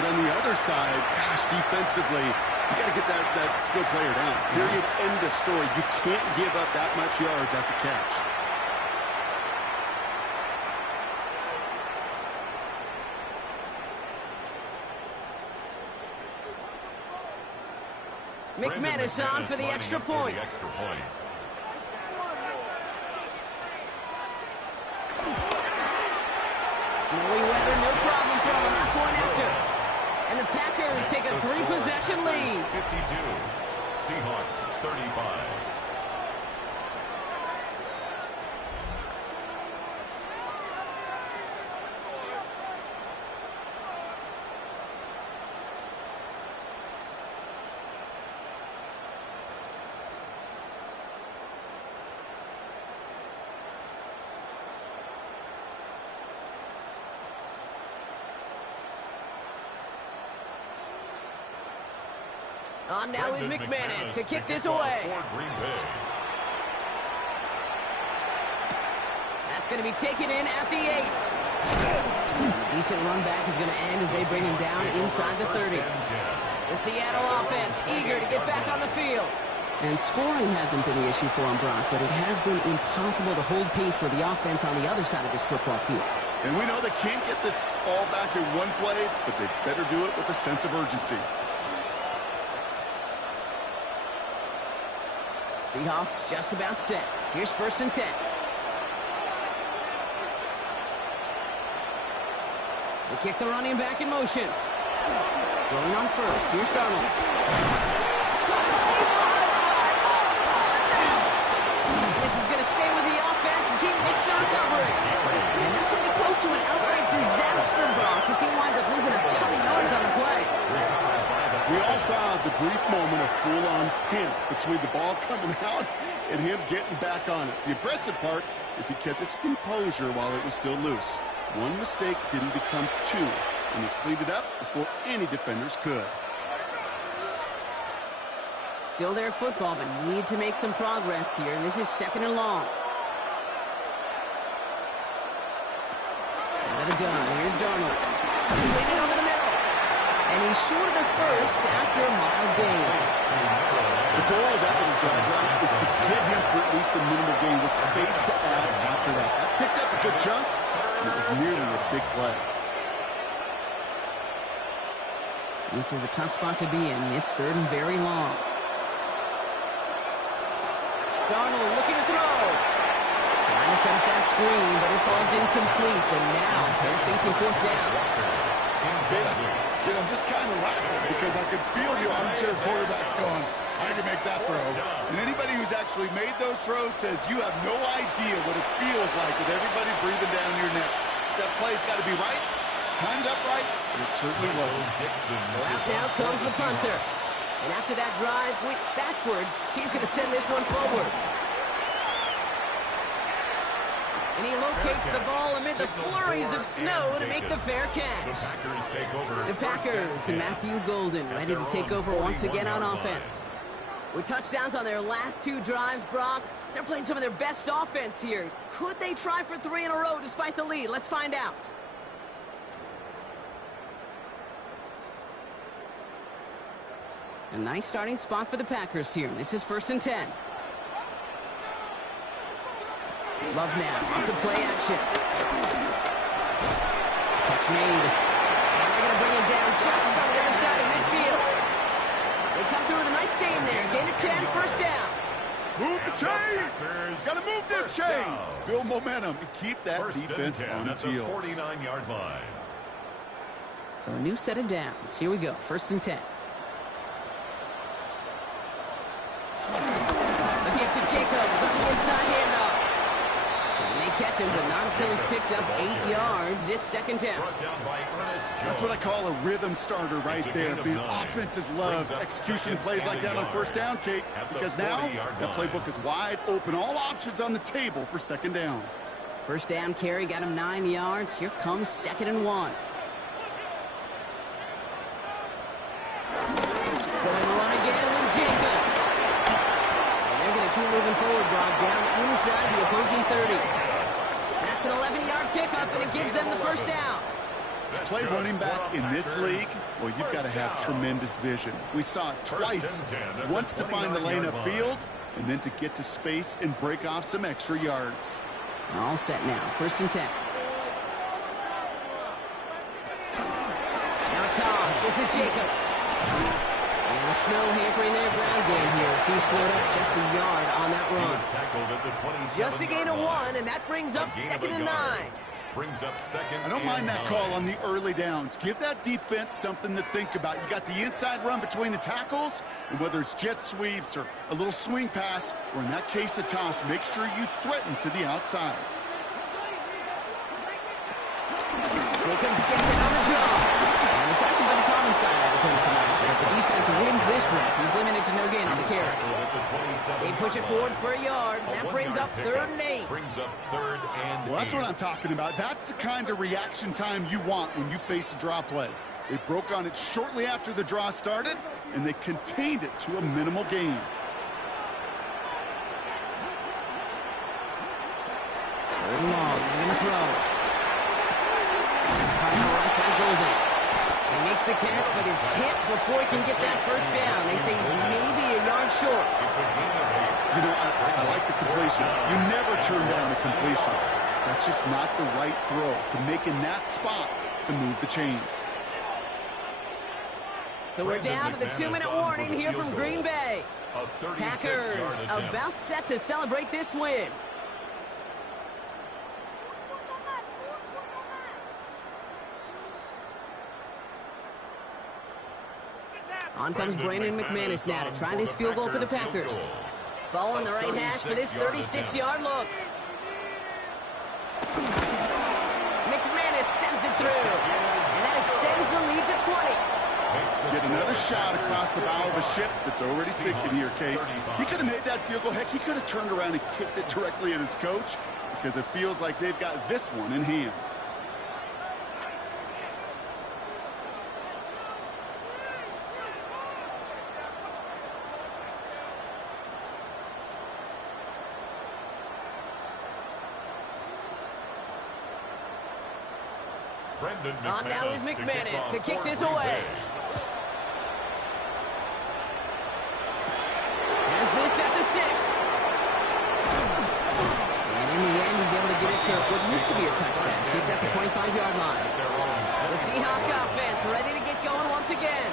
But on the other side, gosh, defensively, You got to get that skill player down. Period. End of story. You can't give up that much yards after catch. McManus on for the extra point. Snowy weather, no problem for him on that point after. And the Packers take a 3-possession lead. 52. Seahawks 35. On now is McManus to kick this away. That's going to be taken in at the 8. Decent run back is going to end as they bring him down inside the 30. The Seattle offense eager to get back on the field. And scoring hasn't been the issue for him, Brock, but it has been impossible to hold pace with the offense on the other side of this football field. And we know they can't get this all back in one play, but they better do it with a sense of urgency. Seahawks just about set. Here's 1st and 10. They kick the running back in motion. Rolling on first. Here's Darnold. This is going to stay with the offense as he makes the recovery. And that's going to be close to an outright disaster, Brock, as he winds up losing a ton of yards on the play. We all saw the brief moment of full-on panic between the ball coming out and him getting back on it. The impressive part is he kept his composure while it was still loose. One mistake didn't become two, and he cleaned it up before any defenders could. Still their football, but need to make some progress here, and this is 2nd and long. Out of the gun, here's Darnold. He's leading over the middle. And he's short of the first after a mild gain. The goal of that little drive is to get him for at least a minimal gain with space to add after that. That picked up a good chunk, and it was nearly a big play. This is a tough spot to be in. It's 3rd and very long. Darnold looking to throw. Trying to set up that screen, but it falls incomplete. And now they're facing 4th down. I'm just kind of laughing because I can feel the armchair quarterbacks going, I can make that throw. And anybody who's actually made those throws says you have no idea what it feels like with everybody breathing down your neck. That play's got to be right, timed up right, and it certainly wasn't. So out now comes the punter. And after that drive went backwards, he's going to send this one forward. And he locates the ball amid the flurries of snow to make the fair catch. The Packers and Matthew Golden ready to take over once again on offense. With touchdowns on their last 2 drives, Brock, they're playing some of their best offense here. Could they try for 3 in a row despite the lead? Let's find out. A nice starting spot for the Packers here. This is 1st and 10. Love now, off the play action. Catch made. And they're going to bring him down just on the other side of midfield. They come through with a nice gain there. Gain of 10, 1st down. Move the chains! Got to move their chains! Build momentum and keep that defense on its heels. 49-yard line. So a new set of downs. Here we go, 1st and 10. A gift to Jacobs on the inside handoff. Catch him, but not until he's picked up 8 yards. It's 2nd down. That's what I call a rhythm starter right there. The offenses love execution plays like that on 1st down, Kate, because now that playbook is wide open. All options on the table for 2nd down. 1st down carry got him 9 yards. Here comes 2nd and 1. Going to run again with Jacobs. And they're going to keep moving forward, Brock, down inside the opposing 30. That's an 11-yard pickup, and it gives them the 1st down. play running back in this league, well, you've got to have tremendous vision. We saw it twice. Once to find the lane upfield, and then to get to space and break off some extra yards. All set now. 1st and 10. Now toss. This is Jacobs. And the snow hampering their ground game here as he slowed up just a yard on that run. Just a gain of 1, and that brings up 2nd and 9. I don't mind that call on the early downs. Give that defense something to think about. You got the inside run between the tackles, and whether it's jet sweeps or a little swing pass, or in that case a toss, make sure you threaten to the outside. Jacobs gets it on the draw. And this hasn't been a common side out of him tonight. But the defense wins this one. He's limited to no gain on the carry. They push it forward for a yard. That brings up 3rd and 8. Well, that's what I'm talking about. That's the kind of reaction time you want when you face a draw play. They broke on it shortly after the draw started, and they contained it to a minimal gain. 3rd and long. They're going to throw. It's caught out right by Golden. He makes the catch, but is hit before he can get that 1st down. They say he's maybe a yard short. You know, I like the completion. You never turn down the completion. That's just not the right throw to make in that spot to move the chains. So we're down to the 2-minute warning here from Green Bay. Packers about set to celebrate this win. On comes Brandon McManus now to try this field goal for the Packers. Ball on the right hash for this 36-yard look. McManus sends it through, and that extends the lead to 20. Get another shot across the bow of a ship that's already sinking here, Kate. He could have made that field goal. Heck, he could have turned around and kicked it directly at his coach because it feels like they've got this one in hand. On now is McManus to kick this away. Has this at the 6. And in the end, he's able to get it to what used to be a touchback. It's at the 25-yard line. The Seahawk offense ready to get going once again.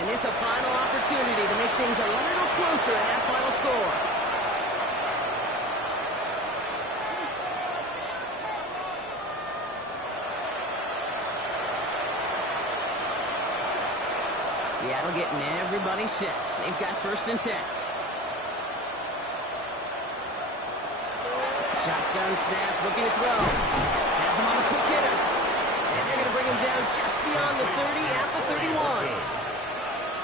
And this a final opportunity to make things a little closer in that final score. Seattle getting everybody set. They've got 1st and 10. Shotgun snap, looking to throw. Has him on a quick hitter. And they're going to bring him down just beyond the 30 at the 31.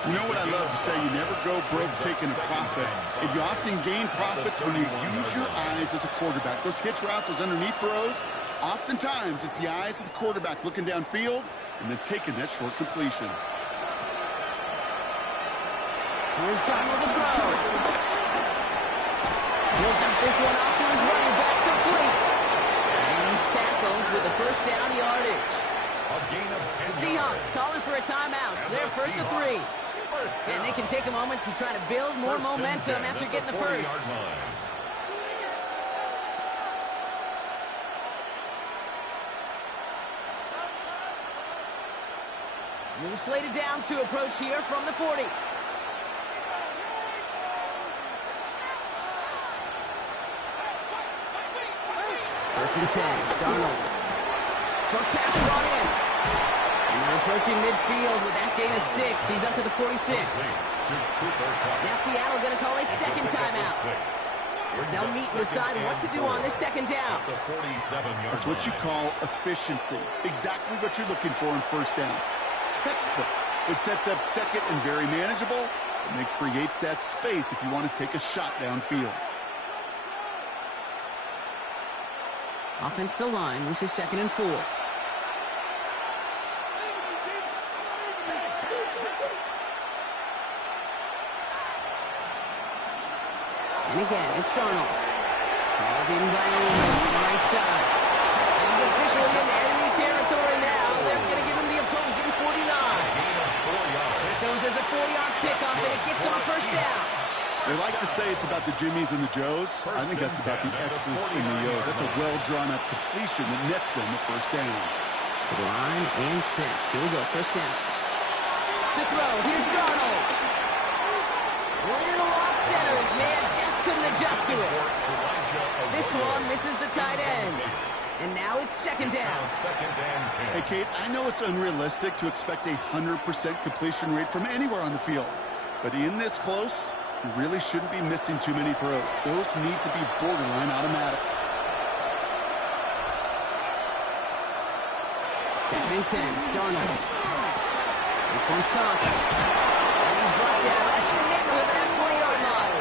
You know what I love to say? You never go broke taking a profit. And you often gain profits when you use your eyes as a quarterback. Those hitch routes, those underneath throws, oftentimes it's the eyes of the quarterback looking downfield and then taking that short completion. Here's Donald to throw. He'll dump this one off to his running back, complete. And he's tackled with a 1st down yardage. The Seahawks calling for a timeout. So they're 1st and 3. And they can take a moment to try to build more momentum after getting the 1st. New slated downs to approach here from the 40. 1st and 10. Darnold. Short pass brought in. And they're approaching midfield with that gain of 6. He's up to the 46. Now Seattle going to call a 2nd timeout. As they'll meet and decide what to do on this 2nd down. That's what you call efficiency. Exactly what you're looking for in 1st down. Textbook. It sets up 2nd and very manageable, and it creates that space if you want to take a shot downfield. Offense to line. This is 2nd and 4. And again, it's Darnold. Called in by on the right side. He's officially in enemy territory now. They're going to give him it gets him a first down. They like to say it's about the Jimmies and the Joes. I think that's about the X's and the O's. That's a well-drawn-up completion that nets them a first down. To the line and set. Here we go, first down. To throw, here's Darnold. Little off center. His man just couldn't adjust to it. This one misses the tight end. And now it's second down. Hey, Kate, I know it's unrealistic to expect a 100% completion rate from anywhere on the field. But in this close, you really shouldn't be missing too many throws. Those need to be borderline automatic. Second and 10, Darnold. This one's caught. And he's brought down right in the neighborhood of that 40-yard line.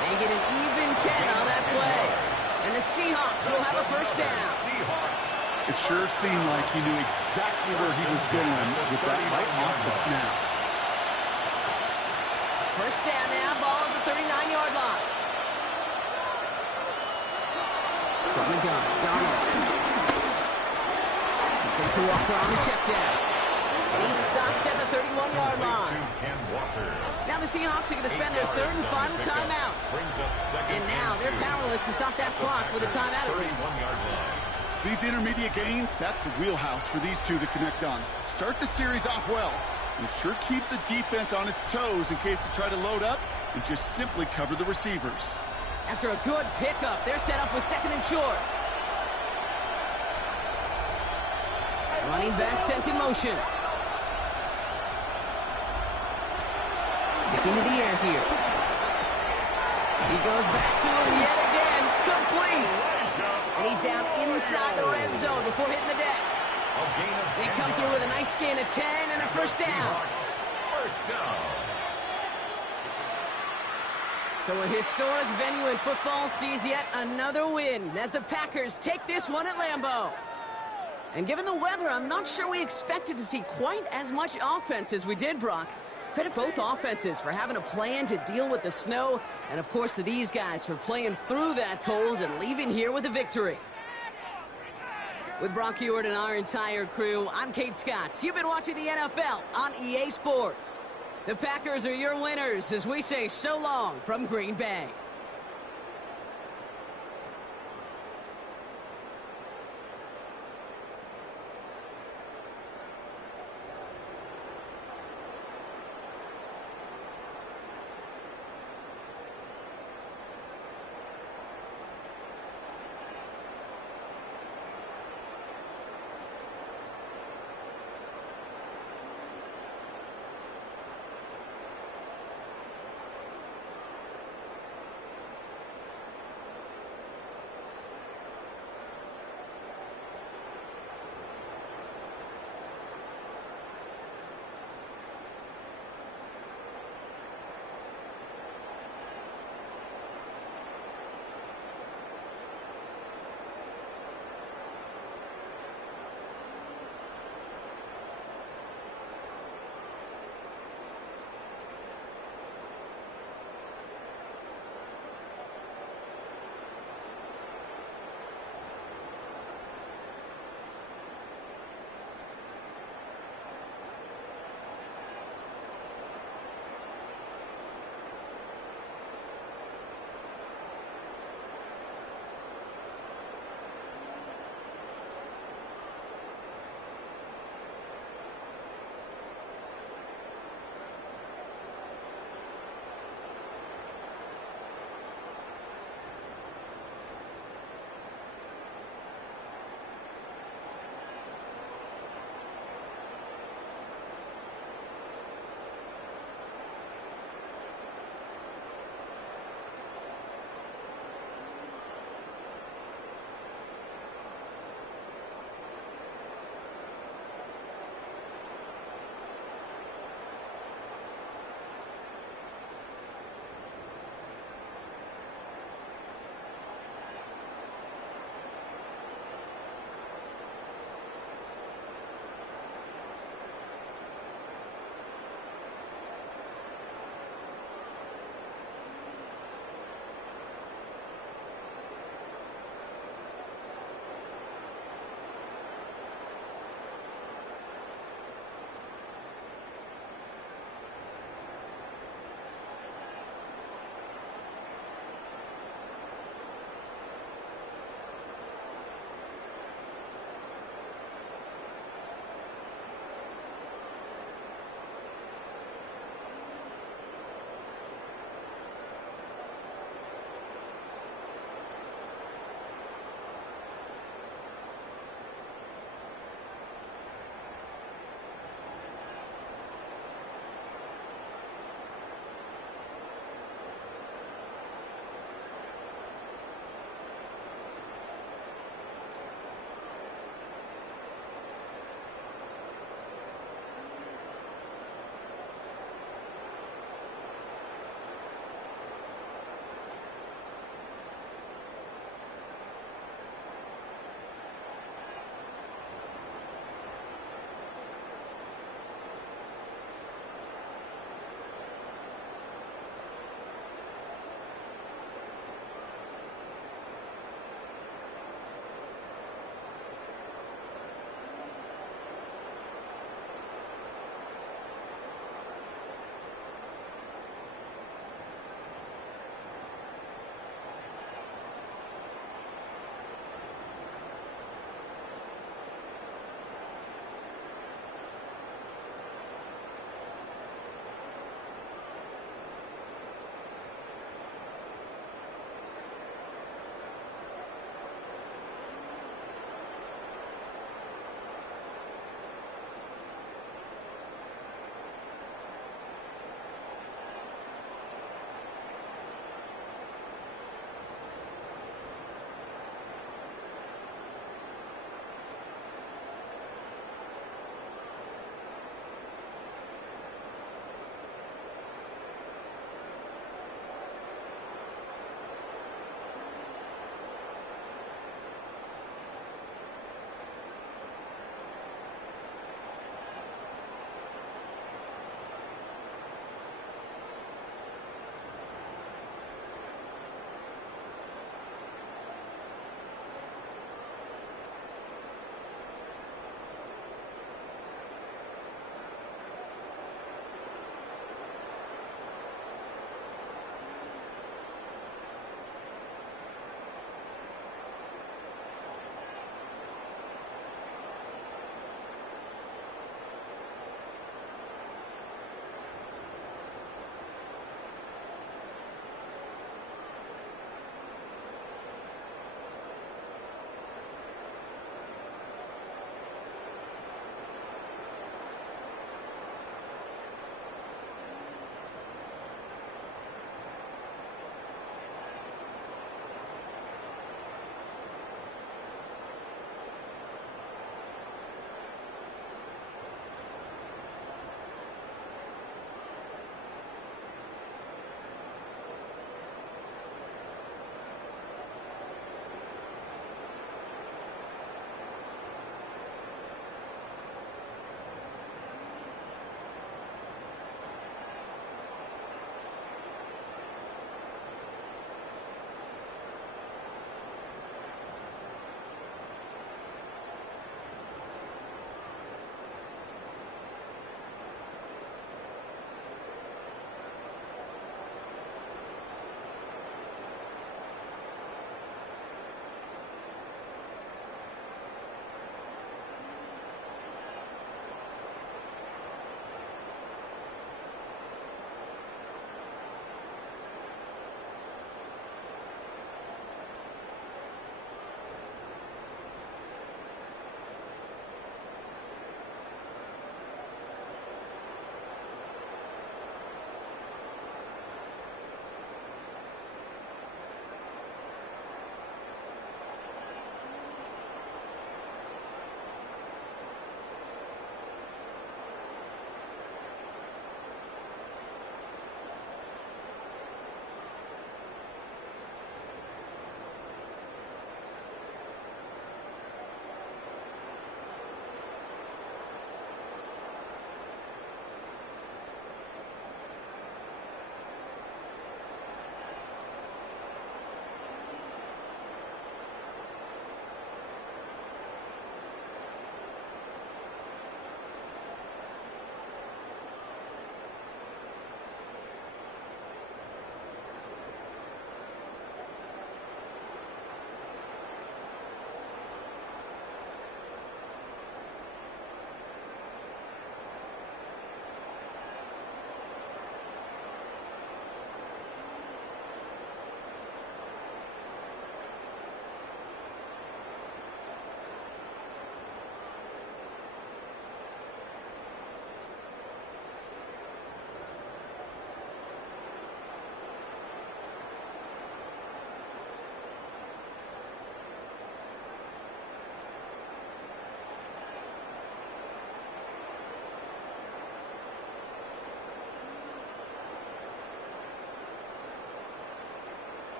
They get an even 10 on that play. And the Seahawks will have a first down. It sure seemed like he knew exactly where he was going with that right off the snap. First down now, ball at the 39-yard line. From the gun, Darnold. Complete to Walker on the check down. And he's stopped at the 31-yard line. Now the Seahawks are going to spend their third and final timeout. And now they're powerless to stop that clock with a timeout at least. These intermediate gains, that's the wheelhouse for these two to connect on. Start the series off well. It sure keeps the defense on its toes in case they try to load up and just simply cover the receivers. After a good pickup, they're set up with second and short. Running back sent in motion. Sticking to the air here. He goes back to him yet again. Complete. And he's down inside the red zone before hitting the deck. They come through with a nice gain of 10 and a first down. So a historic venue in football sees yet another win as the Packers take this one at Lambeau. And given the weather, I'm not sure we expected to see quite as much offense as we did, Brock. Credit both offenses for having a plan to deal with the snow, and of course to these guys for playing through that cold and leaving here with a victory. With Brock Heward and our entire crew, I'm Kate Scott. You've been watching the NFL on EA Sports. The Packers are your winners as we say so long from Green Bay.